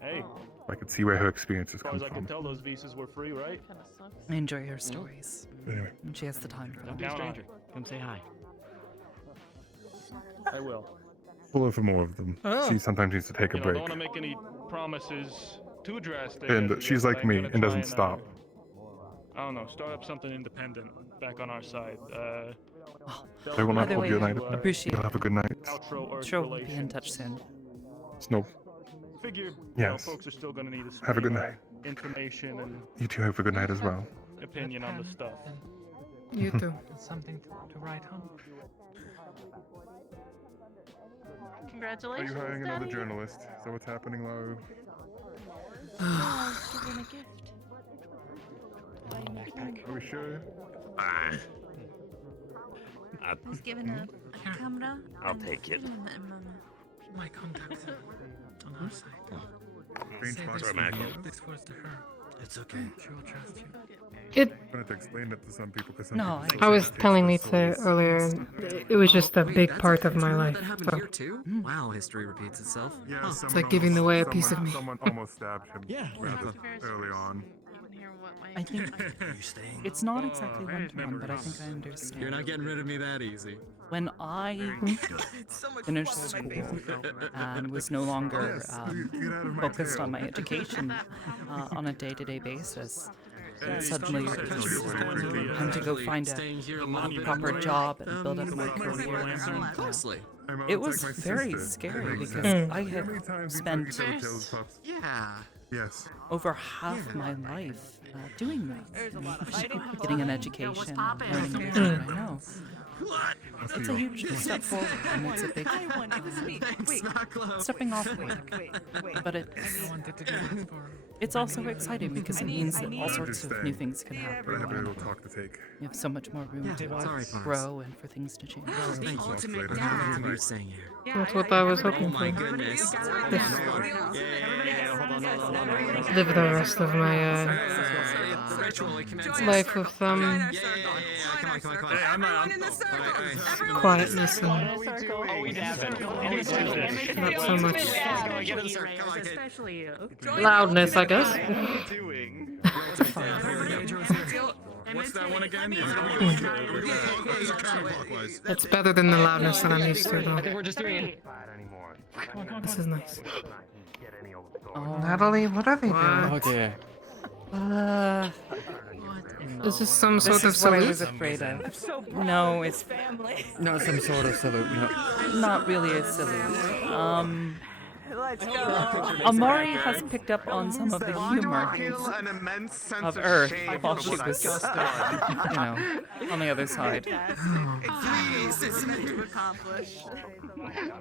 Hey, I could see where her experiences as far come as I can from. tell, those visas were free, right? I enjoy her stories. Anyway. And she has the time for Don't them. be a stranger. Come say hi. I will. Pull her for more of them. Oh. She sometimes needs to take a You know, break. don't want to make any promises too drastic. And she's like me and doesn't stop. I don't know. Start up something independent back on our side. I will not By the hold you way, a night. appreciate You'll have a good night. Sure, we'll be in touch soon. Snow. Figure, Yes. folks are still gonna need Have a good night. information and You two have a good night as well. opinion on the stuff. You too. Something to write home. Are Congratulations, you hiring another Daddy. journalist? Is that what's happening, Laru? Give him a gift. Are we sure? Ah, I was given a camera. I'll and take it. film and My contacts on her side. Green Say spot. this Sorry, for Michael. you, this was to her. It's okay. She will trust you. It. I'm going to explain it to some people because some No, people I say was it telling takes Lisa their souls. earlier, it was just a big part of my life. That happened So here too? Wow, history repeats itself. Yeah, Huh. it's like giving away a piece of me. Someone almost stabbed him Yeah. rather early on. I think Are you staying? it's not exactly one-to-one, but I think I understand. You're not getting rid of me that easy. When I finished school and was no longer focused on my education on a day-to-day basis, and suddenly it was time to go find a proper job and build up my career. And, Closely. it was very scary because I had spent Yeah. Yes. over half my life doing that, getting an education, learning everything I know. It's a huge step forward, and it's a big stepping off point. But it's also exciting because it means that all sorts of new things can But I happen. have a and little talk to take. You have so much more room to grow and for things to change. Thank you. Later. Thank you for staying here. That's what I was Oh hoping my for. goodness. Live the rest of my life with some quietness and not so much loudness, I guess. What's that one again? It's better than the loudness that I'm used to, though. We're just doing it. This is nice. Natalie, what are they doing? Okay. Is this some sort This of is what I salute? was afraid of. No, it's Not some sort of salute. No. not really a salute. Let's go. Amari has picked up on some of the humor An immense sense of of Earth shame while for she what was, I've just you know, on the other side. It's meant to accomplish.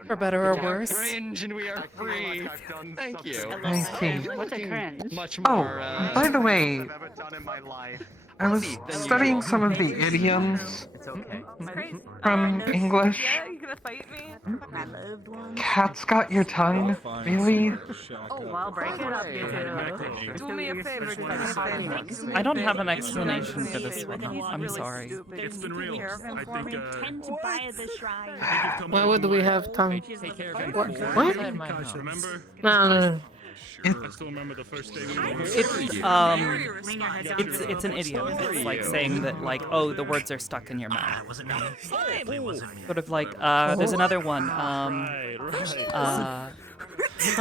For better or worse. Cringe and we are free. Thank you. I see. What's a cringe? Much Oh, more. by the way, I've ever done in my life. I was studying some of the idioms It's okay. from English. Yeah, you gonna fight me? My loved one. Cat's got your tongue? Really? Oh, well, break it up, you two. Do me a favor, I don't have an explanation for this one. I'm sorry. It's been real. I think, Tend to buy at the shrine. Why would we have tongue? What? What? Remember? No. I still remember the first day we were It's an idiom. It's like saying that, like, oh, the words are stuck in your mouth. Sort of like, there's another one. Why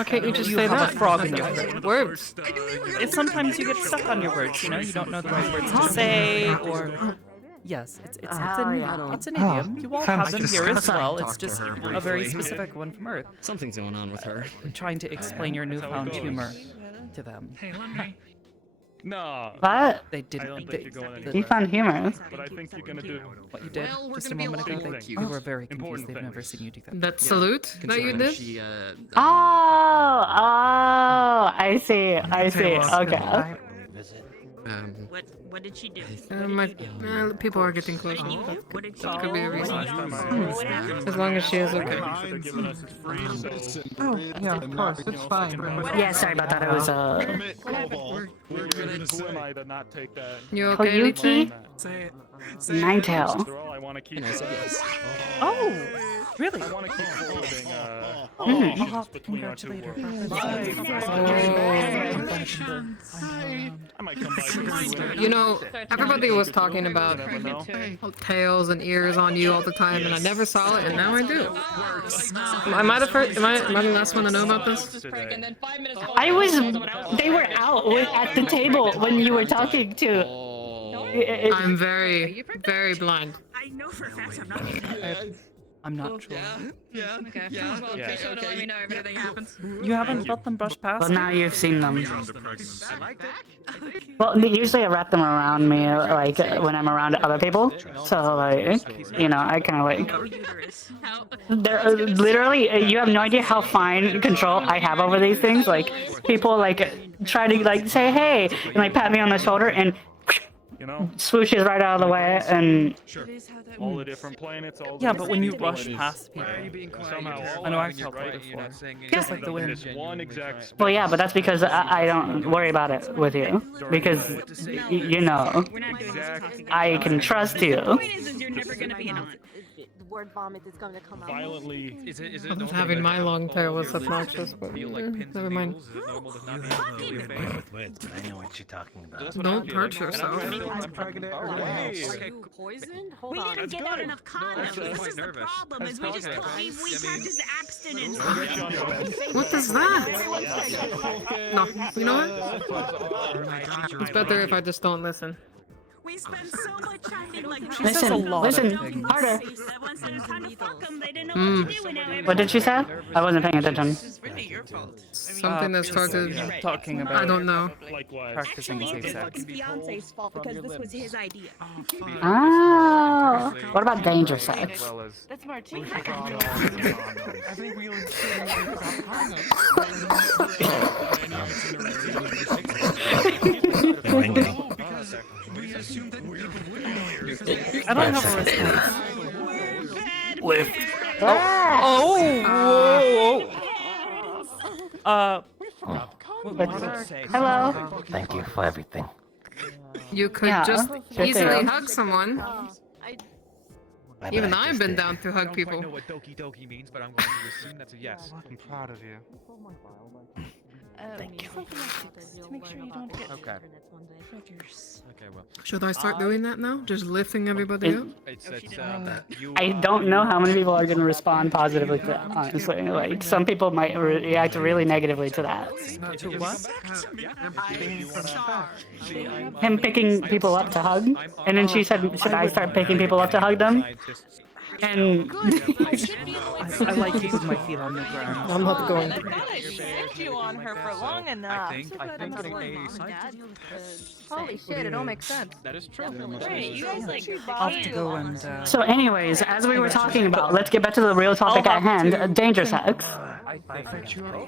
can't you just you say have that? a frog in your throat. Words. It's sometimes you get stuck on your words. You know, you don't know the right words to say, or yes, it's an idiom. You all have them here as well. It's just a very specific one from Earth. Something's going on with her. I'm trying to explain your newfound humor to them. Hey, let me. No. What? They didn't. I don't think you're going anywhere. You found humor. But I think you're gonna do What you did Well, we're just a gonna be moment a ago. lot They were very Important confused. They've things. never seen you do that. That salute that you did? She, Oh, I see. Okay. What did she do? People are getting closer. What did she That do? could be a reason. last time I As long as she is okay. they're giving us is free, so Oh, yeah, of course, it's fine. Yeah, sorry about that. I was who am I to not take that? You okay, Koyuki? Lee? Ninetale. After all, I want to keep. Oh, really? I want to keep forwarding Oh, between our two congratulate worlds. I might come by for You know, everybody was talking about never know. tails and ears on you all the time, and I never saw it, and now I do. Am I the last one to know about this? I was. They were out at the table when you were talking to. I'm very, very blind. I know for a fact I'm not. I'm not sure. Yeah. Okay. Well, be sure to let me know if anything happens. You haven't let them brush past. Well, now you've seen them. I like that. Well, usually I wrap them around me, like when I'm around other people. So, like, you know, I kind of like. They're literally. You have no idea how fine control I have over these things. Like, people like try to like say hey and like pat me on the shoulder and. You know, swooshes right out of the way and. all the different planets. All Yeah, the but when you different rush abilities. past people, Somehow, all I know I've actions felt right, that you're before. not saying Just anything. like the wind. This one exact. Well, yeah, but that's because I don't worry about it with you because you know I can trust you. You're never gonna be an The word vomit is going to come out. Violently. Is it I thought having my long tail was obnoxious, but feel like pins never and mind. needles? Is it normal to not be able to feel your face? I know what you're talking about. That's what Don't I feel hurt like. yourself. And I'm pregnant. Hey. Okay, Poisoned? Hold We on. didn't get out enough condoms. That's This is the nervous. problem. Is we just Okay. we practice abstinence. What is that? No, you know what? It's better if I just don't listen. We spend so much time being like, She says a lot of Listen, things. harder. that once it was time to fuck them, they didn't know what to do, and now What did she say? I wasn't paying attention. It's really your fault. Something that started. Talking about I don't know. Likewise. practicing Actually, safe this sex. was fiance's fault because this was his idea. Oh, what about danger sex? That's Martina. I think we I don't have a response. Lift. Oh! Whoa! Hello. Thank you for everything. You could Yeah, just sure easily thing. hug someone. Even I've been down to hug people. I don't quite know what doki doki means, but I'm going to assume that's a yes. I'm proud of you. Thank you. To make sure you don't get Okay. triggers. Okay, well. Should I start doing that now? Just lifting everybody up? It's you, I don't know how many people are going to respond positively to that, honestly. Like, some people might react really negatively to that. To what? Him picking people up to hug, and then she said, should I start picking people up to hug them? And I like keeping my feet on the ground. I'm not going I to. thought I sent you on her for long enough. I think getting a side Holy shit, it all makes sense. that is true. Right, you guys like I'll have to go and. so, anyways, as we were talking about, let's get back to the real topic at hand: danger sex. I think you're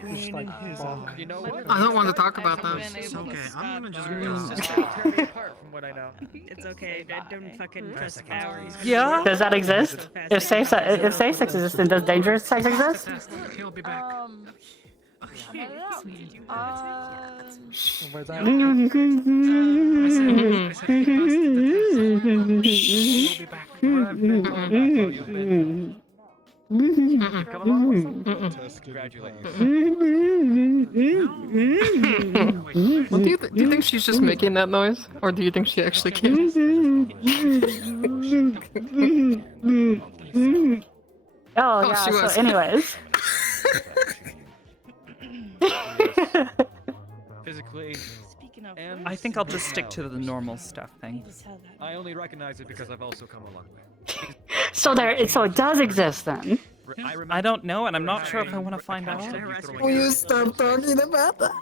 you know what? I don't want to talk about that. It's okay. I'm gonna just apart from what I know. It's okay. I don't fucking trust ours. Yeah? Does that exist? If safe sex exists, then does dangerous sex exist? He'll be back. Where's that? Well, do you think she's just making that noise, or do you think she actually can? Oh yeah. she So, was. anyways. Physically. Speaking of And I think I'll just stick to the normal stuff thing. I only recognize it because I've also come a long way. So it does exist then. I don't know, and I'm not sure if I want to find out. Will you stop talking about that?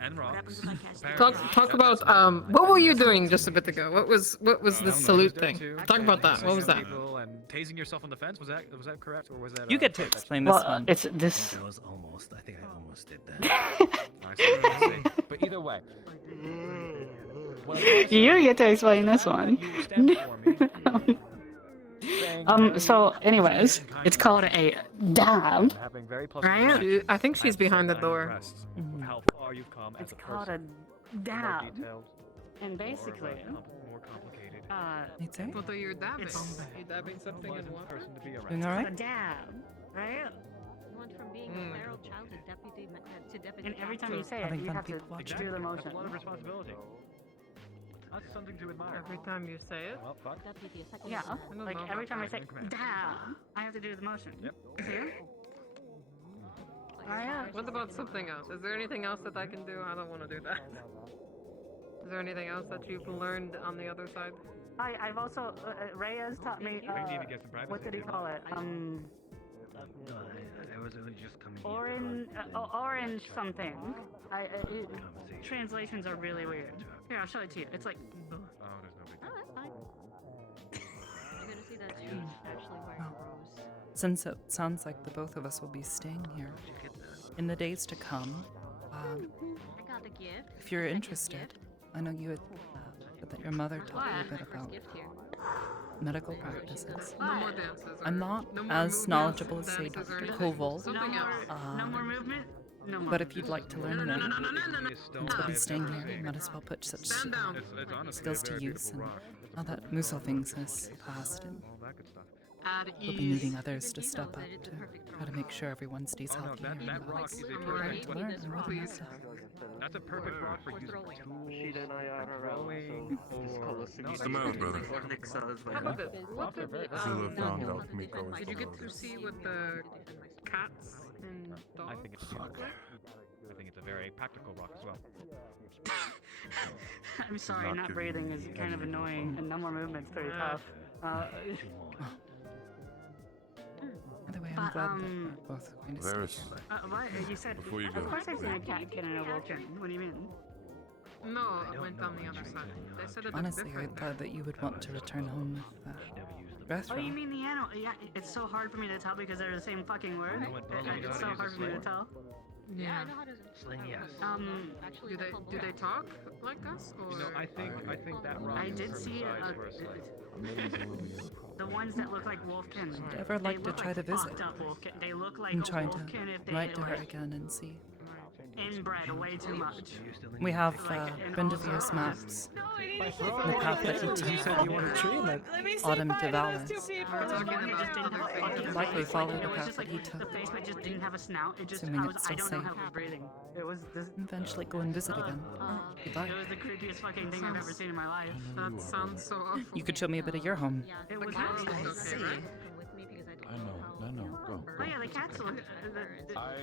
And rocks. Talk about what were you doing just a bit ago? What was the salute thing? Talk about that. What was that? And tasing yourself on the fence, was that correct, or was that? You get to explain this Well, one. it's this. That was almost. I think I almost did that. But either way. You get to explain this one. So, anyways, it's called a dab, right? I think she's behind the door. How far you've come as It's a called person. a dab, Detailed, and basically, more complicated. It's it? What are you dabbing? You dabbing something in water? Person to be around. Doing all a right? dab, right? Went from being a feral child to deputy to deputy. And every time you say it, Having you fun have to people watching. do the That's motion. a lot of responsibility. That's something to admire. Every time you say it. Well, fuck. Deputy, a second Yeah, lieutenant. like every time I say Command. dab, I have to do the motion. Yep. See? What about something else? Is there anything else that I can do? I don't want to do that. Is there anything else that you've learned on the other side? I've also Reyes taught me. We need to get some privacy. What did he call it? I was only just coming Orange something. Translations are really weird. Here, I'll show it to you. It's like. Oh, there's no big Oh, that's fine. You're gonna see that she's actually wearing a rose. Since it sounds like the both of us will be staying here in the days to come, I got the gift. if you're interested, I know you had said that your mother taught you a bit about Gift here. medical practices. No more dances. I'm not no more as movements, knowledgeable as, say, dances, or Dr. anything. Koval, Something else. No more movement. No more. but if you'd like to learn more, Stone since we'll be I've staying ever here, you seen. might as well put such It's honestly skills a to very use, and beautiful rock. now that Muso things has passed, and All that good stuff. At we'll be ease. needing others to step up to try to make sure everyone stays Oh, no, healthy. that and rock is a we're perfect going to one. learn more than that. That's a perfect rock for using tools, throwing, or... What's the matter, brother? How about this? What did Zilla found out Miko was did you get to see what the cats and dogs? I think it's beautiful. I think it's a very practical rock as well. I'm sorry, not breathing is kind of annoying, and no more movement's pretty tough. Either way, I'm But, glad that we're both going to Varys, stay. What? You said. Before you Of go. course I've seen a cat get in a Vulcan. What do you mean? No, I went on the other side. They said it was Honestly, I different. thought that you would want to return home with Oh, restaurant. you mean the animal? Yeah, it's so hard for me to tell because they're the same fucking word. It's so hard for me to tell. Yeah. I know how to sling, yes. Actually, Do they talk like us? Or? You know, I think that rock I is did perfect see size for a slide. the ones that look like wolfkin. Would you ever They like to look try to visit? fucked up wolfkin. They look like I'm trying to wolfkin if they write had to her like again and see. inbred way too much. We have and Bendevir's also- maps. No, I The didn't path that you take from Autumn to Valence. You'd likely follow the path that he The took. face that just didn't have a snout. It just, Assuming I it's still don't know safe. how it was breathing. It was this. Eventually go and visit again. Goodbye. It was the creepiest fucking thing I've ever seen in my life. That sounds so awful. You could show me a bit of your home. It was The cat nice. is okay, right? I know, go. Oh yeah, the cats look.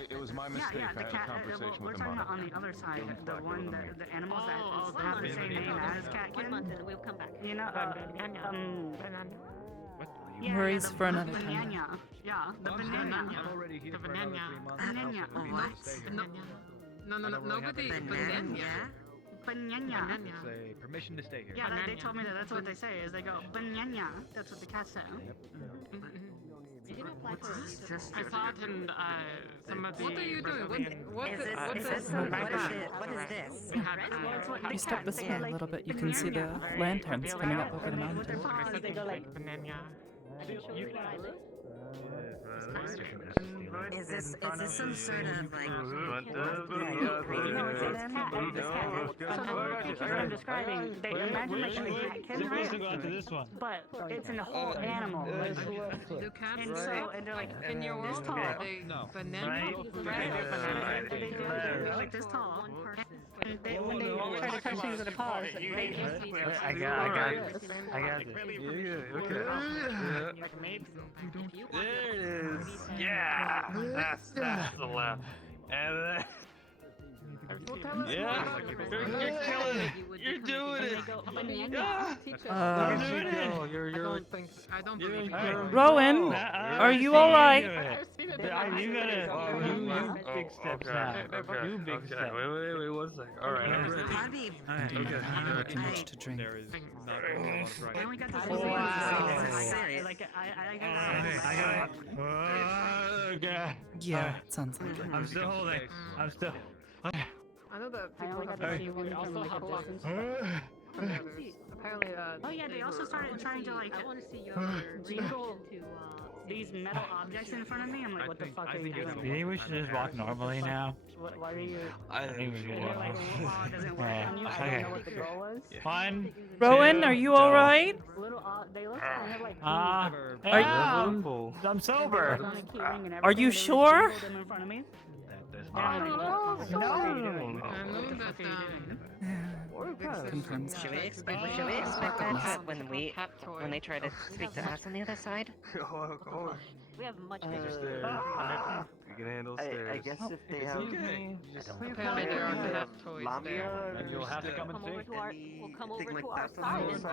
It was my Yeah, mistake. yeah, the I had cat. a conversation We're with the talking mother. about on the other side, the one, the animals that Oh, have the same name as Catkin. We'll come back. You know, yeah, Worries yeah, for another time. banana. Yeah, the banana. I'm already here for another 3 months. Banana. No, nobody. Banana. Say permission to stay here. Yeah, they told me that's what they say. Is they go banana. That's what the cats say. I thought in some of the. What are you doing? What is this? What is this? If you step this way a little bit, you can see the lanterns coming up over the mountain. They go like. Is this some sort of like? I'm describing. They imagine like a cat, but it's in a whole animal. Do cats And so, and they're like in your this world? tall. Are they banana? They're like this tall. And when they try to touch things with their paws, I got it. Okay. There it is. Yeah, that's the left. And yeah, you're killing it. You're doing it. Yeah. Uh, I don't believe it. Rowan, are you alright? You big steps now. You big steps. Wait, 1 second. All right. I'm ready. I do not have too much to drink. I only got this Yeah, it sounds like it. I'm still holding. I'm still. I know that I only got to see one from like a distance. apparently. Oh yeah, they also started trying to like jiggle these metal objects in front of me. I'm like, what the fuck are you doing? Do you think we should just walk normally now? Why are you? I think we should. You're like, oh, it doesn't work on you. I don't know what the goal was. Fine. Rowan, are you alright? Little, they look kind of like. I'm sober. Are you sure? I know that. Should we expect that when they try to speak to us on the other side? We have much bigger. You can handle stairs. I guess if they have Apparently there are enough toys there. and you'll have to come and see. We'll come over like to our that side.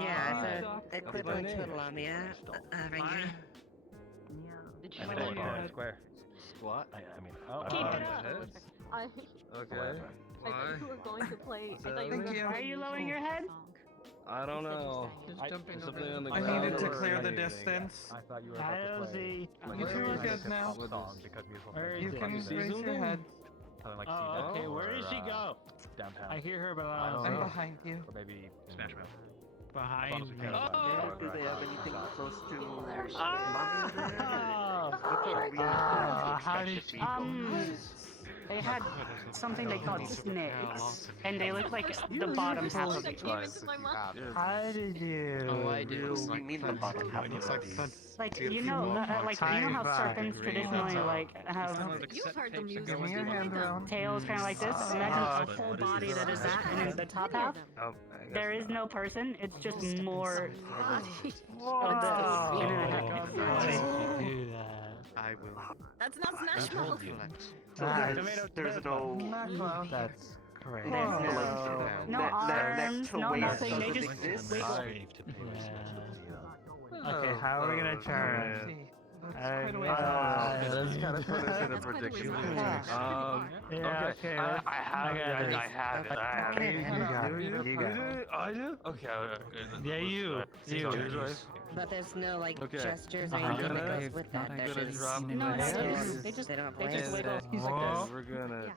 Yeah, the equivalent to a lamia, right here. Did you Square. What? Keep it up. Okay. I thought you were going to play. I thought you Thank were you. Why are you lowering your head? I don't know. Something on the ground. I needed to or clear the anything. distance. I thought you were Hi, about to play. You two are good now. You can raise your head. Oh, okay. Where did she go? Downtown. I hear her, but I don't I'm know. behind you. Or maybe Smash Mouth. Behind me. do they have anything close to How did she They had something they called snakes, and they look like the bottom half of it. How did you? Oh, I do. You mean the bottom half of it? Like you know how serpents traditionally like have You've heard the music. Give me your hand around. tails kind of like this. Imagine a whole body that is that, and then the top half. There is no person. It's just more of the skin and the heck. I will. That's not Smash Mouth. There's no. That's crazy. No arms, no nothing. They just wiggle. Okay, how are we gonna turn? Let's kind of put us in a prediction. Yeah, okay. I have it. You got it. I do? Okay. Yeah, you. But there's no like Okay. gestures or I'm anything that gonna- goes with that. They're gonna just drop No, they just they don't have they just legs. wiggle. He's like this. We're gonna.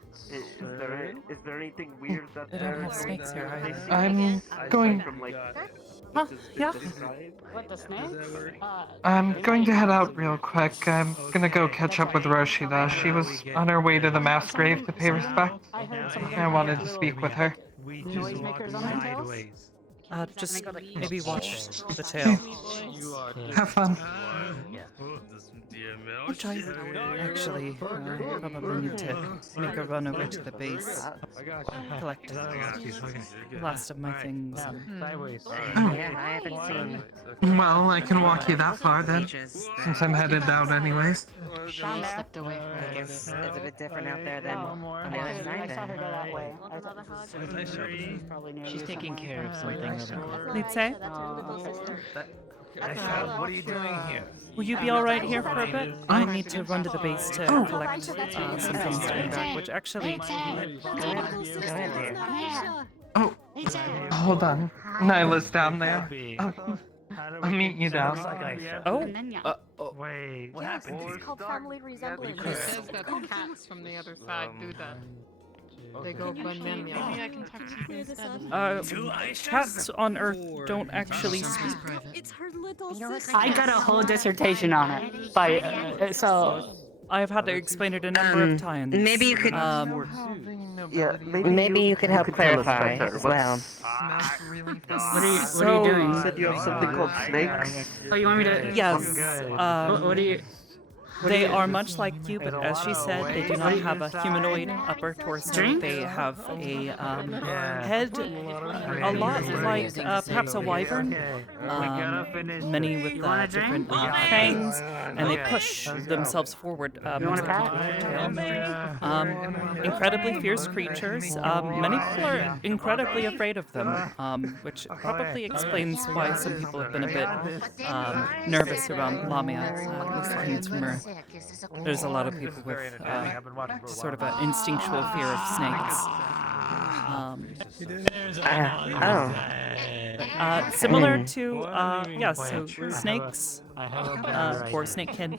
Is there anything weird that They don't have snakes here either. I'm going. from like Huh? Yeah? What, the snakes? I'm going to head out real quick. I'm gonna go catch up with Roshida. She was on her way to the mass grave to pay respects. I heard something. I wanted to speak with her. Noisemakers on their tails? Just maybe watch the tail. You are. Have fun. DML. which I actually probably need to make a run over to the base, collect the last of my things. Yeah, I haven't seen. Well, I can walk you that far then, since I'm headed out anyways. Sean stepped away. I guess it's a bit different out there than on the other side. I saw her go that way. She's taking care of something really quick. They'd say? What are you doing here? Will you be alright here for a bit? I need to run to the base to collect some things to bring back, which actually... Oh, hold on. Nyla's down there. I'll meet you down. Wait, what happened? It's called family resemblance. It says that the cats from the other side do that. They go bananas. Maybe I can talk to you instead. Cats on Earth don't actually speak. It's her little sister. I got a whole dissertation on it, but so I've had to explain it a number of times. Maybe you could. Yeah, Maybe you could help clarify as well. what are you doing? You said you have something called snakes? Oh, you want me to? Yes. What do you? They are much like you, but as she said, they do not have a humanoid upper torso. They have a head a lot like perhaps a wyvern, many with different fangs, and they push themselves forward. Incredibly fierce creatures. Many people are incredibly afraid of them, which probably explains why some people have been a bit nervous around Lamia, at least looking at from Earth. There's a lot of people with sort of an instinctual fear of snakes. Similar to, so snakes, or snakekin,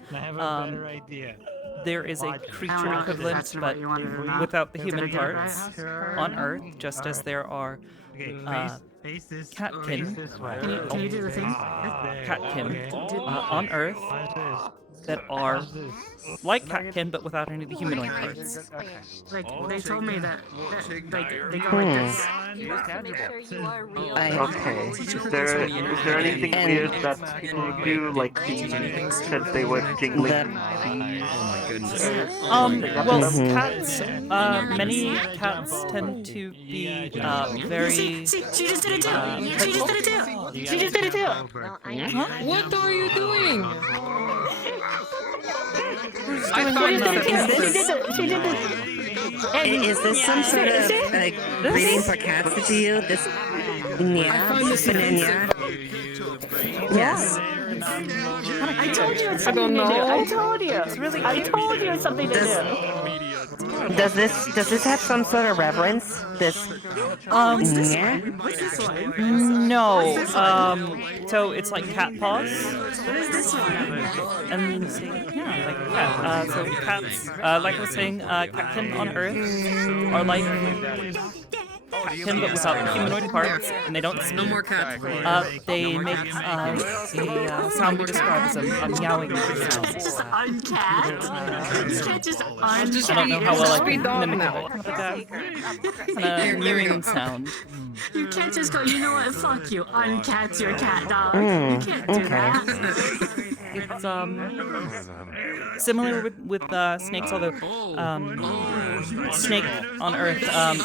there is a creature equivalent, but without the human parts, on Earth, just as there are catkin. Can you do the thing? Catkin on Earth that are like catkin but without any of the humanoid parts. Like they told me that like they go like this. Okay. Is there anything weird that people do, like since they went jingling? Well, Cats. Many cats tend to be very. See, she just did it too. She just did it too. She just did it too. Huh? What are you doing? Is this some sort of like breeding for cats to you? This banana? Yes. I told you it's something to do. I told you. I told you it's something to do. Does this have some sort of reverence? This What's this one? No. So it's like cat paws. What is this one? And yeah, like a cat. So cats, like I was saying, catkin on Earth are like catkin but without humanoid parts, and they don't speak. No more cats. They make a sound we describe as a meowing sound. Just uncat. This cat just uncat. I don't know how well I can mimic it, but that's a mewing sound. You can't just go, you know what, fuck you, uncat's your cat, dog. You can't do that. It's similar with snakes, although snake on Earth,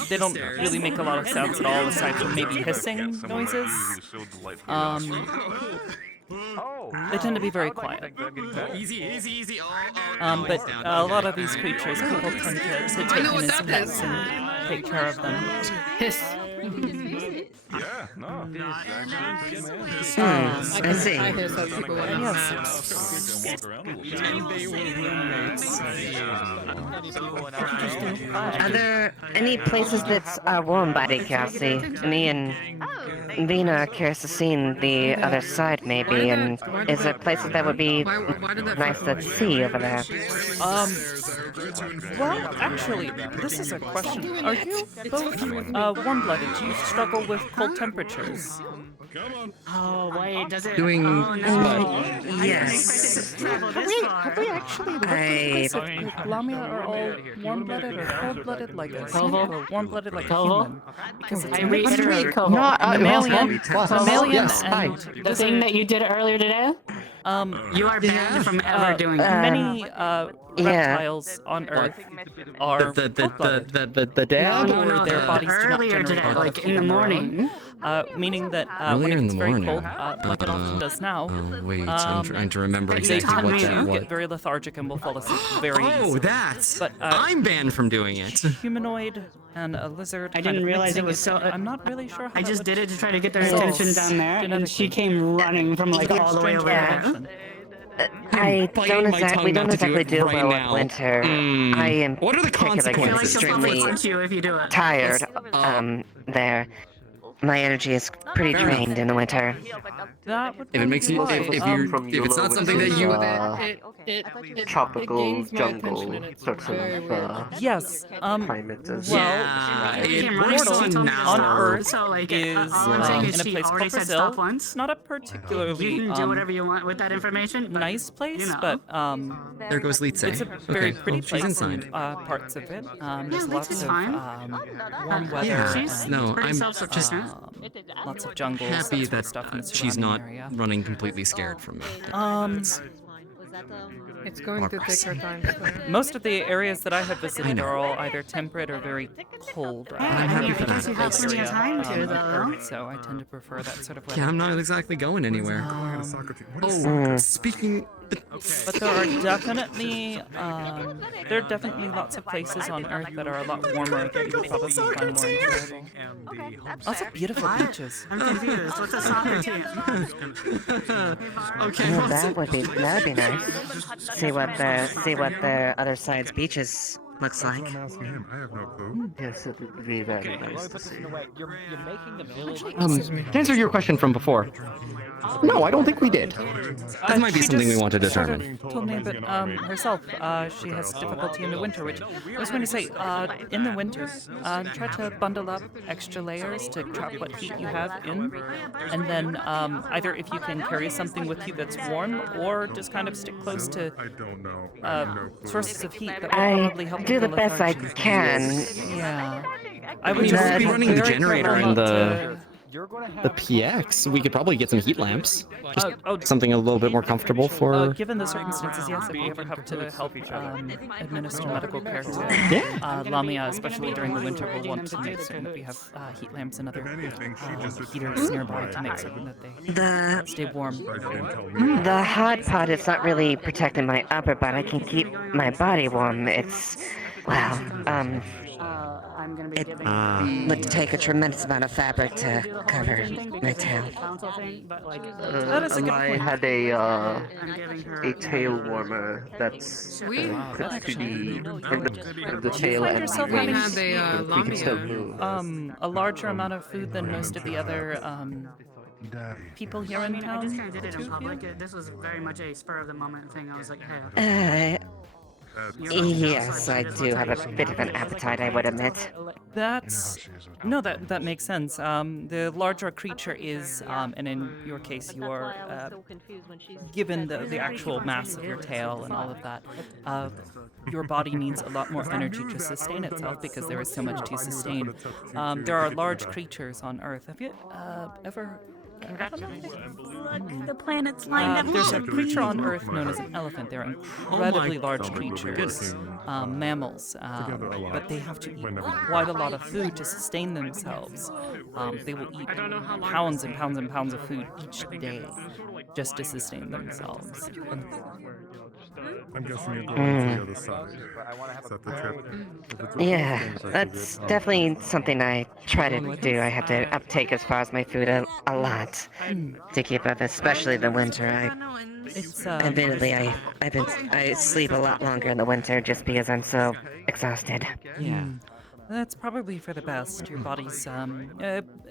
they don't really make a lot of sounds at all aside from maybe hissing noises. They tend to be very quiet. Easy. But a lot of these creatures, people tend to take in as pets and take care of them. Hiss. Yeah, no. I see. I hear some people when I'm Are there any places that's warm-bodied, Cassie? Me and Vina curious to see the other side, maybe, and is there places that would be nice to see over there? Well, actually, this is a question. Are you both warm-blooded? Do you struggle with cold temperatures? Oh, wait, does it? Doing yes. Have we actually looked at this? If Lamia are all warm-blooded or cold-blooded like a snake, or warm-blooded like a human? Because it's I reiterate, mammalian, yes, and the thing that you did earlier today? You are banned from ever doing that. Many reptiles on Earth are the dad No, or the their bodies do not earlier generate today, a lot like of in heat the on their morning. own, meaning that when Earlier it in gets the very morning. cold, like it often does now, Wait, I'm trying to remember they exactly tend what to that was. get very lethargic and will fall asleep very easily. Oh, that's. But I'm banned from doing it. Humanoid and a lizard. I kind didn't of realize it mixing was so. I'm not really sure how I that just would did it to try to get their result attention down there, and she genetically. came running from like all the way over there. We don't exactly do right well now. with winter. I am What are the particularly consequences? She'll probably punch you if you do it. tired there. My energy is pretty Fair enough. drained in the winter. That would If it makes you, if it's not something that you, tropical gains my jungle attention and it's sorts very of weird. Yes. climate is. yeah, Came it running, works she on told me to now. stop. On Earth So like, is all I'm saying is in a she place already called said Brazil. stop once. It's not a particularly You can do whatever you want with that information. But, nice place, you know. but There goes Leetse. it's a very Okay, pretty she's place. inside. Parts of it. There's Leeds lots is of fine. warm weather. Yeah, She's and, no, pretty I'm self-sufficient. lots of jungles. happy that sort of that stuff in the she's surrounding not area. running completely scared from me. It's going to take her time. So. Most of the areas that I have visited are all either temperate or very cold. I'm happy for because that. you have plenty of time to, of though. Earth, so I tend to prefer that sort of weather. Yeah, I'm not exactly going anywhere. Mm. Oh, speaking. But there are definitely lots of places on Earth that are a lot warmer that you would probably find more enjoyable. Lots of beautiful beaches. I'm confused. What's a soccer team? Okay. Well, that would be nice. See what the other side's beaches looks like. I'm asking him. I have no clue. Yes, it would be very nice to see. To answer your question from before. No, I don't think we did. That might be She something we just want to sort determine. of told me that herself, she has difficulty in the winter, which I was going to say, in the winter, try to bundle up extra layers to trap what heat you have in, and then either if you can carry something with you that's warm, or just kind of stick close to sources of heat that will probably help I do with the best I lethargy. can. Yeah. I would We just must be be running the very generator careful and not the PX. We could probably get some heat lamps. Just something a little bit more comfortable for. given the circumstances, yes, if we ever have to help administer medical care to Lamia, especially during the winter, we'll want to make certain that we have heat lamps and other heaters nearby to make certain that they stay warm. The hot pot is not really protecting my upper butt. I can keep my body warm. It's, well, I'm gonna be it giving would take a tremendous amount of fabric to cover my tail. council thing, but like That is a good I point. had I'm giving her a tail warmer that's put to the tail Find and yourself We having had a we can still lamia. move. a larger amount of food than most of the other people here I in mean, I just town. kind of did it in public. This was very much a spur of the moment thing. I was like, hey. Yes, I do have a bit of an appetite, I would admit. That makes sense. The larger a creature is, and in your case, you are given the actual mass of your tail and all of that. Your body needs a lot more energy to sustain itself because there is so much to sustain. There are large creatures on Earth. Have you ever? The planet's lined up. There's a creature on Earth known as an elephant. They're incredibly large creatures, mammals, but they have to eat quite a lot of food to sustain themselves. They will eat pounds and pounds and pounds of food each day just to sustain themselves. I'm guessing you're going to the other side. Is that the trip? Yeah, that's definitely something I try to do. I have to uptake as far as my food a lot to keep up, especially the winter. Admittedly, I sleep a lot longer in the winter just because I'm so exhausted. Yeah. That's probably for the best. Your body's,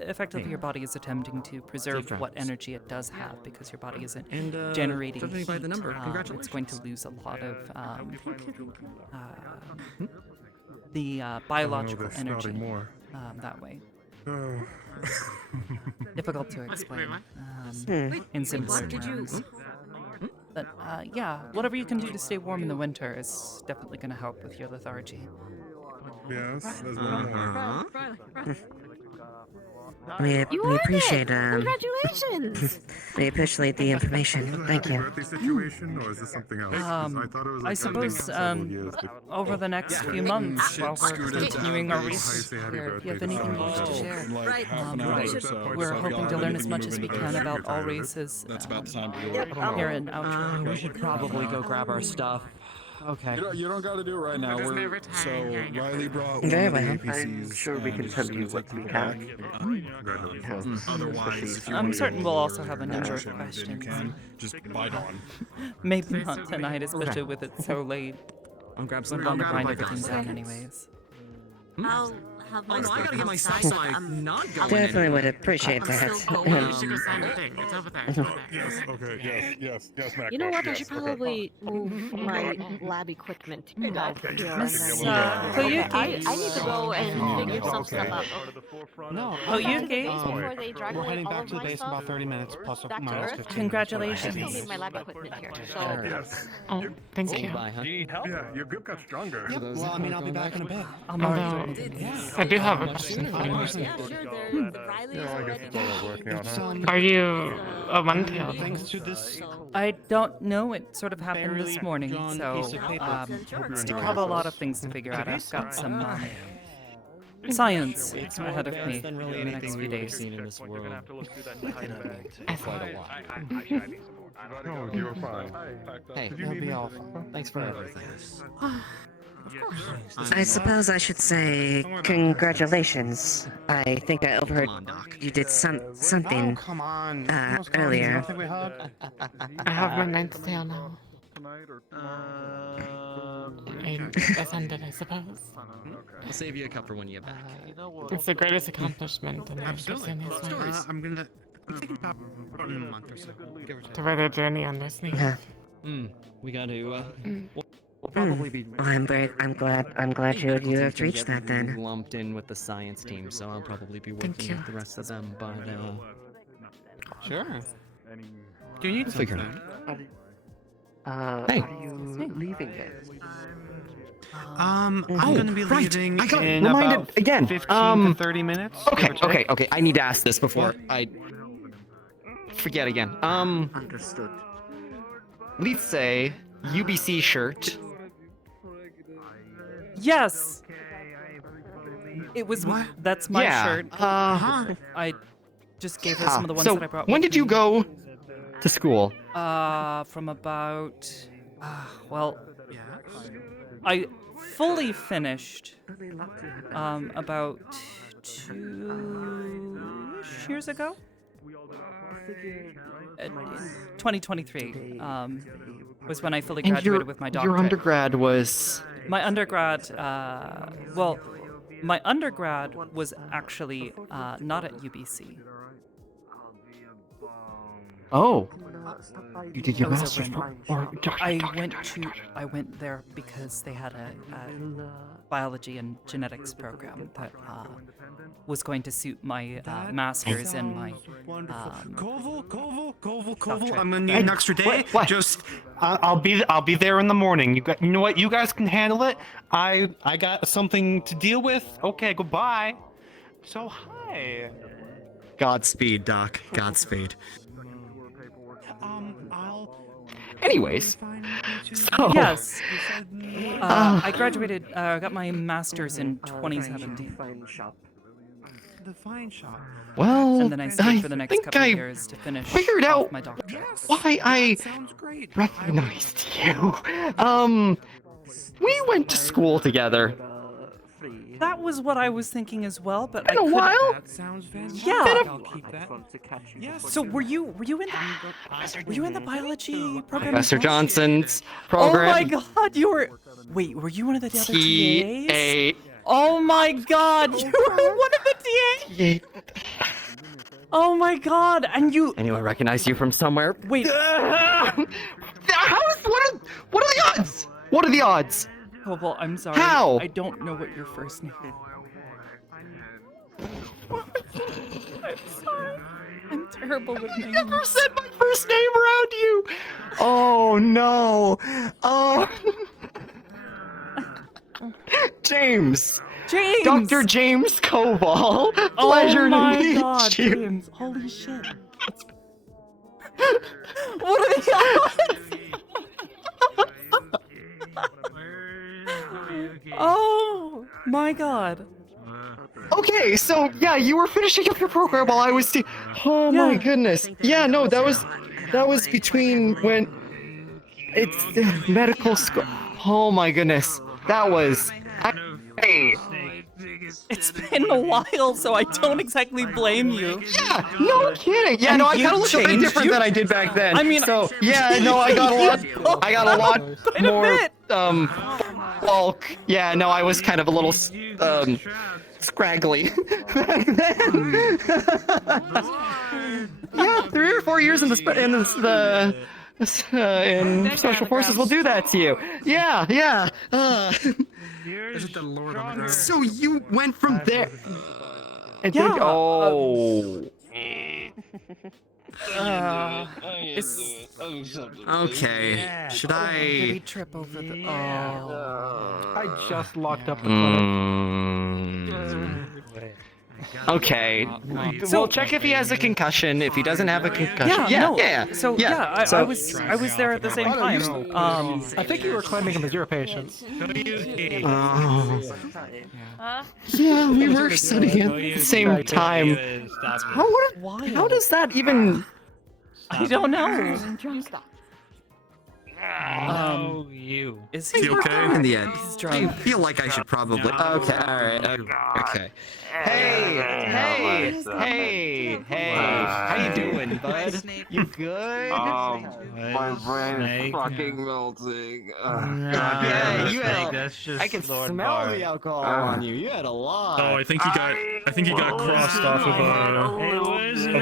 effectively your body is attempting to preserve what energy it does have because your body isn't generating judging heat. by the number, It's going to lose a lot of the biological energy that way. Difficult to explain in simpler terms. But yeah, whatever you can do to stay warm in the winter is definitely going to help with your lethargy. Yes, there's one more. We You appreciate Congratulations! we appreciate the information. Thank you. Birthday situation, or is this something else? 'Cause I thought it was I like something suppose several years over the next few months, while we're continuing our research, if you have anything you wish to share, Like half an hour or so. we're So if hoping y'all to have learn as anything much as we moving can forward, about all races. That's about the time to do it. Here in Outro. We should probably go grab our stuff. Okay. You don't got to do it right now. So Riley brought Very one of the well. APCs. I'm sure we can tell you what we can. Otherwise, if you I'm want to certain go we'll also over have a your number of mission, then you questions. can just bite on. Maybe not tonight, especially with it so late. I'll grab some. We're going to grind everything down anyways. I'll have my I gotta get my stuff stuff, so I'm not going Definitely would appreciate I'm that. still going. You should go sign the thing. It's over there. It's over there. Yes, okay, yes, Mac. You know what? I yes, should okay. probably move my lab equipment out here. Miss, I Koyuki. need to go and figure some stuff out. No. Koyuki. Before they drag We're away heading all back of to the my base in stuff about 30 minutes plus back to minus Earth. 15. Congratulations. I still need my lab equipment here. So Yes. Oh, thank you. Bye, huh? Yeah, your grip got stronger. Yep. Well, I mean, I'll be back in a bit. I'm already I do have a question. yeah, sure. The Riley's Yeah, I guess already. it's all working out, huh? Are you a one-tailed? Thanks to this I don't know. It sort of happened this barely morning, drawn so piece of paper. still have a lot of things to figure out. I've got some science ahead of me than in really the next anything few we've ever days. seen in this world. Quite a while. No, you were fine. Hey, Did you that'll need be me? all. Thanks for everything. I suppose I should say congratulations. I think I overheard you did something Come on. earlier. I have my ninth tail now. That's ended, I suppose. I'll save you a cup for when you get back. It's the greatest accomplishment in the Absolutely. stories. I'm thinking about in a month or so. Give or take. To write a journey on this thing. We got to. We'll probably be. Well, I'm glad you have reached that then. Lumped in with the science team, so I'll probably be Thank working you. with the rest of them. But Sure. Do you need figure something? it out. Hey. Are you leaving it? I'm gonna be leaving I got in reminded about again. 15 to 30 minutes. Okay. I need to ask this before I forget again. Understood. Let's say UBC shirt. Yes. It was. That's my shirt. I just gave her some of the ones So that I brought. when with did you me. go to school? From about. Well, I fully finished. About 2 years ago. 2023 was when I fully graduated with my doctorate. Your undergrad was. My undergrad, well, my undergrad was actually not at UBC. Oh. You did your I was master's over in- I went there because they had a biology and genetics program that was going to suit my master's and my Koval. doctorate. I'm gonna need an extra day. What? Just I'll be there in the morning. You know what? You guys can handle it. I got something to deal with. Okay, goodbye. So hi. Godspeed, Doc. Godspeed. I'll. Anyways. So. Yes. I graduated, got my master's in 2017. the fine shop. Well, And then I stayed for the next think couple I of years to finish figured off out my doctorate. why I recognized you. We went to school together. That was what I was thinking as well, but Been I a couldn't- while. That sounds fantastic. Yeah. I'll keep that. Yes. So were you in the biology program? as Professor well? Johnson's program. Oh my God, you were. Wait, were you one of the other TAs? TA. Oh my God, you were one of the TAs. Oh my God, and you. I knew I recognized you from somewhere. Wait. How is what are the odds? What are the odds? Oh well, I'm sorry. How? I don't know what your first name is. I'm sorry. I'm terrible with names. I never said my first name around you. Oh no. Oh. James. James! Dr. James Koval. Pleasure Oh my to meet God, you. James. Holy shit. What are the odds? Oh my God. Okay, so yeah, you were finishing up your program while I was. Oh my goodness. Yeah, no, that was between when it's medical school. Oh my goodness, that was. It's been a while, so I don't exactly blame you. Yeah, no kidding. Yeah, And no, I you kind of look a bit changed. different than I did back then. I mean, so yeah, no, I got a lot more bulk. Yeah, no, I was kind of a little scraggly back then. Yeah, 3 or 4 years in in special forces will do that to you. Yeah, yeah. Is it the Lord on the ground? So you went from there. And Yeah, then, oh. Okay. Should I? Did he trip over the? Oh. I just locked up the clinic. Okay. So- We'll check if he has a concussion. If he doesn't have a concussion. Yeah, So I was there at the same time. I think you were claiming him as your patient. Yeah, we were studying at the same time. How does that even? I don't know. Is he okay? In the end, He's I drunk. feel like I should probably. Okay, all right. Okay. Hey, how you doing, bud? You good? My brain is fucking melting. Yeah, you had. I can Lord smell Bart. the alcohol on you. You had a lot. Oh, I think he got crossed off of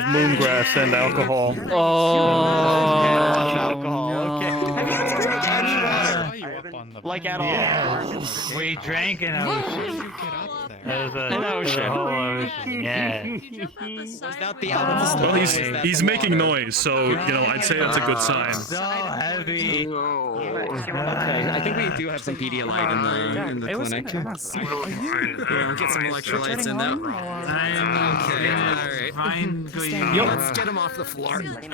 moongrass and alcohol. Alcohol. Okay. Have you ever drank any like at all? We drank an ocean. There's an ocean. Yeah. Well, he's making noise, so I'd say that's a good sign. So heavy. Okay, I think we do have some Pedialyte in the clinic. Yeah, get some electrolytes in there. Okay, all right. Let's get him off the floor. You're looking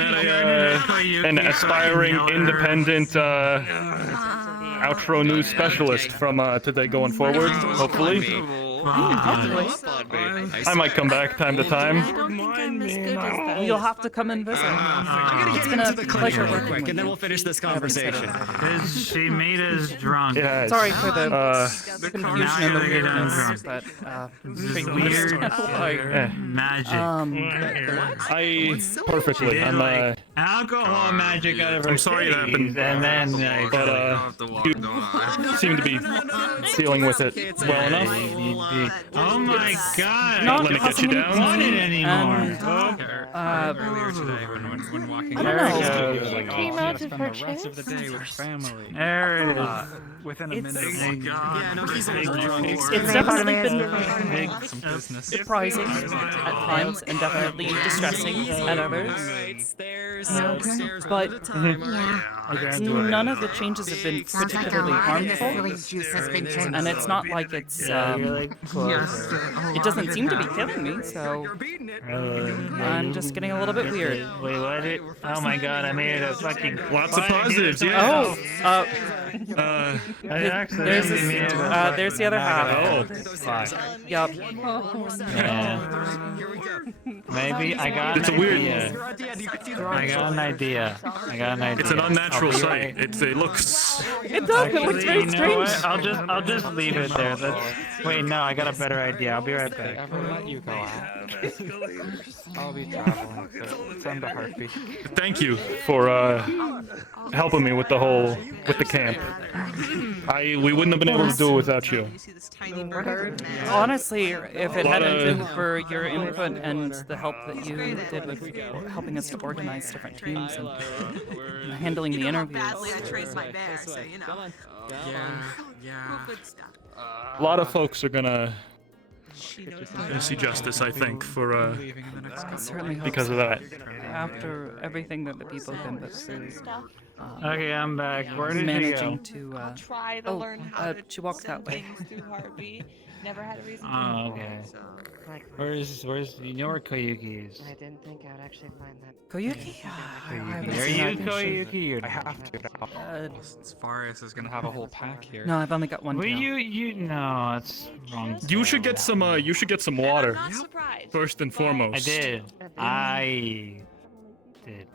at an aspiring, independent outro news specialist from today going forward, hopefully. I might come back time to time. You'll have to come and visit. It's been a pleasure real quick, and then we'll finish this conversation. She made us drunk. Sorry for the confusion and the weirdness, weirdness, but weird magic. Perfectly. I'm Alcohol magic out of her I'm sorry it happened, and then but you seem to be dealing with it well enough. oh my God! Not Let it get you I don't down. want it anymore. Earlier today when walking I don't know. Came out of her chest. There it is. Within a minute. Yeah, no, he's a little drunk. It's definitely been some business. surprising at times and definitely distressing at others. But none of the changes have been particularly harmful, and it's not like it's it doesn't seem to be killing me, so I'm just getting a little bit weird. Wait, what? Oh my God! I made a fucking. Lots of positives, yeah. There's the other half. Yup. Maybe I got. It's a weird. I got an idea. It's an unnatural sight. It looks. It does. It looks very You know strange. what? I'll just leave it there. Wait, no, I got a better idea. I'll be right back. You go out. I'll be traveling, so send a heartbeat. Thank you for helping me with the camp. We wouldn't have been able to do it without you. Honestly, if it hadn't been for your input and the help that you did with helping us to organize different teams and handling the interviews. A lot of folks are gonna see justice, I think, for I certainly hope because so. of that. After everything that the people have been through. Okay, I'm back. Where did you managing go? to. I'll try to learn how to she walked that send way. things through Heartbeat. Never had a reason to Oh, before, okay. so. Where's you know where Koyuki is? I didn't think I would actually find that. Koyuki? Are you Koyuki? I have to. As far as is gonna have a whole pack here. No, I've only got one. Well, tail. you no, that's wrong. You should get some. You should get some water. I'm not surprised. First and foremost. I did. I did.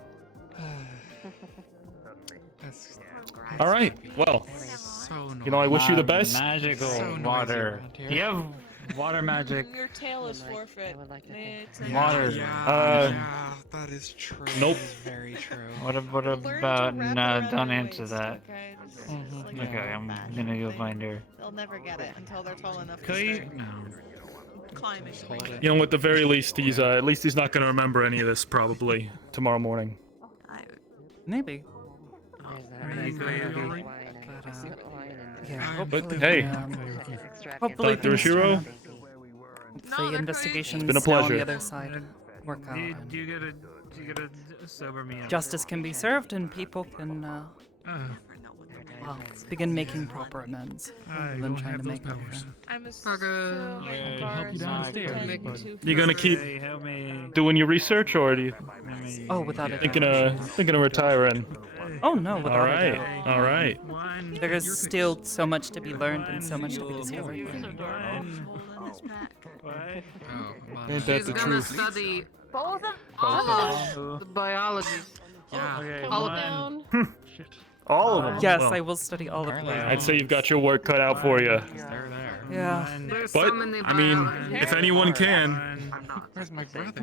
All right. Well, So you know, I wish you the best. Magical So noisy water. around Do here. you have water magic? Your tail is forfeit. It's a Water. Yeah, that is true. Nope. That is very true. What about no? Don't answer that. Okay, this is just like Okay, I'm gonna go find her. they'll never get it until they're tall enough to Koy- start no. climbing. You know, at the very least, he's at least he's not gonna remember any of this probably tomorrow morning. Maybe. Yeah, But hopefully. hey, Hopefully Dr. things turn Ishiro, out. Hopefully investigations been a on pleasure. the other side work out. Do you gotta sober me up? Justice can be served and people can well, begin making proper amends rather than trying to make up for them. I'm so help you down the stairs. embarrassed. You gonna keep Help me. doing your research, or are you Oh, without a thinking doubt. of retiring? Oh no, without All a right, doubt. all right. There is still so much to be learned and so much to be discovered. Ain't that the truth? Study Both of the biology. Yeah. All of them. All of them. Yes, Well, I will study all of them. I'd say you've got your work cut out for you. They're there. Yeah. But I mean, if anyone can, Where's my brother?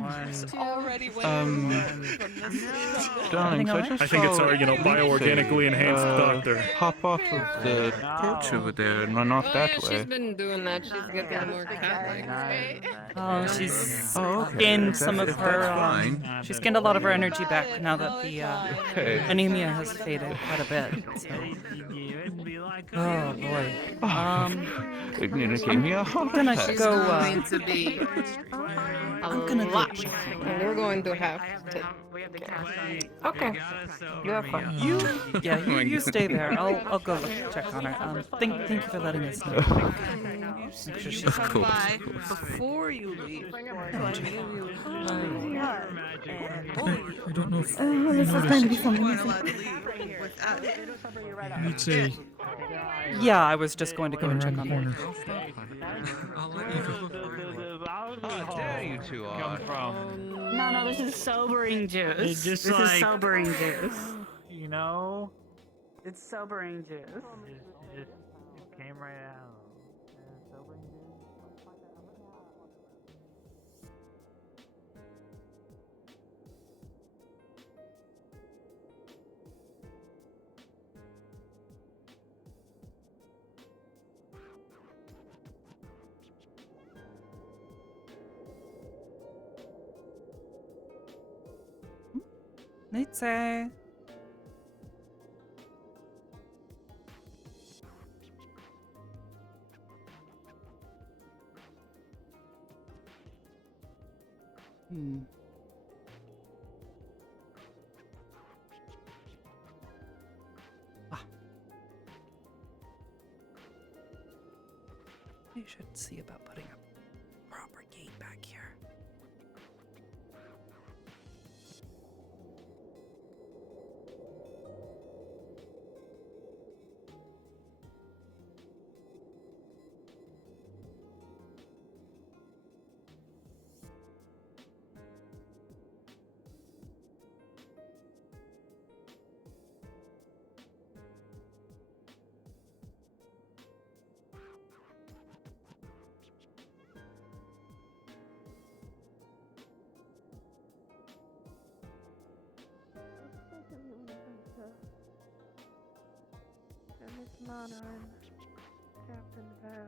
already went Um, from this. darling, so I I think it's our, you know, bioorganically enhanced doctor. Hop off of the coach over there, no, not that She's way. been doing that. She's getting more Catholic. Oh, she's Oh, okay. gained some of That's her. fine. She's gained a lot of her energy back now that the Okay. anemia has faded quite a bit. So. Oh boy. Communicating I'm gonna go. Going to be I'm gonna go. lot. And we're going to have to. Okay. Yeah, fine. Yeah, you stay there. I'll go check on her. Thank you for letting us know. Make sure she's Come by before you leave. So I give you I don't know if this is going to be something you allowed to leave without you'd say. Yeah, I was just going to go and check on her. I'll let you go. How dare you two are? No, this is sobering juice. It's just this like- is sobering juice. You know, It's sobering juice. it came right out. Nietzsche. Hmm. We should see about putting a proper gate back here. Miss Mana and Captain Bear.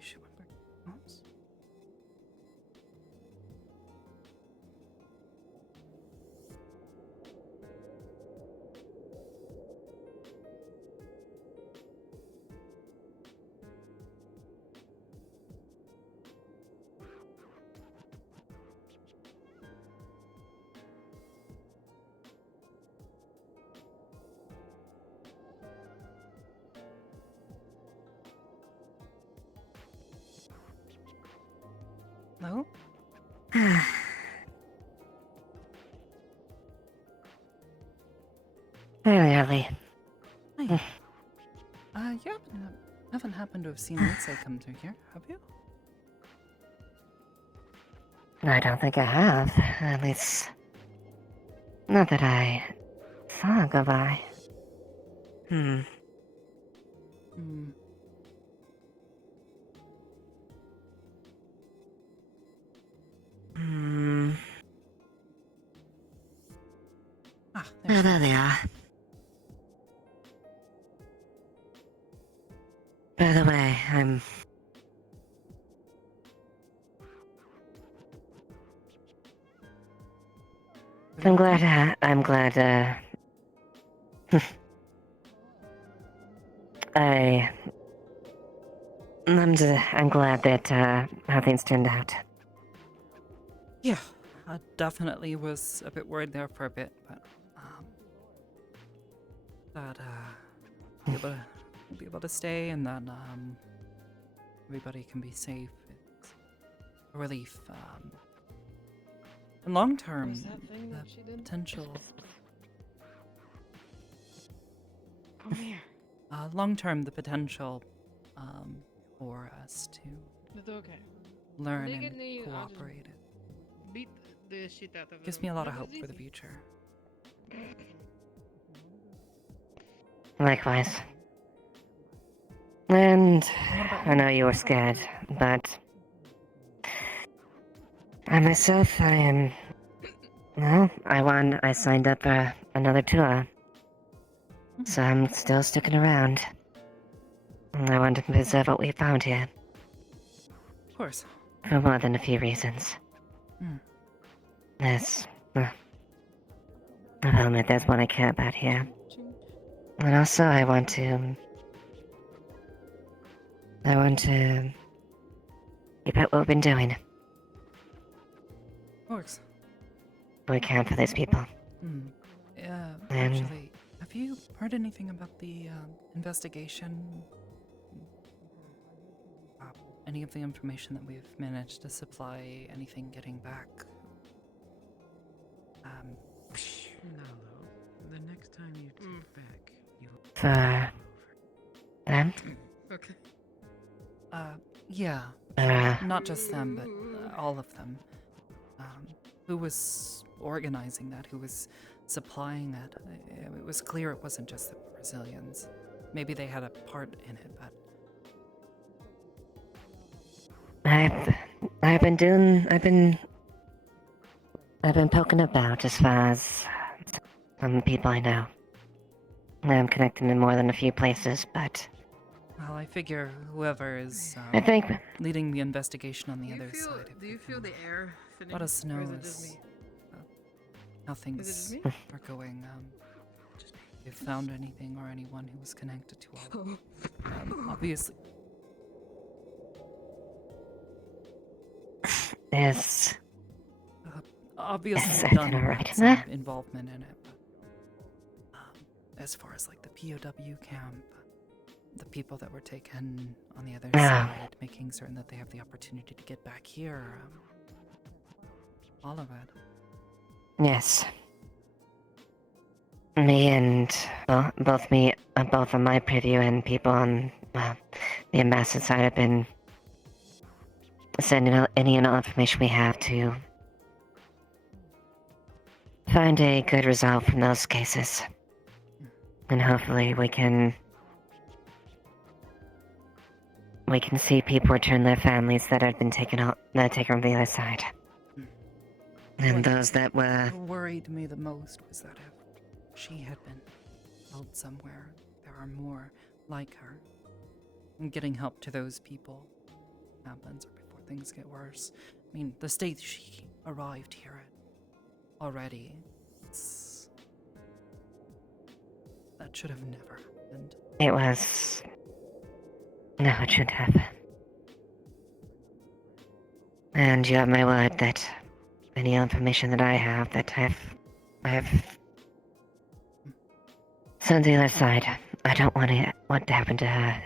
Oops. Hello? Very early. Hi. You haven't happened to have seen Lindsay come through here, have you? I don't think I have. At least, not that I saw go by. Hmm. Hmm. Ah, Oh, there they are. By the way, I'm glad, I'm glad that, how things turned out. Yeah, I definitely was a bit worried there for a bit, but that we'll be able to stay and that everybody can be safe. It's a relief. And long term, the potential. Come here. Long term, the potential for us to It's okay. learn They get and me, I'll just cooperate. Beat the shit out of Gives them. me a lot of Because hope it's for the easy. future. Likewise. And I know you were scared, but I myself, I signed up for another tour. So I'm still sticking around. I want to preserve what we found here. Of course. For more than a few reasons. There's... I'll admit there's one I care about here. And also I want to keep up what we've been doing. Of course. We can for these people. Yeah, And- actually, have you heard anything about the investigation? Any of the information that we've managed to supply, anything getting back? No, the next time you take back, you'll... For... them? Okay. Yeah. Not just them, but all of them. Who was organizing that? Who was supplying that? It was clear it wasn't just the Brazilians. Maybe they had a part in it, but... I've been poking about as far as some people I know. I'm connected in more than a few places, but Well, I figure whoever is I think- leading the investigation on the other side, Do you feel the air thinning? let us Or know is it just as me? how Is it things just me? are going. If you've found anything or anyone who was connected to all. Obviously. there's... Obviously, Is we've everything done alright in some there? involvement in it, but as far as like the POW camp, the people that were taken on the other side, making certain that they have the opportunity to get back here, all of it. Yes. Me and both on my preview and people on the ambassador side have been sending out any and all information we have to find a good result from those cases. And hopefully we can see people return their families that have been taken on the other side. And those that were... What worried me the most was that if she had been held somewhere, there are more like her. And getting help to those people happens or before things get worse. I mean, the state she arrived here at already, that should have never happened. It was... No, it shouldn't have. And you have my word that any information that I have, that I have sent to the other side. I don't want what happened to her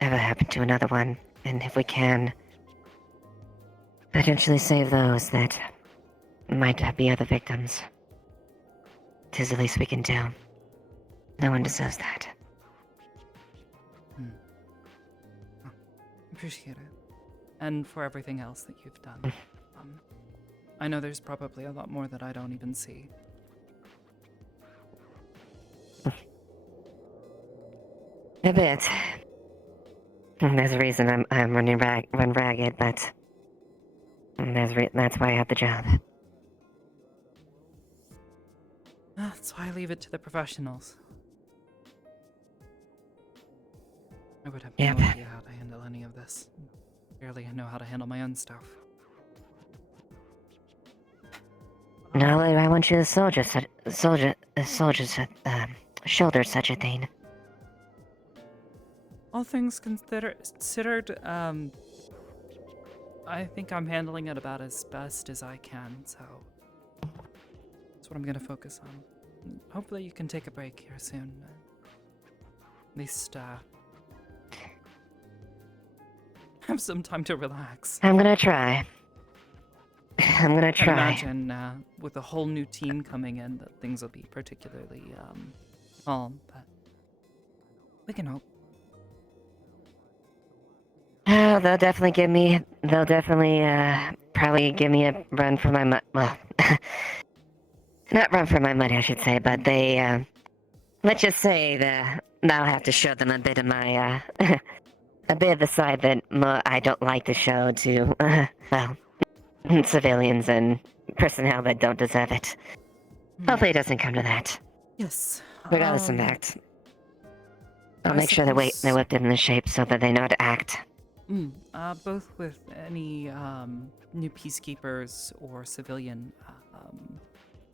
ever happen to another one. And if we can potentially save those that might be other victims, 'tis the least we can do. No one deserves that. Appreciate it. And for everything else that you've done. I know there's probably a lot more that I don't even see. A bit. There's a reason I'm run ragged, but that's why I have the job. That's why I leave it to the professionals. I would have no idea how to handle any of this. Barely know how to handle my own stuff. No, I want you to shoulder such a thing. All things considered, I think I'm handling it about as best as I can, so that's what I'm gonna focus on. Hopefully you can take a break here soon. At least, have some time to relax. I'm gonna try. I'm gonna try. I imagine, with a whole new team coming in, that things will be particularly, calm, but we can hope. Oh, they'll definitely probably give me a run for my money. Well, not run for my money, I should say, but they, let's just say that I'll have to show them a bit of my, a bit of the side that I don't like to show to, well, civilians and personnel that don't deserve it. Hopefully it doesn't come to that. Yes. Regardless of act. I'll make sure they're whipped in the shape so that they know how to act. Both with any new peacekeepers or civilian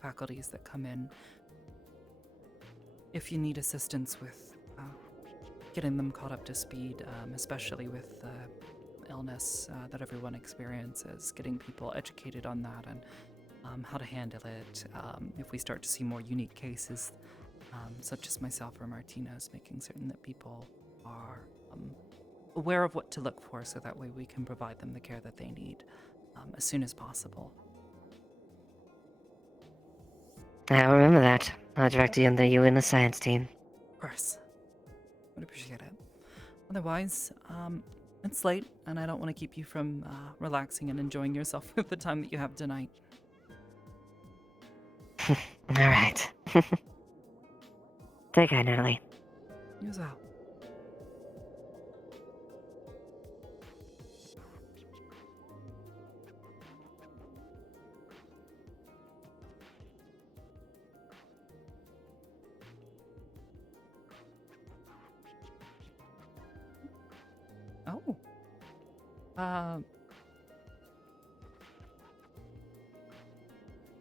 faculties that come in. If you need assistance with getting them caught up to speed, especially with the illness that everyone experiences, getting people educated on that and how to handle it. If we start to see more unique cases, such as myself or Martinez, making certain that people are aware of what to look for so that way we can provide them the care that they need as soon as possible. I'll remember that. I'll direct you and the science team. Of course. Would appreciate it. Otherwise, it's late, and I don't want to keep you from relaxing and enjoying yourself with the time that you have tonight. Alright. Take care, Natalie. You as well.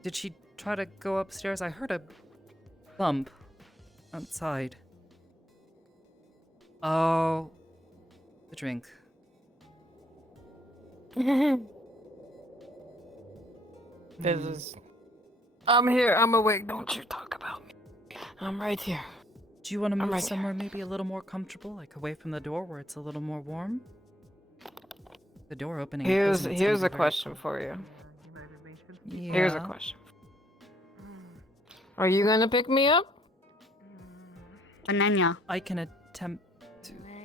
Did she try to go upstairs? I heard a bump outside. Oh, the drink. I'm here. I'm awake. Don't you talk about me. I'm right here. Do you want to move somewhere maybe a little more comfortable, like away from the door where it's a little more warm? The door opening. Here's a question for you. Yeah. Here's a question. Are you gonna pick me up? Banana. I can attempt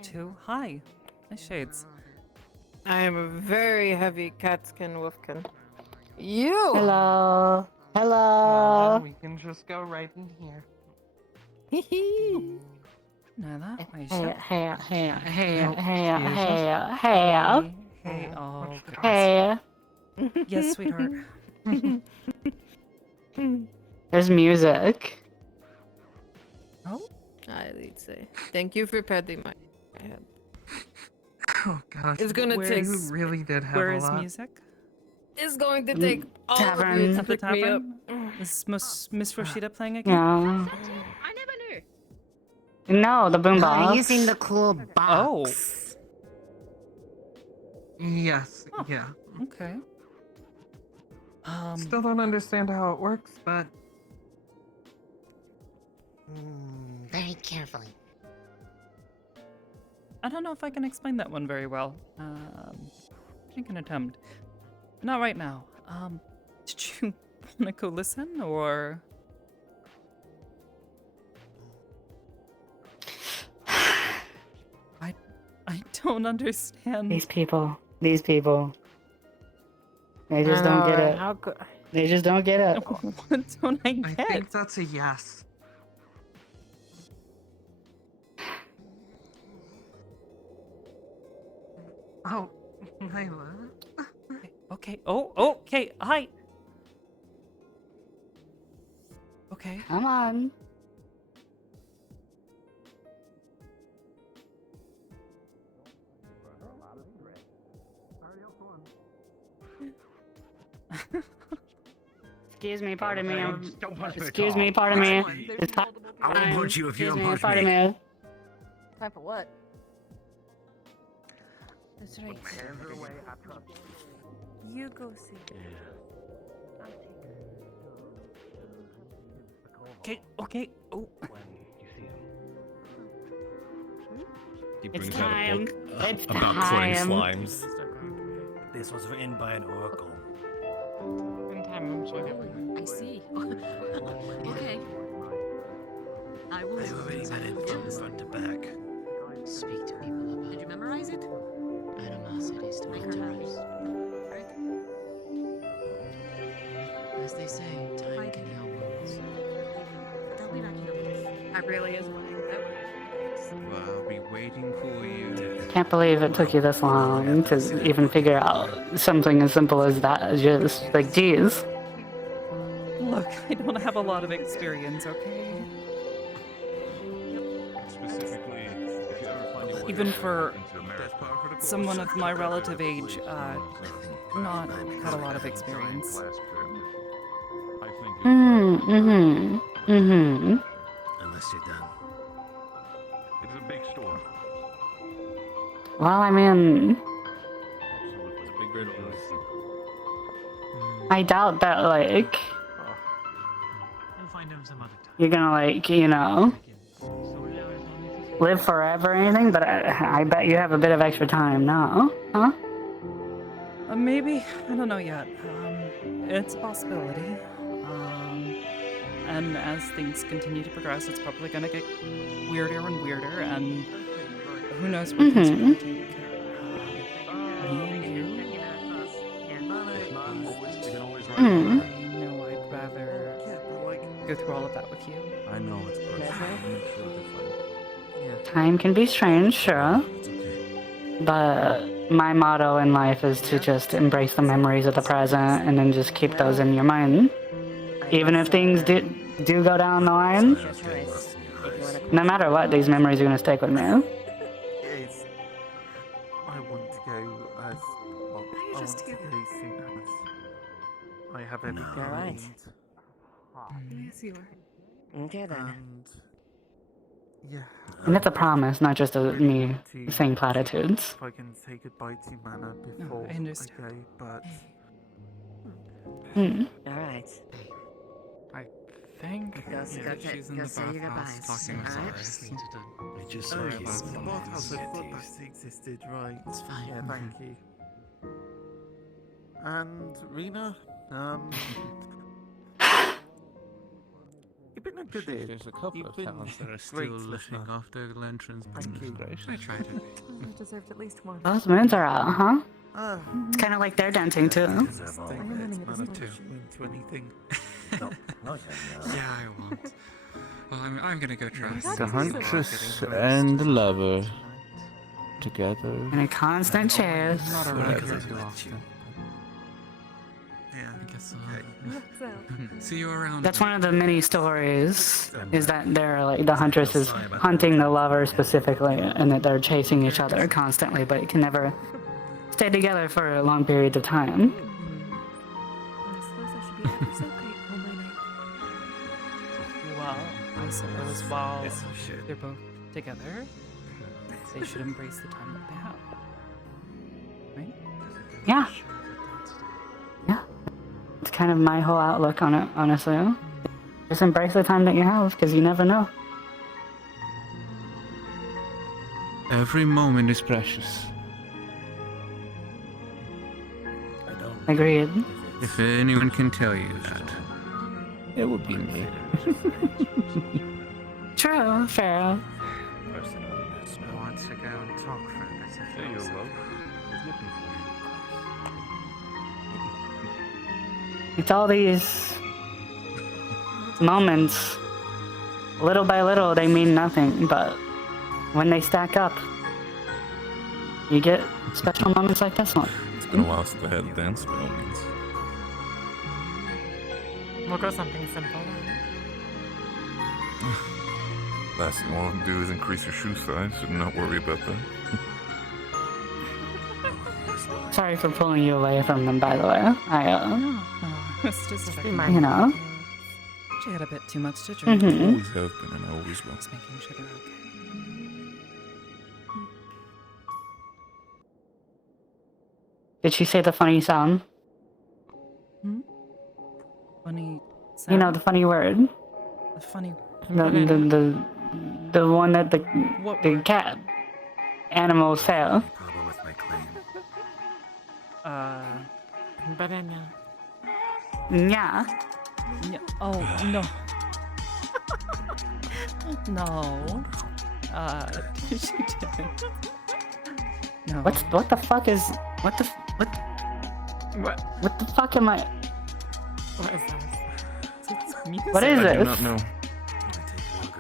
to. Hi. Nice shades. I am a very heavy catskin wolfkin. You. Hello. Hello. We can just go right in here. Nada. Hey, oh, Hey. Yes, sweetheart. There's music. Oh? I'd say. Thank you for petting my head. Oh gosh. It's gonna take. You really did have Where a is lot. music? It's going to take all of you Tavern. to At the pick me up. tavern? Is Miss Rashida playing again? No. I never knew. No, the boombox. using the cool box. Yes. Yeah. Okay. Still don't understand how it works, but Very carefully. I don't know if I can explain that one very well. I can attempt. Not right now. Did you want to go listen, or? I don't understand. These people. They just don't get it. How good? They just don't get it. What don't I I get? think that's a yes. Oh, Nyla. Okay. Oh, okay. Hi. Okay. Come on. Excuse me, pardon me. Excuse me, pardon me. It's time. I won't punch you if you don't punch Pardon me. me. Time for what? That's right. You go see. Okay. Oh. He It's brings out a time. book It's about cloning time. slimes. This was written by an oracle. I see. Okay. I will. They already read it from front to back. Speak to people about. Did you memorize it? Animosities to Make my her toes. As they say, time can heal wounds. They'll be back in a month. I really is winning. I'll be waiting for you. Can't believe it took you this long to even figure out something as simple as that. Just like, geez. Look, I don't have a lot of experience, okay? Specifically, if you ever find your way Even for into America, someone of my relative age, not had a lot of experience. Mm-hmm. Unless you're done. It's a big storm. Well, I mean, It's a big red rose. I doubt that, like, We'll find him some other time. you're gonna, like, you know, live forever or anything, but I bet you have a bit of extra time now, huh? Maybe. I don't know yet. It's a possibility. And as things continue to progress, it's probably gonna get weirder and weirder, and who knows where things are gonna take. Me and you. I know I'd rather go through all of that with you. I know it's Time can be strange, sure. But my motto in life is to just embrace the memories of the present and then just keep those in your mind. Even if things do go down the line, no matter what, these memories are going to stick with me. Yes. I want to go as well, I want to go soon as I have everything I Alright. need. Yes, you are. Okay then. And yeah. And it's a promise, not just me saying platitudes. If I can say goodbye to Mana before I understand. go, but Alright. I think Go say your goodbyes. talking with Alright? Cyrus. I just oh, saw yes, you. the bathhouse, I thought that existed, right? It's fine. Yeah, thank you. And Rena, you've been a good egg. There's a couple You've of been towns that are great still looking listener. after Lantern's Thank you. I tried it. I deserved at least one. Those moons are out, huh? Ah, It's kind of like they're dancing too. just don't let Mana push you into anything. Yeah, I won't. Well, I'm gonna go try. The huntress and the lover together. In a constant chase. Not around here too often. Yeah. I guess see you around. That's one of the many stories, is that they're like the huntress is hunting the lover specifically, and that they're chasing each other constantly, but it can never stay together for a long period of time. Well, I suppose while they're both together, they should embrace the time that they have. Right? Yeah. Yeah. It's kind of my whole outlook on it, honestly. Just embrace the time that you have, because you never know. Every moment is precious. Agreed. If anyone can tell you that, it would be me. True, fair. Once you go and talk for a bit. There you love. It's all these moments, little by little, they mean nothing, but when they stack up, you get special moments like this one. It's been a while since I had a dance by all means. We'll go something simple. Last thing I want to do is increase your shoe size, so not worry about that. Sorry for pulling you away from them, by the way. It's just checking. You know. She had a bit too much to drink. Always have been and always will. Just making sure they're okay. Did she say the funny sound? Funny sound? You know, the funny word. The funny. The one that the cat animals say. Problem with my claim. Banana. Yeah. Yeah. Oh no. No. She didn't. No. What the fuck is what the fuck am I? What is this? What is I this? do not know.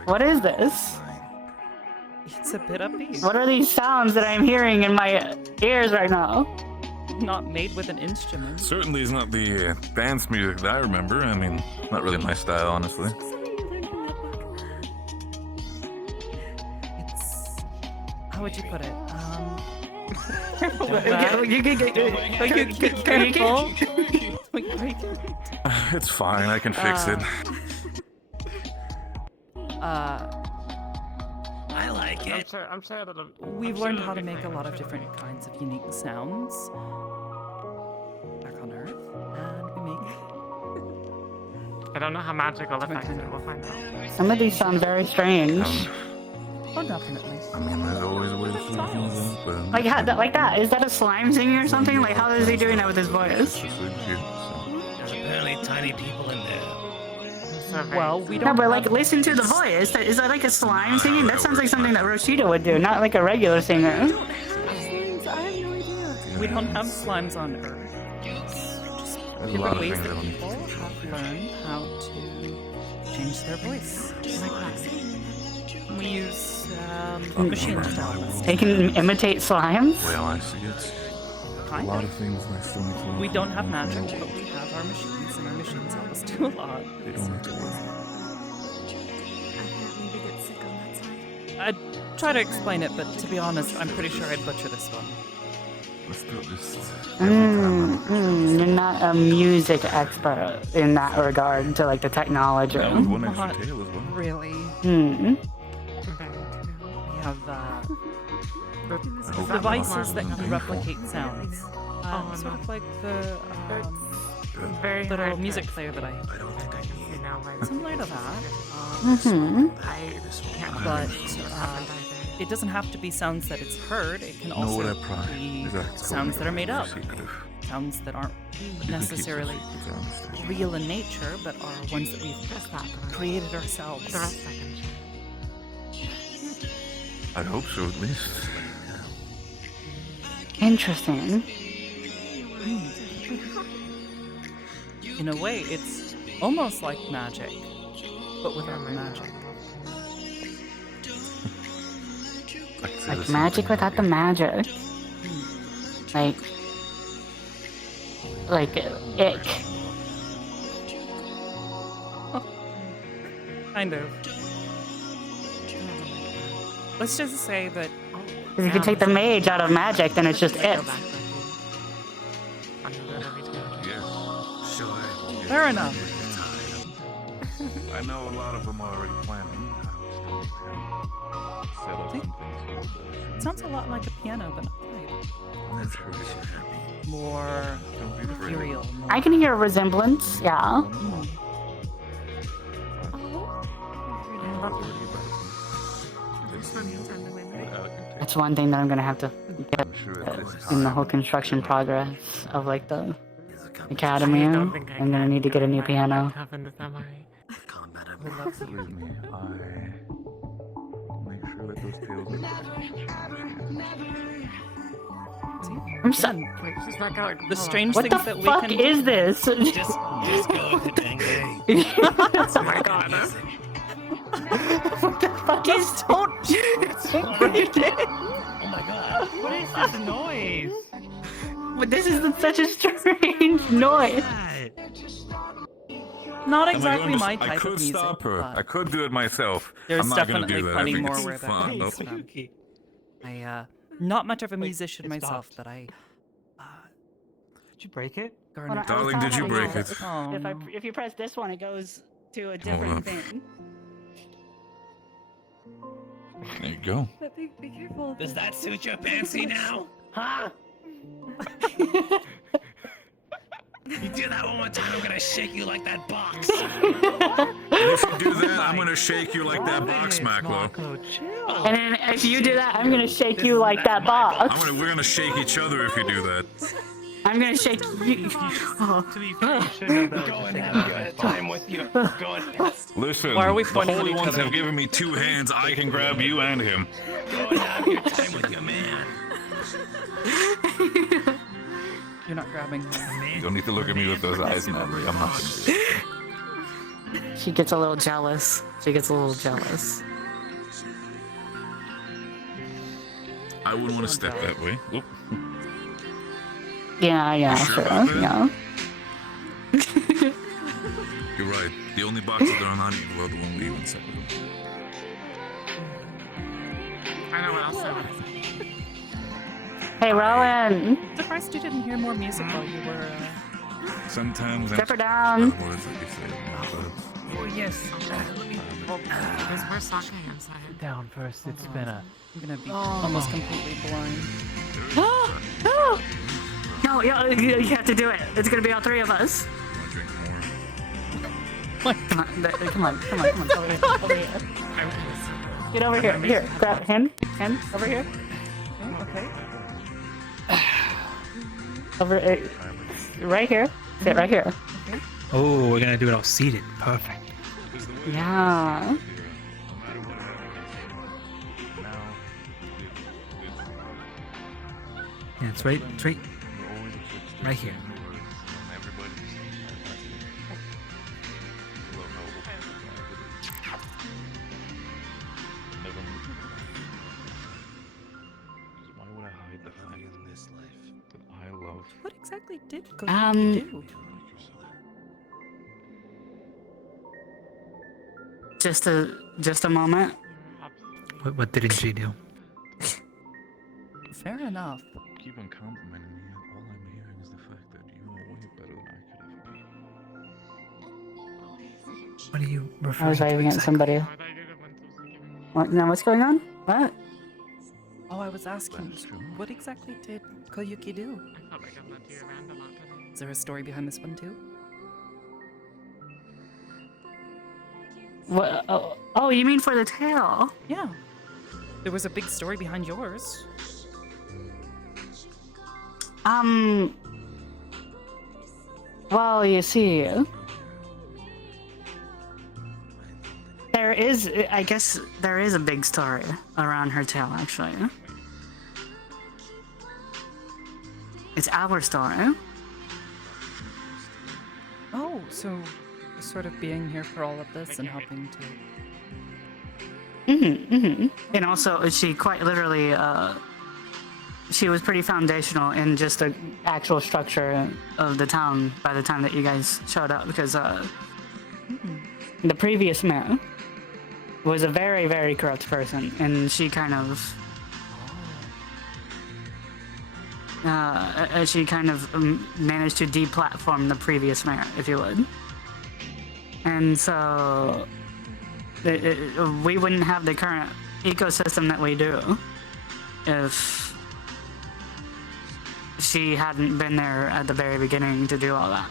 What is this? It's a bit upbeat. What are these sounds that I'm hearing in my ears right now? Not made with an instrument. Certainly is not the dance music that I remember. I mean, not really my style, honestly. It's. How would you put it? Careful. It's fine, I can fix it. I like it. I'm sure that We've learned how to make a lot of different kinds of unique sounds back on Earth, and we make. I don't know how magical effects it will find out. Some of these sound very strange. Oh, definitely. I mean, there's always a way to figure things out, but... Like that? Is that a slime singing or something? Like, how is he doing that with his voice? There's apparently tiny people in there. Well, we No, don't. but like, listen to the voice. Is that like a slime singing? That sounds like something that Rosita would do, not like a regular singer. I have no idea. We don't have slimes on Earth. Just There's a lot different of ways things I that don't people have learned how to change their voice. We use machines to help us. They can imitate slimes? Well, I see it. A lot of things I still need to learn. We don't have magic, but we have our machines, and our machines help us do a lot. They don't need to worry. I'd try to explain it, but to be honest, I'm pretty sure I'd butcher this one. Let's do this. You're not a music expert in that regard to like the technology. That was one extra Not tail as well. really. Hmm. We have hope devices that can painful. replicate sounds. Sort of like the little music player that I have. Similar to that. But it doesn't have to be sounds that it's heard. It can also what I pride be is that sounds that are made up. secretive. Sounds that aren't necessarily real in nature, but are ones that we've created ourselves. I hope so, at least. Interesting. In a way, it's almost like magic, but without the magic. Like magic without the magic. Like, like ick. Kind of. Let's just say that. If you can take the mage out of magic, then it's just it. Fair enough. I know a lot of them are already planning. Set up some things here. It sounds a lot like a piano, but not quite. More ethereal. I can hear a resemblance, yeah. That's one thing that I'm gonna have to get in the whole construction progress of like the academy. I'm gonna need to get a new piano. Believe me, I make sure that those tails I'm so. The strange What things the that we fuck can is this? Just go with it, Denge. Oh my god. What the fuck is don't break it? Oh my god. What is this noise? But this is such a strange noise. Not Am I exactly going to- my I type could of music. stop her. but I could do it myself. There's I'm not gonna definitely do that. plenty I think more it's where that fun. comes from. Not much of a musician myself, but I. Did you break it? Garnet. Darling, did you break it? Oh, If you press this one, it goes to a different thing. There you go. Be careful. Does that suit your fancy now? Huh? You do that one more time, I'm gonna shake you like that box. And if you do that, I'm gonna shake you like that box, Maclo. And then if you do that, I'm gonna shake you like that box. We're gonna shake each other if you do that. I'm gonna shake you. Oh. Go and have a good time with you. Go and Listen, Why are we the pointing at Holy each Ones other? have given me 2 hands. I can grab you and him. go and have your time with your man. You're not grabbing me. You don't need to look at me with those eyes, Natalie. I'm not gonna do it. She gets a little jealous. She gets a little jealous. I wouldn't want to step that way. Oop. Yeah, sure. Yeah. You're right. The only boxes that are not evil are the one we even set with them. I know what else. Hey, Rowan. Surprised you didn't hear more music while you were. Sometimes Step her down. words like you say. Oh yes. Where's Sasha? I'm sorry. Down first. It's been a. I'm gonna be almost completely blind. No, you have to do it. It's gonna be all 3 of us. Come on. Over here. Get over here. Here, grab him. Over here. Okay. Over, right here. Sit right here. Oh, we're gonna do it all seated. Perfect. Yeah. Yeah, it's right here. Why would I hide the fact in this life that I love? What exactly did Koyuki do? Just a moment. What didn't she do? Fair enough. Keep on complimenting me, and all I'm hearing is the fact that you are way better than I could ever be. What are you I referring was to? waving at somebody. What? Now what's going on? What? Oh, I was asking, what exactly did Koyuki do? Is there a story behind this one too? What? Oh, you mean for the tail? Yeah. There was a big story behind yours. Well, you see, I guess there is a big story around her tail, actually. It's our story. Oh, so sort of being here for all of this and helping to... And also, she quite literally, she was pretty foundational in just the actual structure of the town by the time that you guys showed up, because the previous mayor was a very, very corrupt person, and she kind of managed to deplatform the previous mayor, if you would. And so we wouldn't have the current ecosystem that we do if she hadn't been there at the very beginning to do all that.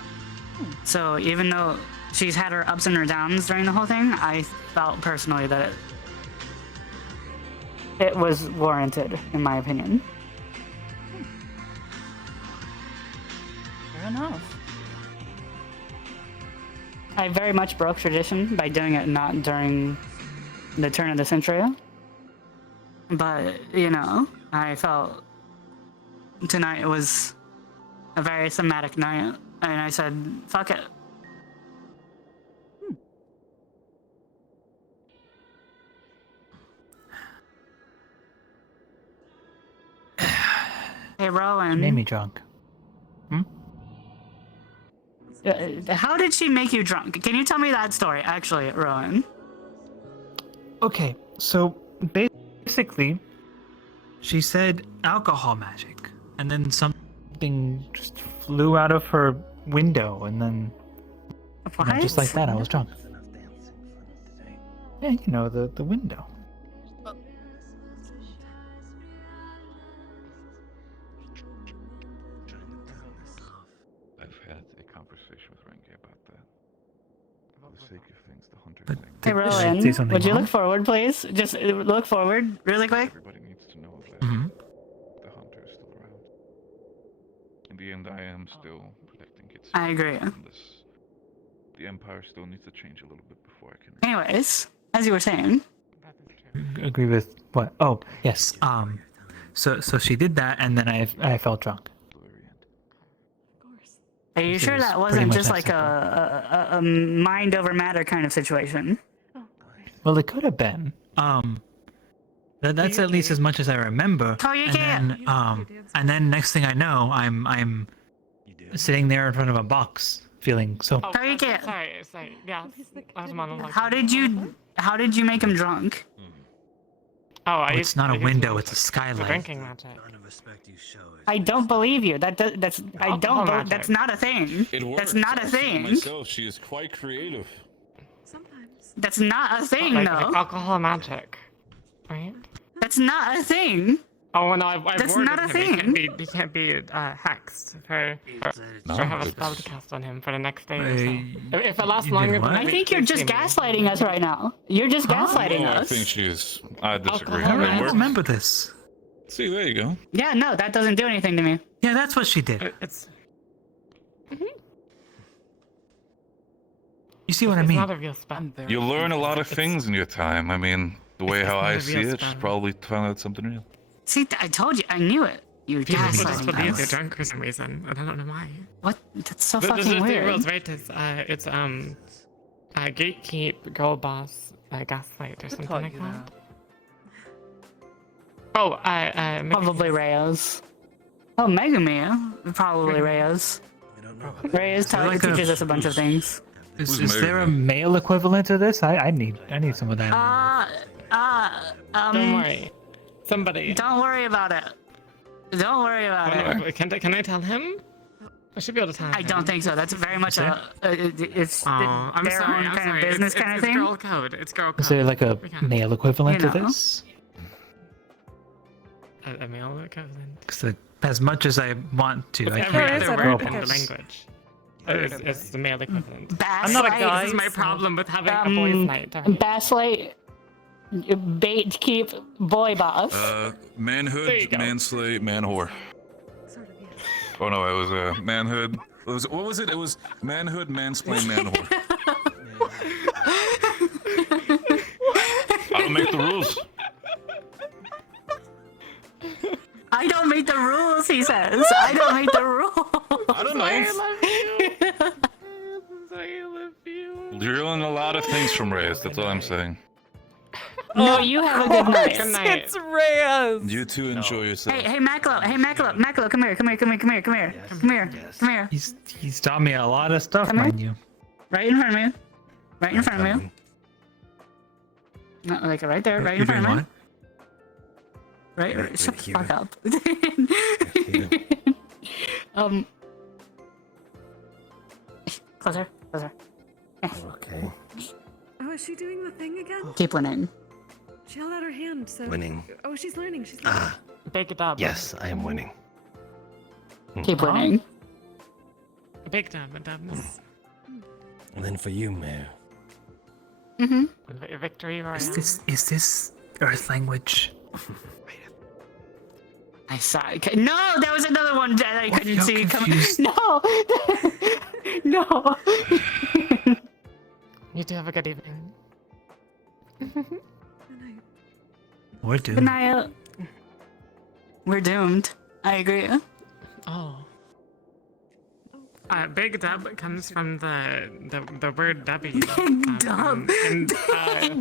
So even though she's had her ups and her downs during the whole thing, I felt personally that it was warranted, in my opinion. Fair enough. I very much broke tradition by doing it not during the turn of the century. But, you know, I felt tonight was a very thematic night, and I said, fuck it. Hey, Rowan. Made me drunk. How did she make you drunk? Can you tell me that story, actually, Rowan? Okay, so basically, she said alcohol magic, and then something just flew out of her window, and then just like that, I was drunk. Yeah, you know, the window. I've had a conversation with Rengi about that. For the sake of things, the hunter thing. Hey, Rowan, would you look forward, please? Just look forward, really quick. Everybody needs to know that the hunter is still around. In the end, I am still protecting its I agree. The Empire still needs to change a little bit before I can... Anyways, as you were saying. Agree with what? Oh, yes. So she did that, and then I felt drunk. Are you sure that wasn't just like a mind over matter kind of situation? Well, it could have been. That's at least as much as I remember. And then next thing I know, I'm sitting there in front of a box, feeling so. Sorry. Yeah, I was monologuing. How did you make him drunk? It's not a window; it's a skylight. Drinking magic. I don't believe you. That's not a thing. It works. That's not a I've seen it thing. myself, she is quite creative. That's not a thing, Like though. alcohol magic, right? That's not a thing. Oh no, I've That's worded not a him. thing. He can't be hexed for have a spell to cast on him for the next day or so. If it lasts longer than I think you're just gaslighting us right now. You're just gaslighting No, us. I think she is. I disagree. I It works. remember this. See, there you go. Yeah, no, that doesn't do anything to me. Yeah, that's what she did. You see what I mean? Not a real spell. You learn a lot of things in your time. I mean, the way how I not a see real it, she's spell. probably found out something real. See, I told you. I knew it. You're People just gaslighting believe they're us. drunk for some reason. I don't know why. What? That's so There's fucking three weird. rules, right? It's gatekeep, girl boss, gaslight, or something like that. Oh, Probably Reyes. Oh, Megumi. Probably Reyes. Reyes teaches us a bunch of things. Is there a male equivalent to this? I need some of that. Don't worry. Somebody. Don't worry about it. Don't worry about it. Can I tell him? I should be able to tell him. I don't think so. That's very much it's I'm their sorry. own I'm kind sorry. of business it's, kind of it's thing. Girl code. It's girl code. Is there like a male equivalent You to know. this? A male equivalent. Because as much as I want to, I Every can't. other Girl word in the boss. language. It's the male equivalent. I'm not a guy. This is my problem with having a boys' night. Basslight, bait keep, boy boss. Manhood, There you go. manslay, man whore. Oh no, it was manhood. What was it? It was manhood, mansplain, man whore. I don't make the rules. I don't make the rules, he says. I don't make the rules. I don't know. You're learning a lot of things from Reyes. That's all I'm saying. No, you have a good night. Good night. It's Reyes. You two enjoy yourself. Hey, Maclo, come here. He's taught me a lot of stuff, Come here. mind you. Right in front of you. Right in front of you. No, like right there, right in You're front doing of me. Right, shut the fuck up. Closer. Okay. Oh, is she doing the thing again? Keep winning. She held out her hand. So... Winning. Oh, she's learning. Big dub. Yes, I am winning. Keep winning. Big dub. And then for you, Mayor. Victory Royale. Is this Earth language? I saw it. No, that was another one that I couldn't see coming. No. No. You two have a good evening. We're doomed. Good night. We're doomed. I agree. Oh. Big dub comes from the word W. Dub.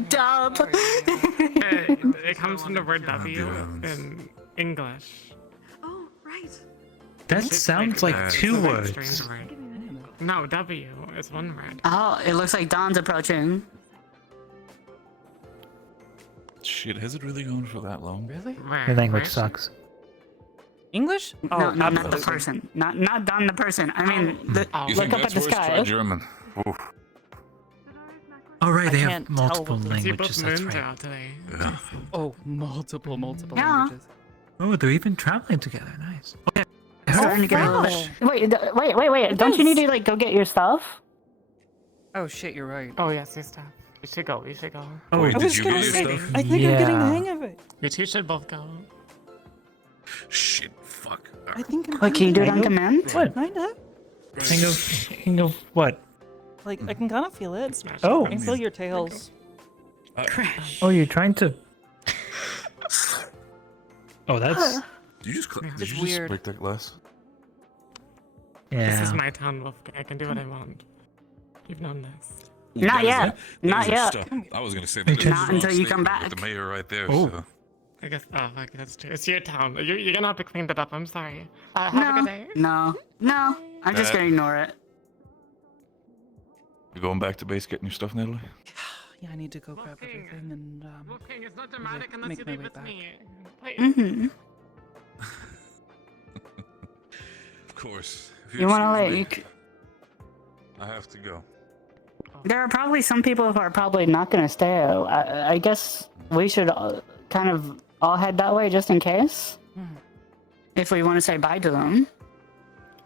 Dub. It comes from the word W in English. Oh, right. That sounds like two words. No, W is one word. Oh, it looks like Dawn's approaching. Shit, has it really gone for that long? Really? Your language sucks. English? Oh, No, not the absolutely. person. Not Dawn the person. I mean, look up at the sky. Try German. Oof. Oh right, they have can't multiple tell. languages. That's right. out today. Yeah. Oh, multiple Yeah. languages. Oh, they're even traveling together. Nice. Okay. Starting to get a little bit. Wait. Don't you need to like go get your stuff? Oh shit, you're right. Oh yes, your stuff. We should go. Oh, Wait, I did was you gonna get your say, stuff? I think I'm getting the Yeah. hang of it. You two should both go. Shit, fuck. I think I'm Wait, can you do it on kinda- command? What? Kinda. Hang of what? Like, I can kind of feel it. Oh. I can feel your tails. Oh, you're trying to. Oh, that's. Did you just It's weird. break that glass? Yeah. This is my town, Wolfgang. I can do what I want. You've known this. Not yet. Not yet. I was gonna say Me that. too. Not until you come back. With the mayor right there. Oh. So. I guess. Oh, fuck, that's true. It's your town. You're gonna have to clean that up. I'm sorry. Have a good day. No. I'm just gonna ignore it. You going back to base getting your stuff, Natalie? Yeah, I need to go grab everything and Wolfgang, it's not dramatic unless make you my leave way with back. me. Please. Mm-hmm. Of course. If You wanna excuse me, like? I have to go. There are probably some people who are probably not gonna stay. I guess we should kind of all head that way just in case. If we want to say bye to them.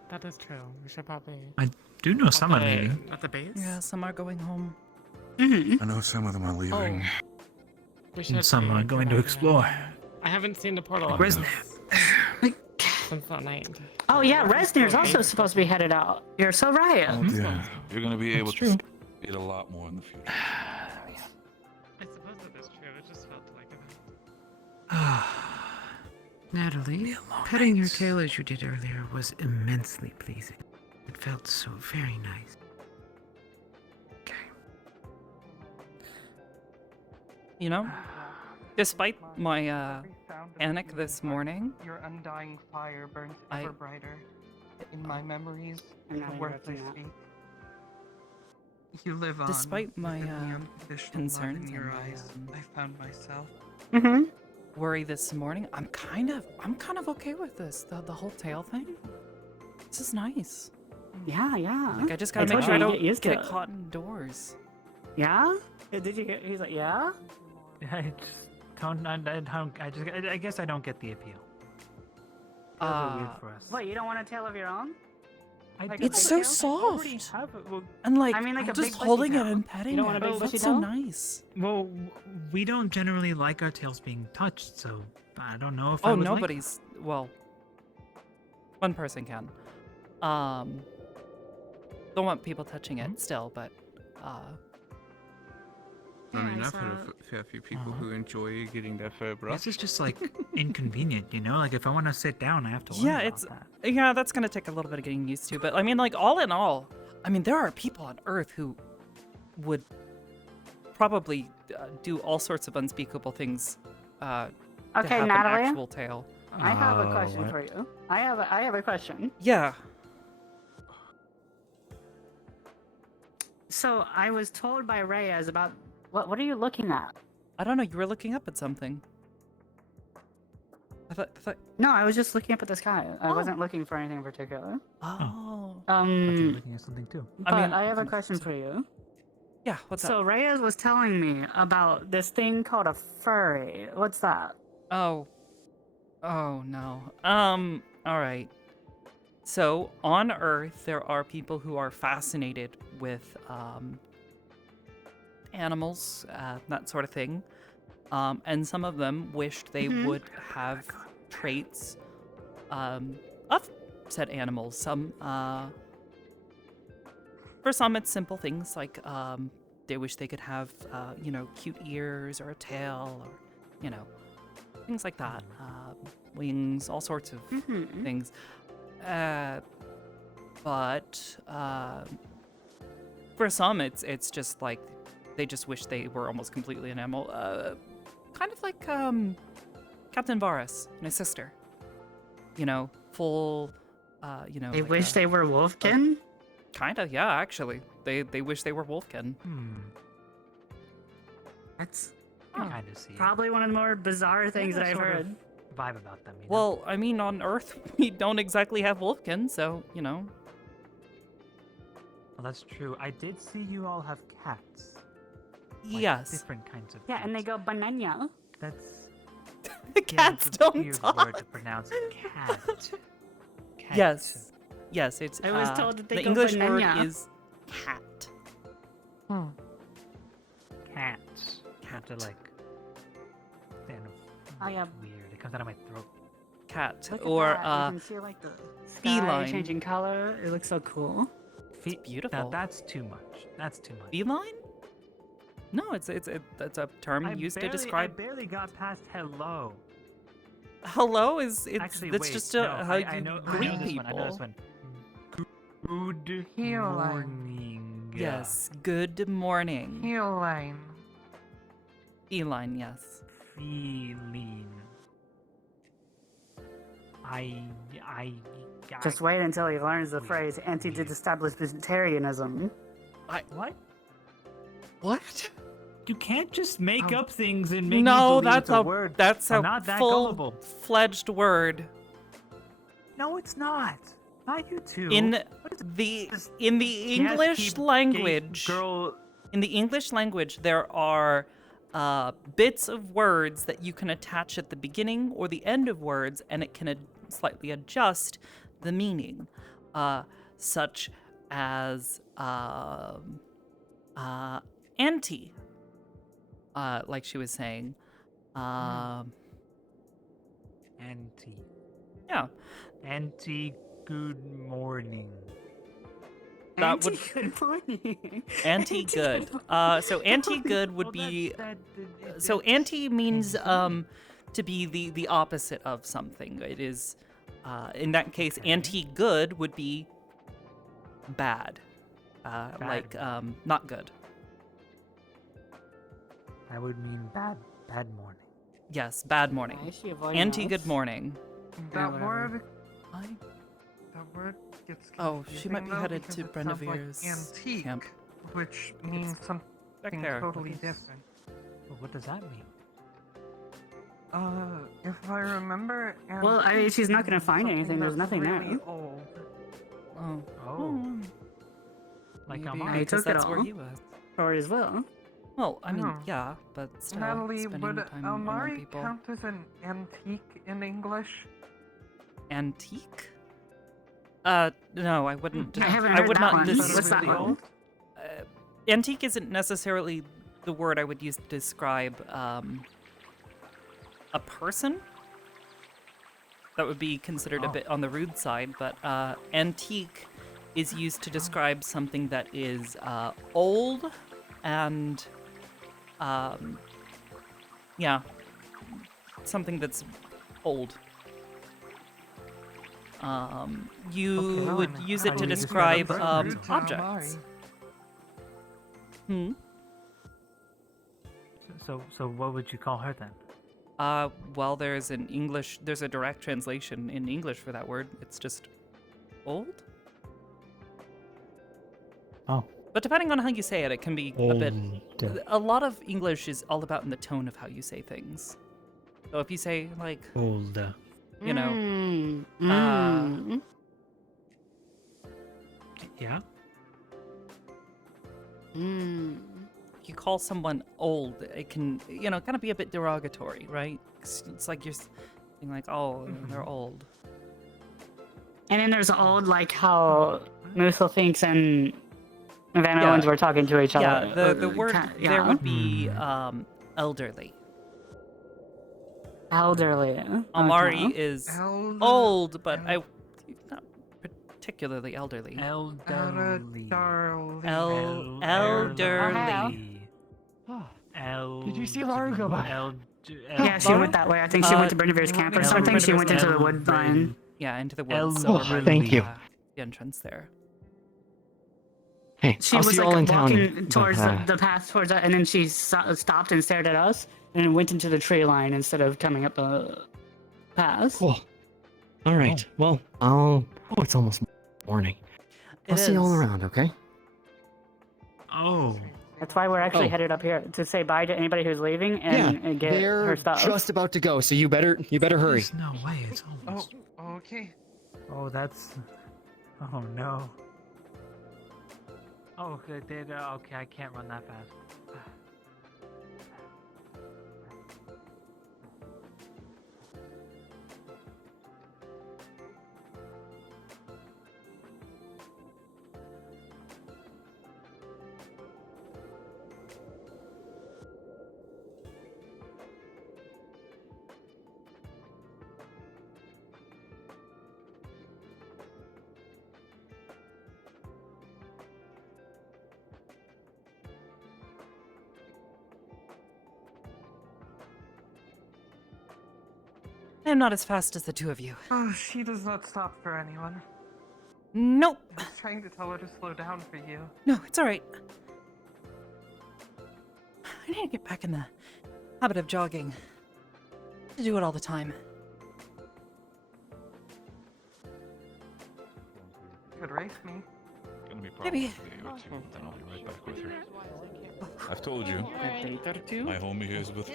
That is true. We should probably. I do know some are leaving. At the base. yeah, some are going home. Mm-hmm. I know some of them are leaving. We And some are going to explore. I haven't seen the portal Where's since that night. Oh yeah, Resnir's also supposed to be headed out. You're so right. Oh, yeah. You're gonna be able to see it a lot more in the future. I suppose that is true. It just felt like it. Natalie, petting your tail as you did earlier was immensely pleasing. It felt so very nice. You know, despite my panic this morning, Your undying fire burns I- ever brighter in my memories I'm and not the words I interrupting speak. You live on. despite my with the unconditional love concerns in your and my, eyes, I found myself. Mm-hmm. worry this morning, I'm kind of okay with this. The whole tail thing. This is nice. Yeah. Like I just gotta I make told sure I you, don't get used to get it. caught indoors. Yeah? Did you get? He's like, yeah. I just don't. I guess I don't get the appeal. Weird for us. What? You don't want a tail of your own? Like a It's big so tail? soft. And like, I mean, like I'm a just big bushy holding it tail. and petting You don't it. want a big Oh, bushy that's so tail? nice. Well, we don't generally like our tails being touched, so I don't know if Oh, I would like nobody's. Well, one person can. Don't want people touching it still, but I mean, Yeah, I've heard so- of a fair few people who enjoy getting their fur brushed. This is just like inconvenient, you know? Like if I want to sit down, I have to learn yeah, about it's that. yeah, that's gonna take a little bit of getting used to. But I mean, like all in all, I mean, there are people on Earth who would probably do all sorts of unspeakable things to Okay, have Natalie. an actual tail. I have a question for you. I have a question. Yeah. So I was told by Reyes about what are you looking at? I don't know. You were looking up at something. I thought. No, I was just looking up at the sky. I wasn't looking for anything in particular. Oh. looking at something too. But I have a question for you. Yeah, what's So Reyes was telling me about this thing called a furry. What's that? Oh. Oh no. All right. So on Earth, there are people who are fascinated with animals, that sort of thing. And some of them wished they would have traits of said animals. Some, for some, it's simple things like they wish they could have, cute ears or a tail, or, things like that. Wings, all sorts of things. But for some, it's just like they just wish they were almost completely an animal. Kind of like Captain Varus and his sister. Full. They wish they were wolfkin? Kinda, yeah. Actually, they wish they were wolfkin. That's kind of see. probably one of the more bizarre things that I've heard. Vibe about them. Well, I mean, on Earth we don't exactly have wolfkin, so Well, that's true. I did see you all have cats. Like, Yes. Different kinds of. Yeah, and they go banana. That's. The cats that's a don't weird talk. word to pronounce. Cat. Cat. Yes. Yes, it's. I was told that they the go English banana. word is cat. Cats. Have to like. Stand up. I am weird. It comes out of my throat. Cat Look at or that. You can see like the sky feline. changing color. It looks so cool. Beautiful. Now that's too much. That's too much. Feline? No, it's a term used to describe. I barely got past hello. Hello is it's Actually, that's wait, just no, how I you know, greet I know this people. one. I know this one. Good morning. Yes. Good morning. Feline. Feline. Yes. Feline. I. Just wait until he learns the phrase anti-establishmentarianism. What? What? You can't just make up things and make No, me believe that's it's a a word. that's I'm a not that gullible. full-fledged word. No, it's not. Not you two. In the English language, in the English language, there are bits of words that you can attach at the beginning or the end of words, and it can slightly adjust the meaning, such as anti, like she was saying. Anti. Yeah. Anti. Good morning. That would Good morning. anti-good. So anti-good would be. So anti means to be the opposite of something. It is, in that case, anti-good would be bad, like not good. That would mean bad morning. Yes, bad morning. Why is she avoiding Anti-good us? morning. That whatever. word. That word gets. Oh, she might be confusing, though, headed because to it Brenda sounds like Veer's antique, camp. which means something there. totally What is- different. Well, what does that mean? If I remember. Well, I mean, she's not gonna antique find means anything, there's something nothing that's there. really old. Oh. Oh. Like Maybe Amari. He because took it that's where all. he was. Or as well. Well, I mean, Oh. yeah, but still, Natalie, spending would time among Almari people. count as an antique in English? Antique? No, I wouldn't. I haven't I heard would that not. one. Dis- What's that one? Antique isn't necessarily the word I would use to describe a person. That would be considered a bit on the rude side, but antique is used to describe something that is old and yeah, something that's old. You Okay, would and use how it do to you describe describe it? objects. Hmm. So what would you call her then? Well, there's a direct translation in English for that word. It's just old. Oh. But depending on how you say it, it can be a bit. A lot of English is all about in the tone of how you say things. So if you say like old, you know, yeah. If you call someone old, it can, kind of be a bit derogatory, right? It's like you're saying like, oh, they're old. And then there's old, like how Musil thinks and Van Owens were talking to each other. Yeah, the word there would be elderly. Elderly. Amari is old, but not particularly elderly. Elderly. Elderly. Did you see Laura go by? Yeah, she went that way. I think she went to Brendavir's camp or something. She went into the wood line. Yeah, into the woods. Over Thank you. The entrance there. Hey, She I'll was see you like all in walking town. towards the path towards that, and then she stopped and stared at us, and went into the tree line instead of coming up the path. Cool. All right. Well, Oh, it's almost morning. I'll see you all around, okay? Oh. That's why we're actually headed up here to say bye to anybody who's leaving and get they're her stuff. just about to go, so you better hurry. There's no way. It's almost. Oh, okay. Oh, that's. Oh no. Oh, okay. Okay, I can't run that fast. I'm not as fast as the two of you. Oh, she does not stop for anyone. Nope. I was trying to tell her to slow down for you. No, it's alright. I need to get back in the habit of jogging. I do it all the time. Could race me. Gonna be Maybe. probably a day or two, then I'll be right back with her. I've told you. My homie here is with.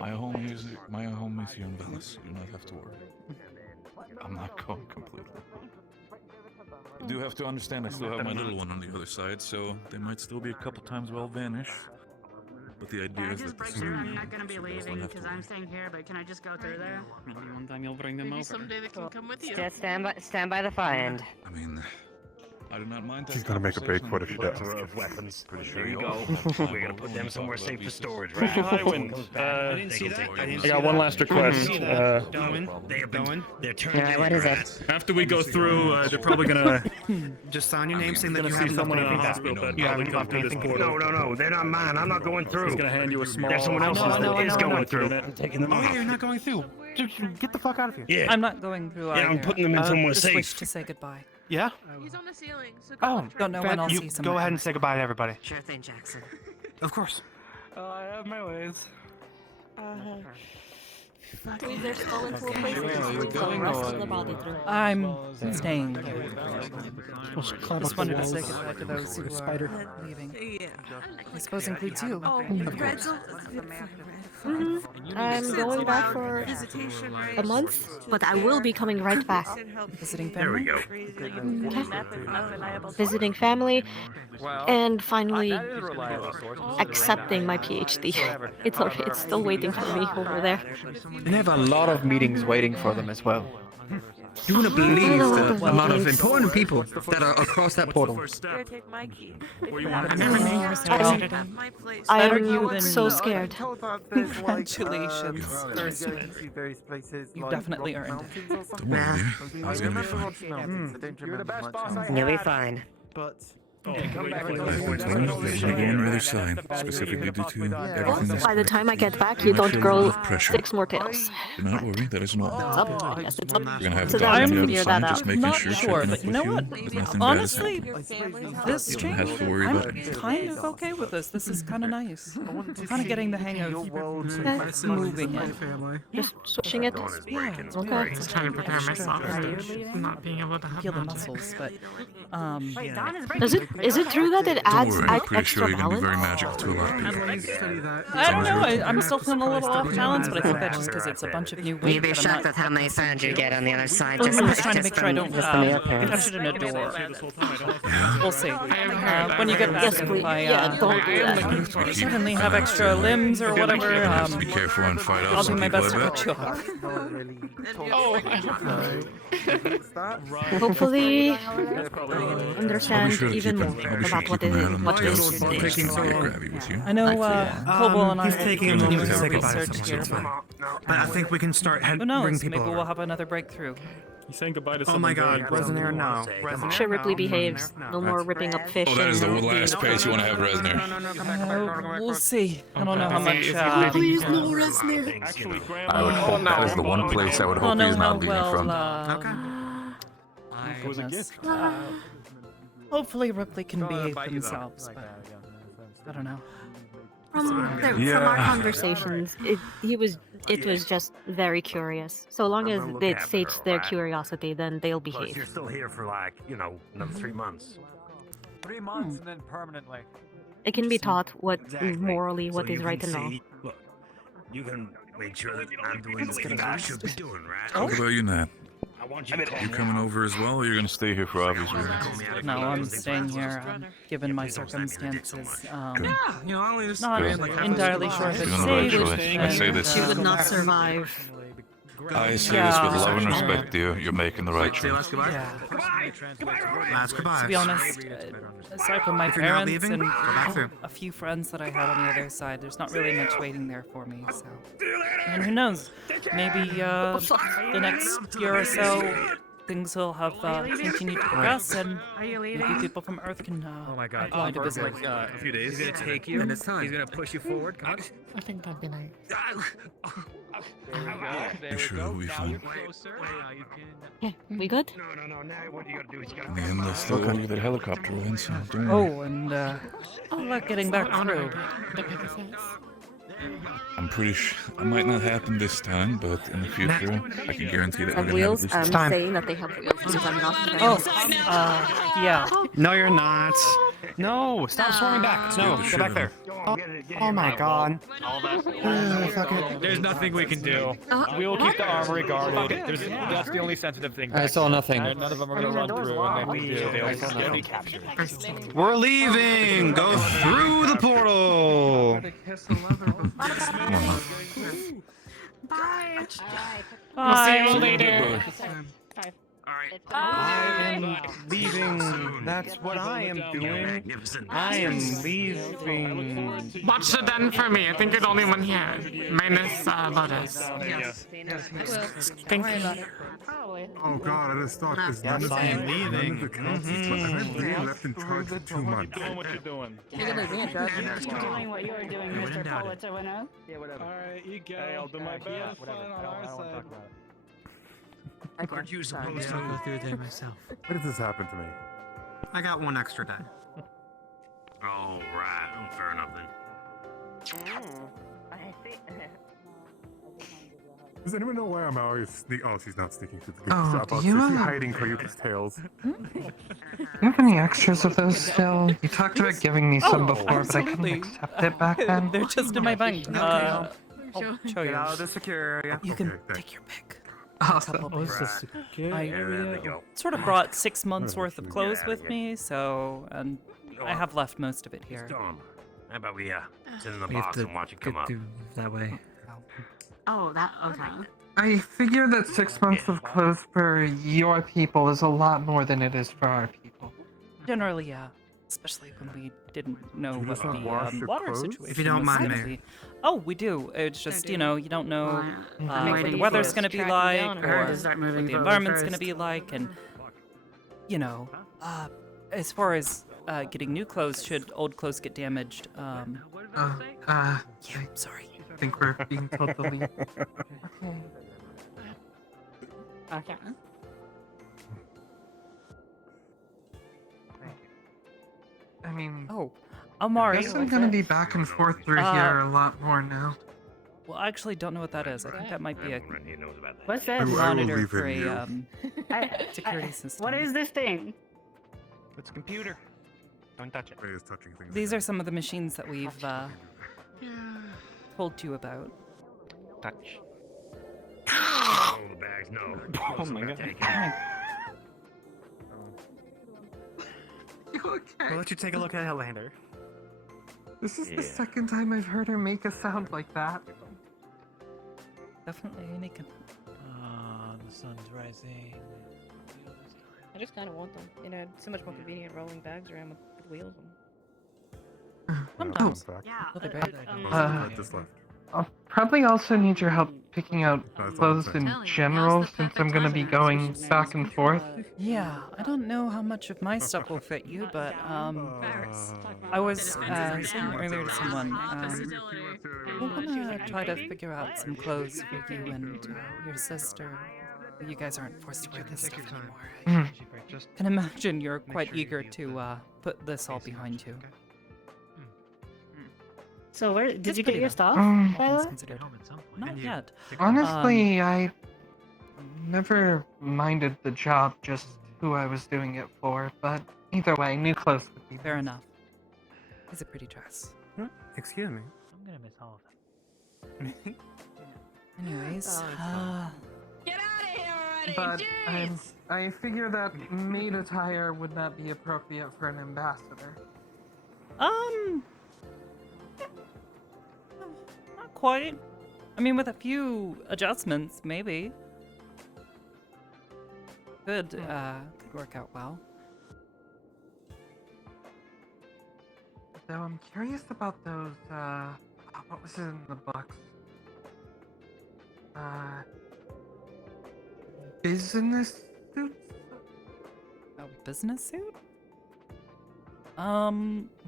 My homie is here in Venice. You do not have to worry. I'm not going completely. You do have to understand I still have my little one on the other side, so they might still be a couple times while I'll vanish. But the idea is that I'm not gonna be leaving because I'm staying here, but can I just go through there? Maybe one time you'll bring them Maybe over. someday they can come with you. Just stand by the far end. I mean, I do not mind. She's gonna make a break for it if she does. Of weapons. Pretty sure There you you'll- go. We're gonna put them somewhere safe for storage, right? Highwind, I didn't see that. I got one last request. They have been. They're turning. Alright, what is it? After we go through, they're probably gonna Just sign your name saying that gonna you see haven't someone left in a anything hospital bed. You Probably haven't come left through this anything. portal. No, they're not mine. I'm not going through. He's gonna hand you a small. There's someone else that is going through. I'm taking them Oh, off. yeah, you're not going through. Get the fuck out of here. Yeah. I'm not going through Yeah, either. I'm putting them in somewhere just safe. wish to say goodbye. Yeah? He's on the ceiling, so go Oh, after don't know when I'll you see some. go ahead and say goodbye to everybody. Sure thing, Jackson. Of course. I have my ways. Squeeze their skull into a place Where and are you squeeze the going, rest or- of the body through. I'm staying. Just wanted to say walls. goodbye to those who Spider. are leaving. Yeah. I suppose includes you. Oh, Pretzel. I'm going back for a month, but I will be coming right back. Visiting There we family. go. Visiting family and finally That is a reliable source. accepting my PhD. It's still waiting for me over there. They have a lot of meetings waiting for them as well. You wouldn't believe the amount of important people that are across that portal. Here, take my key. I am so scared. Congratulations. You've definitely earned it. Nah. You'll be fine. But They told me that you're on the other side, specifically due to everything that's By the time I get back, you don't grow 6 more tails. Do not worry, that is normal. It's up. I guess it's up You're gonna have to a them doctor to on the figure side, that just out. making Not sure, sure, checking but up you with know you. what? There's nothing Honestly, bad has happened. this You don't change, have to worry about I'm it. kind of okay with this. This is kind of nice. I'm kind of getting the hang of moving it. Just switching it. Yeah, Okay. Just trying to prepare myself for not being able to have feel the magic. muscles, but Is it true that it Don't adds worry, I'm pretty extra sure you're gonna be balance? very magical to a lot of people. I don't know. I'm still feeling a little off balance, but I think that's just because it's a bunch of new weight. You'd be that I'm shocked not- with how many fans you get on the other side. I'm just trying to make sure I from- don't just from the appearance. touch it in a door. We'll see. When you get back, Yes, if please. I Yeah, don't do that. suddenly have extra limbs or whatever, Be careful and fight I'll off do some my people, best I to bet. put you off. Hopefully, I'll understand be sure to even keep more I'll be sure about to what keep it an eye is. on What the it tails. is. I'll just get Gravy with you. I know Kobo and I He's are taking a doing moment to some say goodbye to research here, someone. but But I think we can start who bring knows? people Maybe over. we'll have another breakthrough. He's saying goodbye to Oh someone. my God, very important. Resonator, no. Resonator, Sure, Ripley no. behaves. No more ripping up fish. Oh, that is the and- last place you want to have Resner. We'll see. I don't know how much. Please, no Resner. I would hope that is the one place I would hope he is not leaving from. It was a gift. Hopefully Ripley can behave themselves, but I don't know. From our conversations, it was just very curious. So long as it sates their curiosity, then they'll Plus, behave. you're still here for like, another 3 months. 3 months and then permanently. It can be taught what morally So what is you right can and wrong. see- Look, you can make sure that I'm doing what I should be doing, right? What about you, Nat? I want you You coming over as well, or you're gonna stay here for obvious reasons? No, I'm staying here, given my circumstances. Not entirely sure if You're it's on the right safe. choice. I say this. She would not survive. I say this with love and respect, dear. You're making the right choice. Last goodbye. To be honest, aside from my If you're not parents leaving, and go back through. a few friends that I had on the other side, there's not really much waiting there for me. So, and who knows? Maybe the next year or so, things will have continued to progress, and maybe people from Earth can apply to visit. A few days. He's gonna take you. He's gonna push you forward. Come on. I think that'd be nice. You sure it'll be fine? Yeah, we good? In the end, they'll still go get that helicopter in, so don't worry. Oh, and about getting back through. I'm pretty sure it might not happen this time, but in the future, I can guarantee that we're Have gonna wheels? have I'm this time. saying that they have wheels because I'm not. Yeah. No, you're not. No, stop swarming back. No, go back there. Oh my God. There's nothing we can do. We will keep the armory guarded. That's the only sensitive thing. I saw nothing. None of them are gonna run through, and if we do, they'll be captured. We're leaving. Go through the portal. Bye. We'll see you Bye. later. Bye. I'm leaving. That's what I am doing. I am leaving. Watch the den for me. I think you're the only one here. Minus Lotus. Yes. Thank you. Oh God, I just thought this Yes, I am leaving. None of the councils, but I've really left in charge for 2 months. Doing what you're doing. You're doing what you are doing, Mr. Pulitzer winner. Yeah, whatever. Alright, you go. Hey, I'll do my best. Fine on our side. Aren't you supposed to go through there myself? What does this happen to me? I got 1 extra die. Oh, right. Fair enough then. Does anyone know why I'm always Oh, she's not sticking to the good Oh, stuff. do I'll you, say she's uh, hiding Koyuki's tails. Do you have any extras of those still? You talked about giving me some before, but I couldn't absolutely. accept it back then. They're just in my bank. I'll show you. Get out of the secure area. You can take your pick. Awesome. I sort of brought 6 months worth of clothes with me, so and I have left most of it here. Storm, how about we sit in the We have box to and watch it get come up? through that way. Oh, that okay. I figure that 6 months of clothes for your people is a lot more than it is for our people. Generally, yeah. Especially when we didn't know Do you what just not wash the your water clothes? situation If you don't was mind, gonna Mayor. be. Oh, we do. It's just, you know, you don't know what waiting the for weather's this going to be tracking like, down her or to start moving what the forward environment's going to first. be like, and, you know, as far as getting new clothes should old clothes get damaged. Yeah, sorry. I think we're being told to leave. Okay. I mean, Amari. I guess I'm gonna be back and forth through here a lot more now. Well, I actually don't know what that is. I think that might be a What's that? monitor for a security system. What is this thing? It's a computer. Don't touch it. Is touching things. These are some of the machines that we've told you about. Touch. Oh, the bags, no. Oh my god. You okay? We'll let you take a look at Highlander. This is the second time I've heard her make a sound like that. Definitely unique. The sun's rising. I just kind of want them. You know, it's so much more convenient rolling bags around with wheels on. Sometimes. Just left. I'll probably also need your help picking out clothes in general, since I'm gonna be going back and forth. Yeah, I don't know how much of my stuff will fit you, but I was saying earlier to someone, we're gonna try to figure out some clothes for you and your sister. You guys aren't forced to wear this stuff anymore. I can imagine you're quite eager to put this all behind you. So where did you get your stuff? Not yet. Honestly, I never minded the job, just who I was doing it for, but either way, new clothes would be fair enough. It's a pretty dress. Excuse me. I'm gonna miss all of them. Anyways, Get out of here already! But Jeez! I figure that maid attire would not be appropriate for an ambassador. Not quite. I mean, with a few adjustments, maybe. Could work out well. So I'm curious about those, what was it in the box? Business suits? A business suit?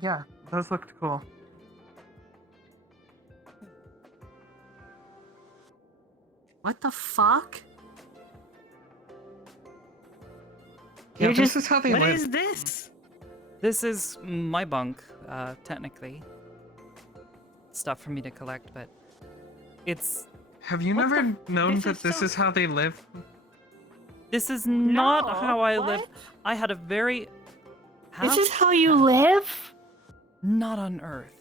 Yeah, those looked cool. What the fuck? Yeah, this is how they What live. is this? This is my bunk, technically. Stuff for me to collect, but it's... Have you never known that this is how they live? This is not how I live. I had a very... This is how you live? Not on Earth.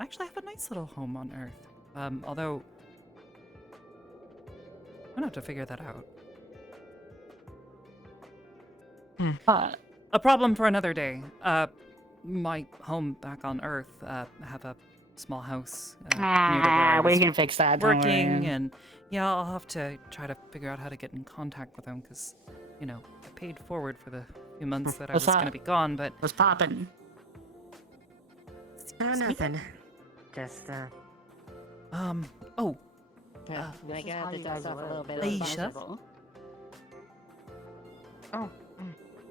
Actually, I have a nice little home on Earth. Although... I'm gonna have to figure that out. A problem for another day. My home back on Earth, I have a small house near to where I we was can fix that. Don't working, worry. and yeah, I'll have to try to figure out how to get in contact with them, because, you know, I paid forward for the few months that I was gonna be gone, but... What's poppin'? Nothing. Just, oh. I got to dust off a little bit. Aisha? Oh.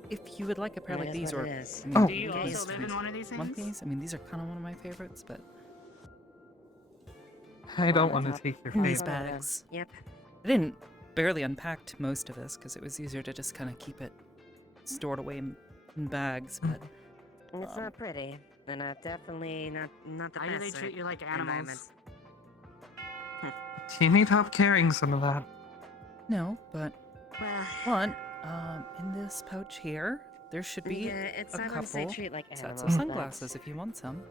If you would like a pair like these, or Do you also live in one of these want things? these? I mean, these are kind of one of my favorites, but I don't want to take your these face. bags. Yep. I didn't barely unpacked most of this because it was easier to just kind of keep it stored away in bags, but It's not pretty, and definitely not the Why best. do they treat you like environment. animals? You need help carrying some of that. no, but Well, one, in this pouch here, there should be yeah, it's a not ones they couple treat like sets animals, of but sunglasses if you want some.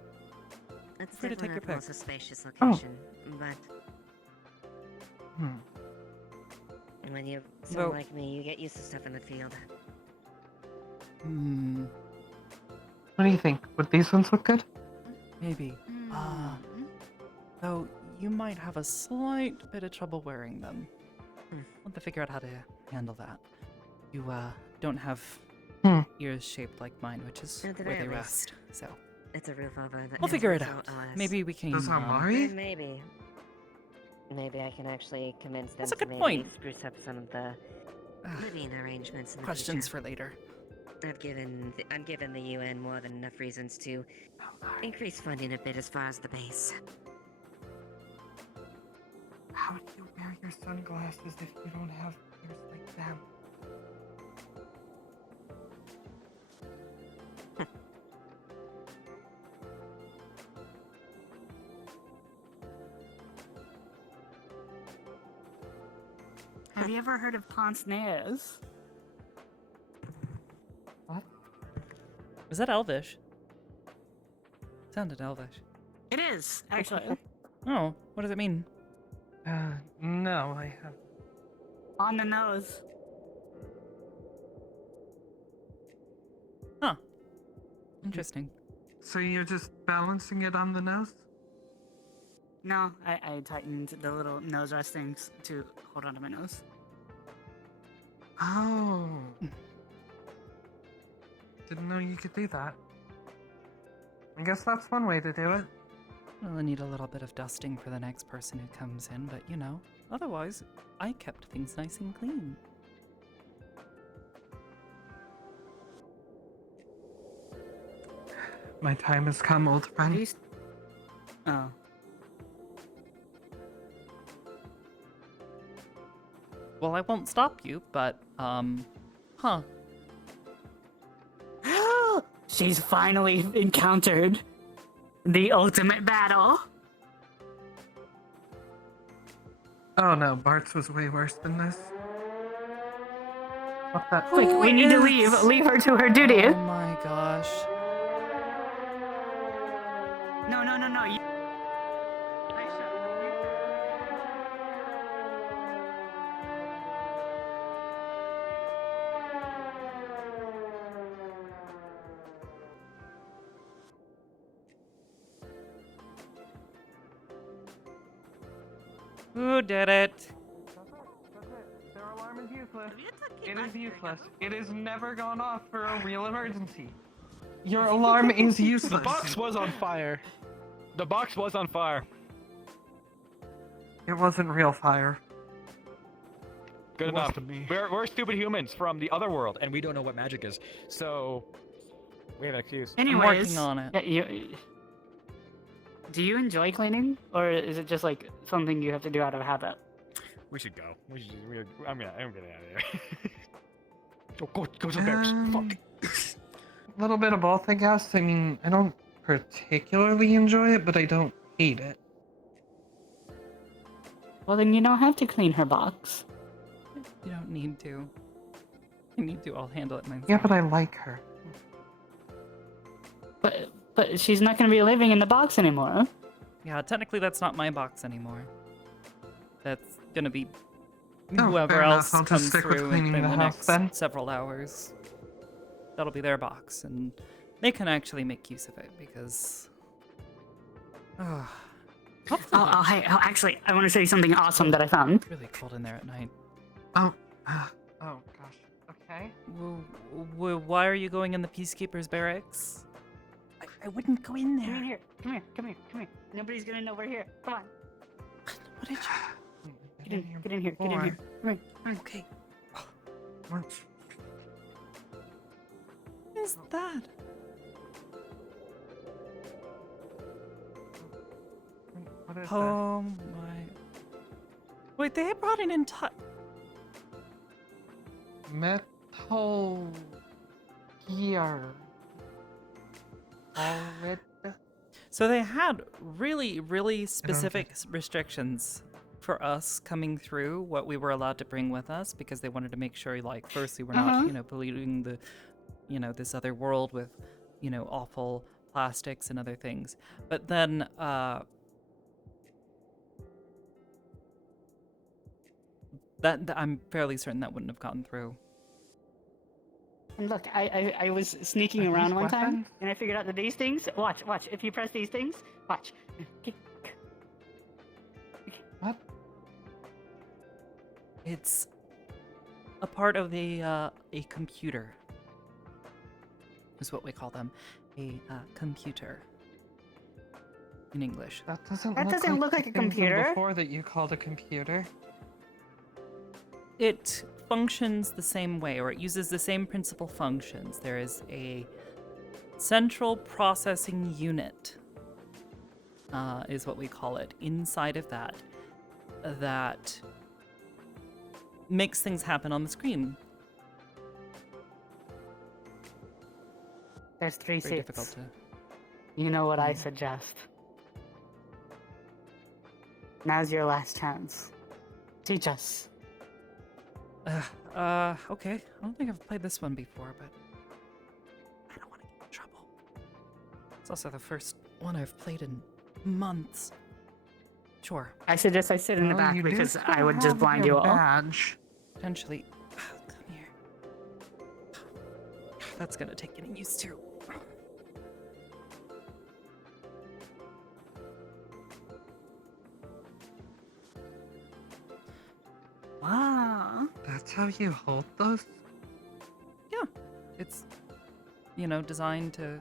It's Free to take definitely your not the pick. most spacious Oh. location, but Hmm. when you someone Well- like me, you get used to stuff in the field. Hmm, What do you think? Would these ones look good? maybe. Though you might have a slight bit of trouble wearing them. Hmm. I'll have to figure out how to handle that. You don't have ears shaped like mine, which is Not that where I they at rest. least. So It's a roof over the. we'll figure it so out. OS. Maybe we can. Does Amari? Maybe. Maybe I can actually convince them That's a to good maybe point. spruce up some of the living arrangements. In the Questions future. for later. I'm giving the UN more than enough reasons to increase funding a bit as far as the base. How do you wear your sunglasses if you don't have ears like them? Have you ever heard of Ponce Nez? What? Was that Elvish? Sounded Elvish. It is, actually. Oh, what does it mean? No, I have. On the nose. Huh. Interesting. So you're just balancing it on the nose? No, I tightened the little nose restings to hold onto my nose. Oh. Didn't know you could do that. I guess that's one way to do it. Well, I need a little bit of dusting for the next person who comes in, but you know, otherwise, I kept things nice and clean. My time has come, old friend. Oh. Well, I won't stop you, but, huh. She's finally encountered the ultimate battle. Oh no, Bart's was way worse than this. What that? Quick, we need to leave. Leave her to her duty. Oh my gosh. No. Who did it? Their alarm is useless. It is useless. It has never gone off for a real emergency. Your alarm is useless. The box was on fire. The box was on fire. It wasn't real fire. Good enough. We're stupid humans from the other world, and we don't know what magic is. So we have an excuse. Anyways, I'm working on it. Yeah, do you enjoy cleaning, or is it just like something you have to do out of habit? We should go. I'm getting out of here. Go to the bears. Fuck. A little bit of both, I guess. I mean, I don't particularly enjoy it, but I don't hate it. Well, then you don't have to clean her box. You don't need to. I need to. I'll handle it myself. Yeah, but I like her. But she's not going to be living in the box anymore. Yeah, technically that's not my box anymore. That's gonna be Oh, whoever fair else enough. I'll just comes stick with through cleaning in the the house next then. several hours. That'll be their box, and they can actually make use of it because. Hey, actually, I want to show you something awesome that I found. It's really cold in there at night. Oh gosh. Okay. Why are you going in the Peacekeepers barracks? I wouldn't go in there. Come here. Nobody's gonna know we're here. Come on. What did you? Get in here. Come here. Okay. What is that? What is Oh my. Wait, they brought an entire. Metal Gear. Already. So they had really, really specific restrictions for us coming through what we were allowed to bring with us because they wanted to make sure, like, firstly, we're not, polluting the, this other world with, awful plastics and other things. But then, that I'm fairly certain that wouldn't have gotten through. And look, I was sneaking around one time, and I figured out that these things. Watch. If you press these things, watch. What? It's a part of a computer. Is what we call them, a computer. In English. That doesn't look like a the things from computer. Before that you called a computer. It functions the same way, or it uses the same principal functions. There is a central processing unit, is what we call it, inside of that makes things happen on the screen. There's 3 Very seats. difficult to... You know what I suggest. Now's your last chance. Teach us. Okay. I don't think I've played this one before, but I don't want to get in trouble. It's also the first one I've played in months. Sure. I suggest I sit in the back because I would just blind you all. Badge. Potentially. Come here. That's gonna take getting used to. Wow. That's how you hold those? Yeah. It's, designed to,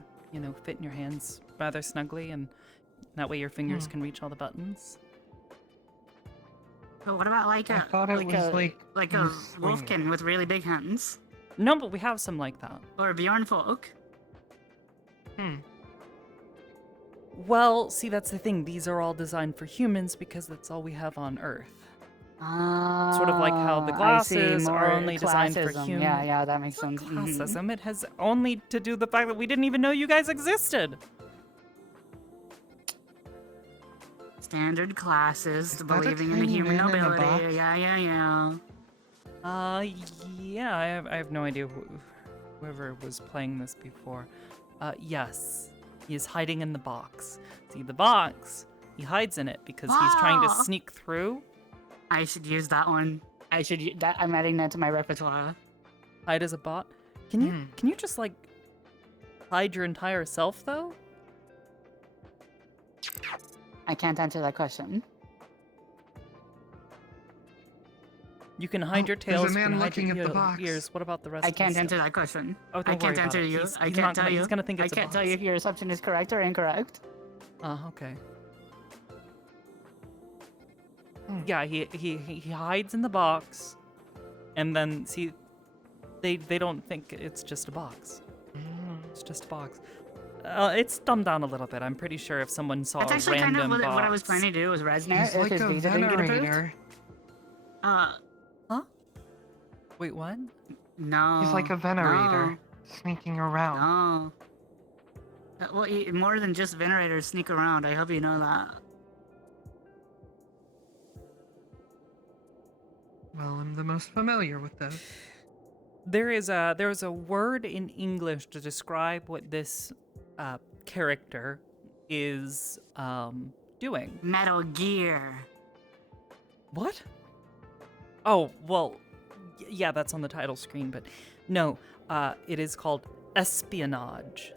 fit in your hands rather snugly, and that way your fingers can reach all the buttons. But what about like I thought it was like a wolfkin with really big hands? No, but we have some like that. Or a Bjorn folk? Well, see, that's the thing. These are all designed for humans because that's all we have on Earth. Sort of like how the glasses are only designed for humans. Yeah, that makes sense. Classism. It has only to do with the fact that we didn't even know you guys existed. Standard classes, believing in the human nobility. Yeah. Yeah, I have no idea whoever was playing this before. Yes, he is hiding in the box. See, the box, he hides in it because he's trying to sneak through. I should use that one. I'm adding that to my repertoire. Hide as a bot. Can you just like hide your entire self though? I can't answer that question. You can hide your tails. There's a man you can looking hide at your the box. ears. What about the rest? I of the can't stuff? answer that question. Oh, I can't answer you. I can't tell you. He's gonna think it's I can't a tell you if your assumption is correct or incorrect. Okay. Yeah, he hides in the box, and then see, they don't think it's just a box. It's just a box. It's dumbed down a little bit. I'm pretty sure if someone saw That's a actually random kind of box, what I was planning to do was Resner. He's like a venerator. Huh? Wait, what? No. He's like a venerator, sneaking around. No. Well, more than just venerators sneak around. I hope you know that. Well, I'm the most familiar with those. There's a word in English to describe what this character is doing. Metal Gear. What? Oh, well, yeah, that's on the title screen, but no, it is called espionage.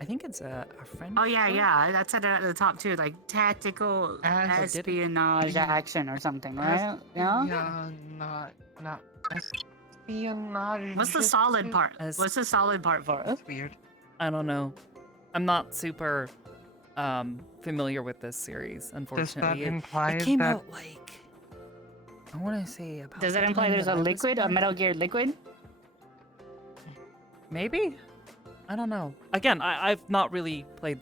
I think it's a French. Oh yeah, that's at the top too, like tactical espionage action or something, right? Yeah. Yeah, not espionage. What's the solid part? What's the solid part for us? Weird. I don't know. I'm not super familiar with this series, unfortunately. Does that imply it came that... out like I want to say about. Does that the imply time there's that a I was liquid, a playing. Metal Gear liquid? Maybe. I don't know. Again, I've not really played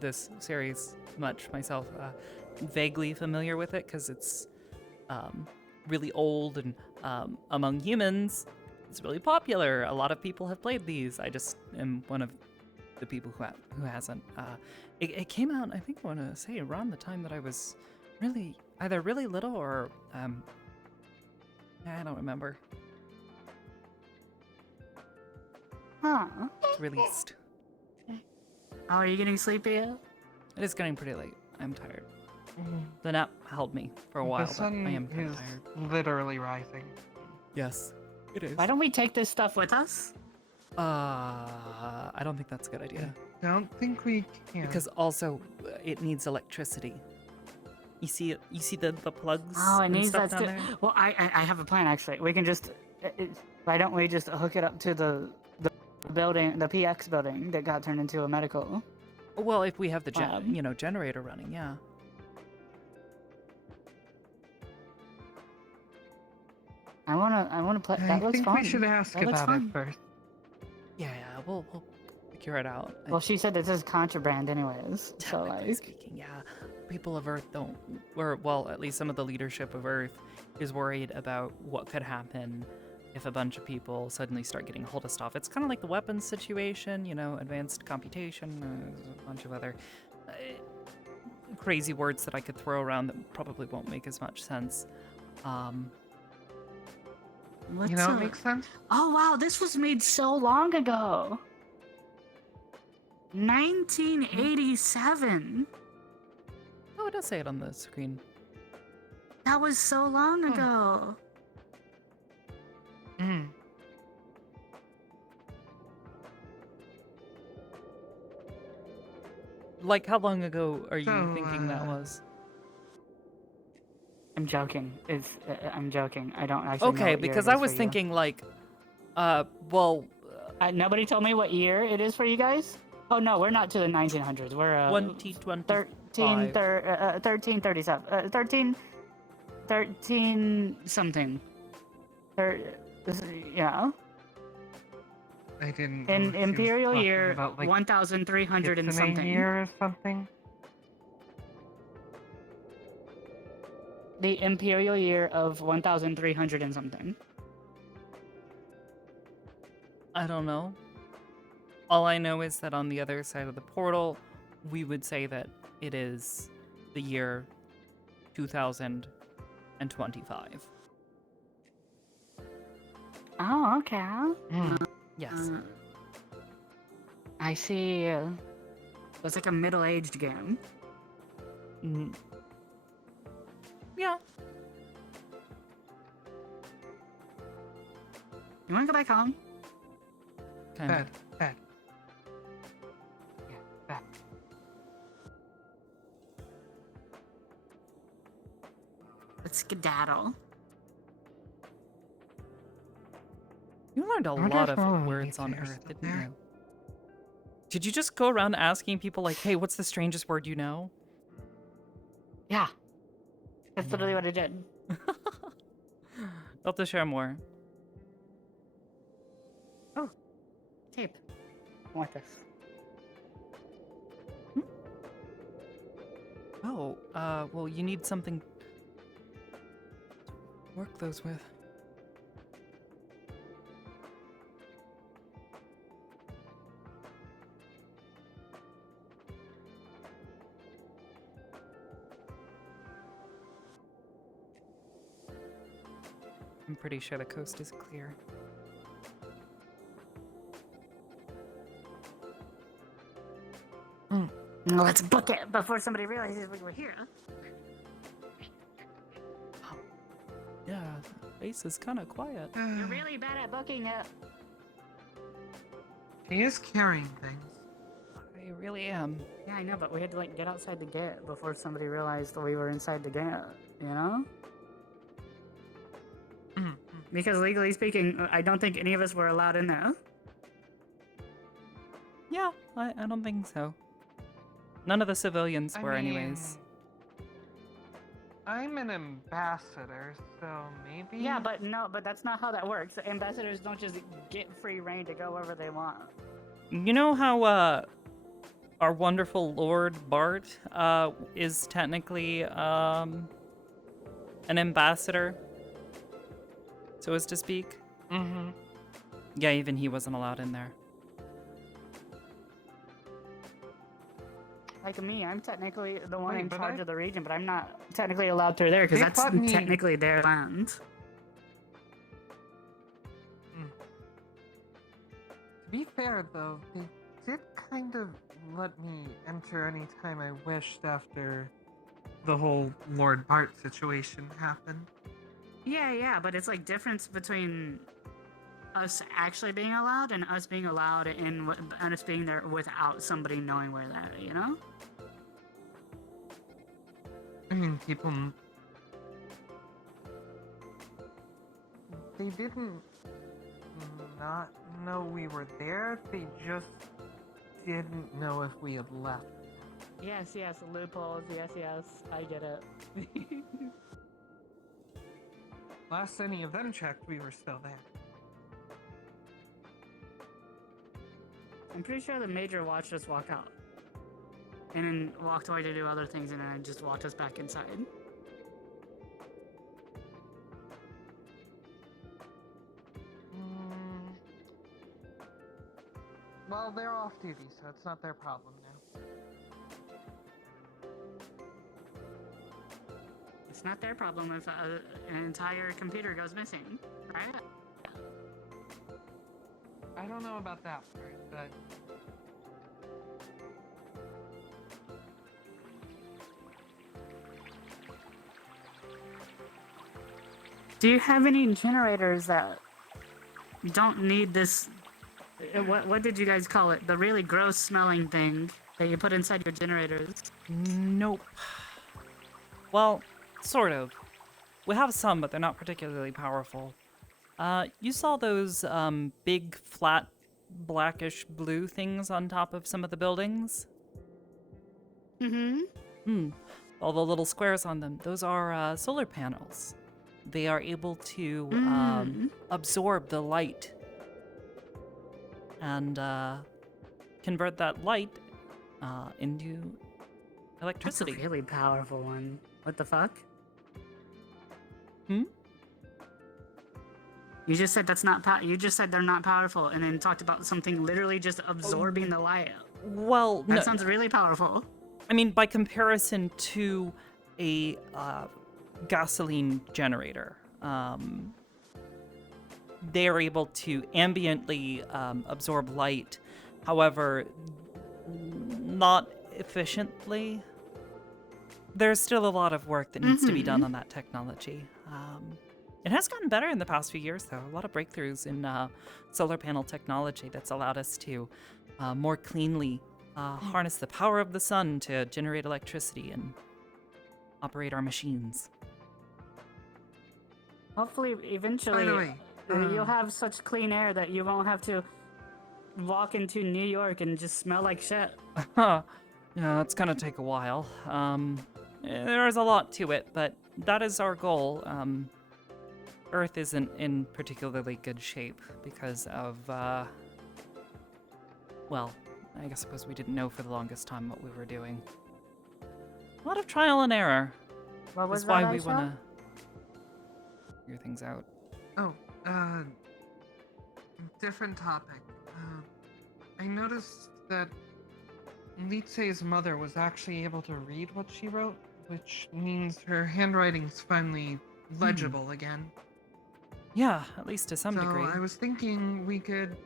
this series much myself. Vaguely familiar with it because it's really old and among humans, it's really popular. A lot of people have played these. I just am one of the people who hasn't. It came out, I think I want to say, around the time that I was either really little or I don't remember. Huh. It's released. Oh, are you getting sleepy yet? It is getting pretty late. I'm tired. The nap held me for a while, The but sun I am kind is of tired. literally rising. Yes, it is. Why don't we take this stuff with us? I don't think that's a good idea. Don't think we can. Because also, it needs electricity. You see the plugs Oh, it and needs stuff that down there? Well, I have a plan actually. We can just. Why don't we just hook it up to the building, the PX building that got turned into a medical? Well, if we have the generator running, yeah. I wanna play. That I looks think fun. we should ask That looks about fun. it first. Yeah, we'll figure it out. Well, she said this is contraband, anyways. So Technically speaking, yeah, people of Earth don't, or well, at least some of the leadership of Earth is worried about what could happen if a bunch of people suddenly start getting hold of stuff. It's kind of like the weapons situation, you know, advanced computation, there's a bunch of other crazy words that I could throw around that probably won't make as much sense. What's You know, it up? makes sense. Oh wow, this was made so long ago. 1987. Oh, it does say it on the screen. That was so long ago. Like, how long ago are you thinking that was? I'm joking. I'm joking. I don't actually know Okay, what year because it I is was for you. thinking like, well, nobody told me what year it is for you guys. Oh no, we're not to the 1900s. We're 1337. 13 something. Yeah. I didn't. In know if she was imperial talking year, about, like, 1300 and Kitsune something. year or something. The imperial year of 1300 and something. I don't know. All I know is that on the other side of the portal, we would say that it is the year 2025. Oh, okay. Yes. I see. It's like a middle-aged game. Yeah. You wanna go back home? Kind Bad. Yeah, back. Let's skedaddle. You learned a wonder lot if of Roland words on needs to Earth, sit didn't there. you? Did you just go around asking people like, hey, what's the strangest word you know? Yeah. That's literally what I did. You'll have to share more. Oh, tape. I want this. Oh, well, you need something to work those with. I'm pretty sure the coast is clear. Let's book it before somebody realizes we were here. Yeah, the base is kind of quiet. You're really bad at booking it. He is carrying things. I really am. Yeah, I know, but we had to like get outside the gate before somebody realized that we were inside the gate. You know? Because legally speaking, I don't think any of us were allowed in there. Yeah, I don't think so. None of the civilians I were, mean, anyways. I'm an ambassador, so maybe. Yeah, but that's not how that works. Ambassadors don't just get free reign to go wherever they want. You know how our wonderful Lord Bart is technically an ambassador, so as to speak? Mm-hmm. Yeah, even he wasn't allowed in there. Like me, I'm technically the one Wait, in but charge I- of the region, but I'm not technically allowed through there because They that's let me- technically their land. To be fair, though, they did kind of let me enter anytime I wished after the whole Lord Bart situation happened. Yeah, but it's like difference between us actually being allowed and us being allowed and us being there without somebody knowing we're there, you know? I mean, people. They didn't not know we were there, they just didn't know if we had left. Yes, loopholes, yes, I get it. Last any of them checked, we were still there. I'm pretty sure the Major watched us walk out. And then walked away to do other things and then just walked us back inside. Well, they're off duty, so it's not their problem now. It's not their problem if an entire computer goes missing, right? I don't know about that part, but... Do you have any generators that don't need this? What did you guys call it? The really gross smelling thing that you put inside your generators? Nope. Well, sort of. We have some, but they're not particularly powerful. You saw those big, flat, blackish blue things on top of some of the buildings? Mm-hmm. All the little squares on them. Those are solar panels. They are able to absorb the light and convert that light into electricity. That's a really powerful one. What the fuck? Hmm? You just said that's not you just said they're not powerful, and then talked about something literally just absorbing the light. Well, that sounds really powerful. I mean, by comparison to a gasoline generator, they are able to ambiently absorb light, however, not efficiently. There's still a lot of work that needs to be done on that technology. It has gotten better in the past few years, though. A lot of breakthroughs in solar panel technology that's allowed us to more cleanly harness the power of the sun to generate electricity and operate our machines. Hopefully, eventually, By the way, you'll have such clean air that you won't have to walk into New York and just smell like shit. Yeah, it's gonna take a while. There's a lot to it, but that is our goal. Earth isn't in particularly good shape because of, well, I suppose we didn't know for the longest time what we were doing. A lot of trial and error. What was That's why that we I want to figure things out. Oh, different topic. I noticed that Litse's mother was actually able to read what she wrote, which means her handwriting's finally legible again. Yeah, at least to some degree. So I was thinking we could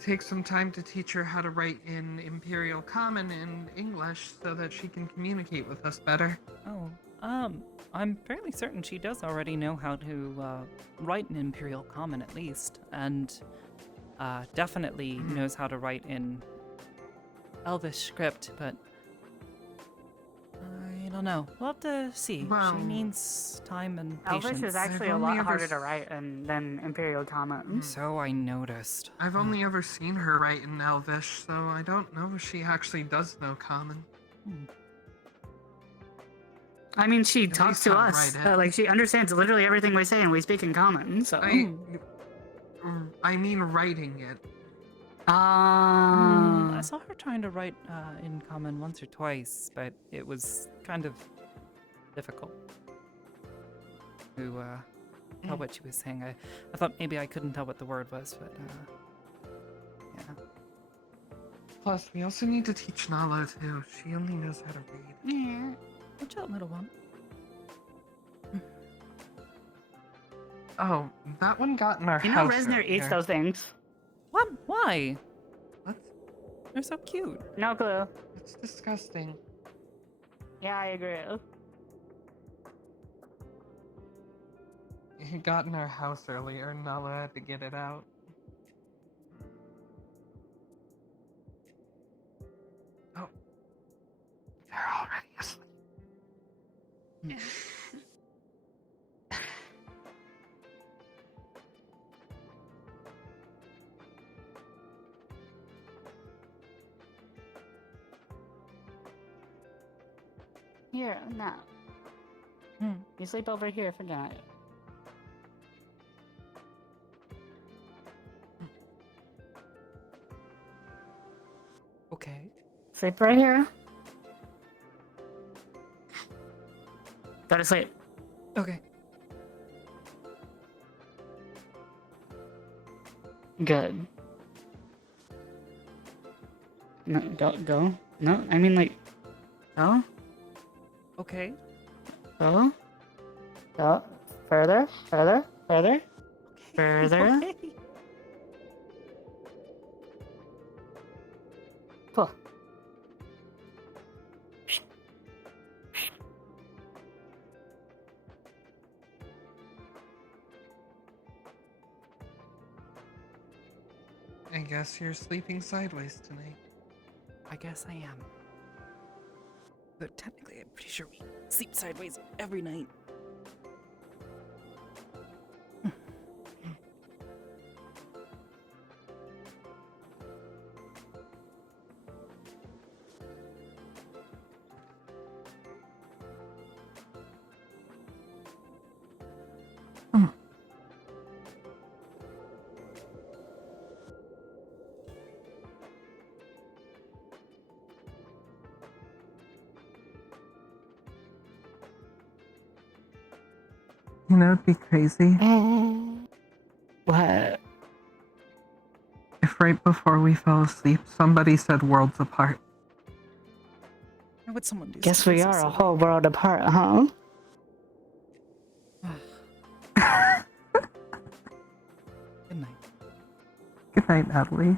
take some time to teach her how to write in Imperial Common and English so that she can communicate with us better. Oh, I'm fairly certain she does already know how to write in Imperial Common at least, and definitely knows how to write in Elvish script, but I don't know. We'll have to see. Well, she needs time and patience. Elvish is actually a lot harder to write than Imperial Common. So I noticed. I've only ever seen her write in Elvish, so I don't know if she actually does know Common. I mean, she talks to us. Like, she understands literally everything we say, and we speak in Common, so... I mean writing it. I saw her trying to write in Common once or twice, but it was kind of difficult to tell what she was saying. I thought maybe I couldn't tell what the word was, but yeah. Plus, we also need to teach Nala too. She only knows how to read. Yeah. Watch out, little one. Oh, that one got in our You know house. Resner eats those things. What? Why? What? They're so cute. No clue. It's disgusting. Yeah, I agree. It got in our house earlier, and Nala had to get it out. Oh. They're already asleep. Here, now. You sleep over here for now. Okay. Sleep right here. Go to sleep. Okay. Good. No, go. No, I mean like, go. Okay. Go. Go. Further. Further. Further. Further. Okay. Pull. I guess you're sleeping sideways tonight. I guess I am. But technically, I'm pretty sure we sleep sideways every night. You know, it'd be crazy. What? If right before we fell asleep, somebody said worlds apart. How would someone do Guess something we so are a silly? whole world apart, huh? Good night. Good night, Natalie.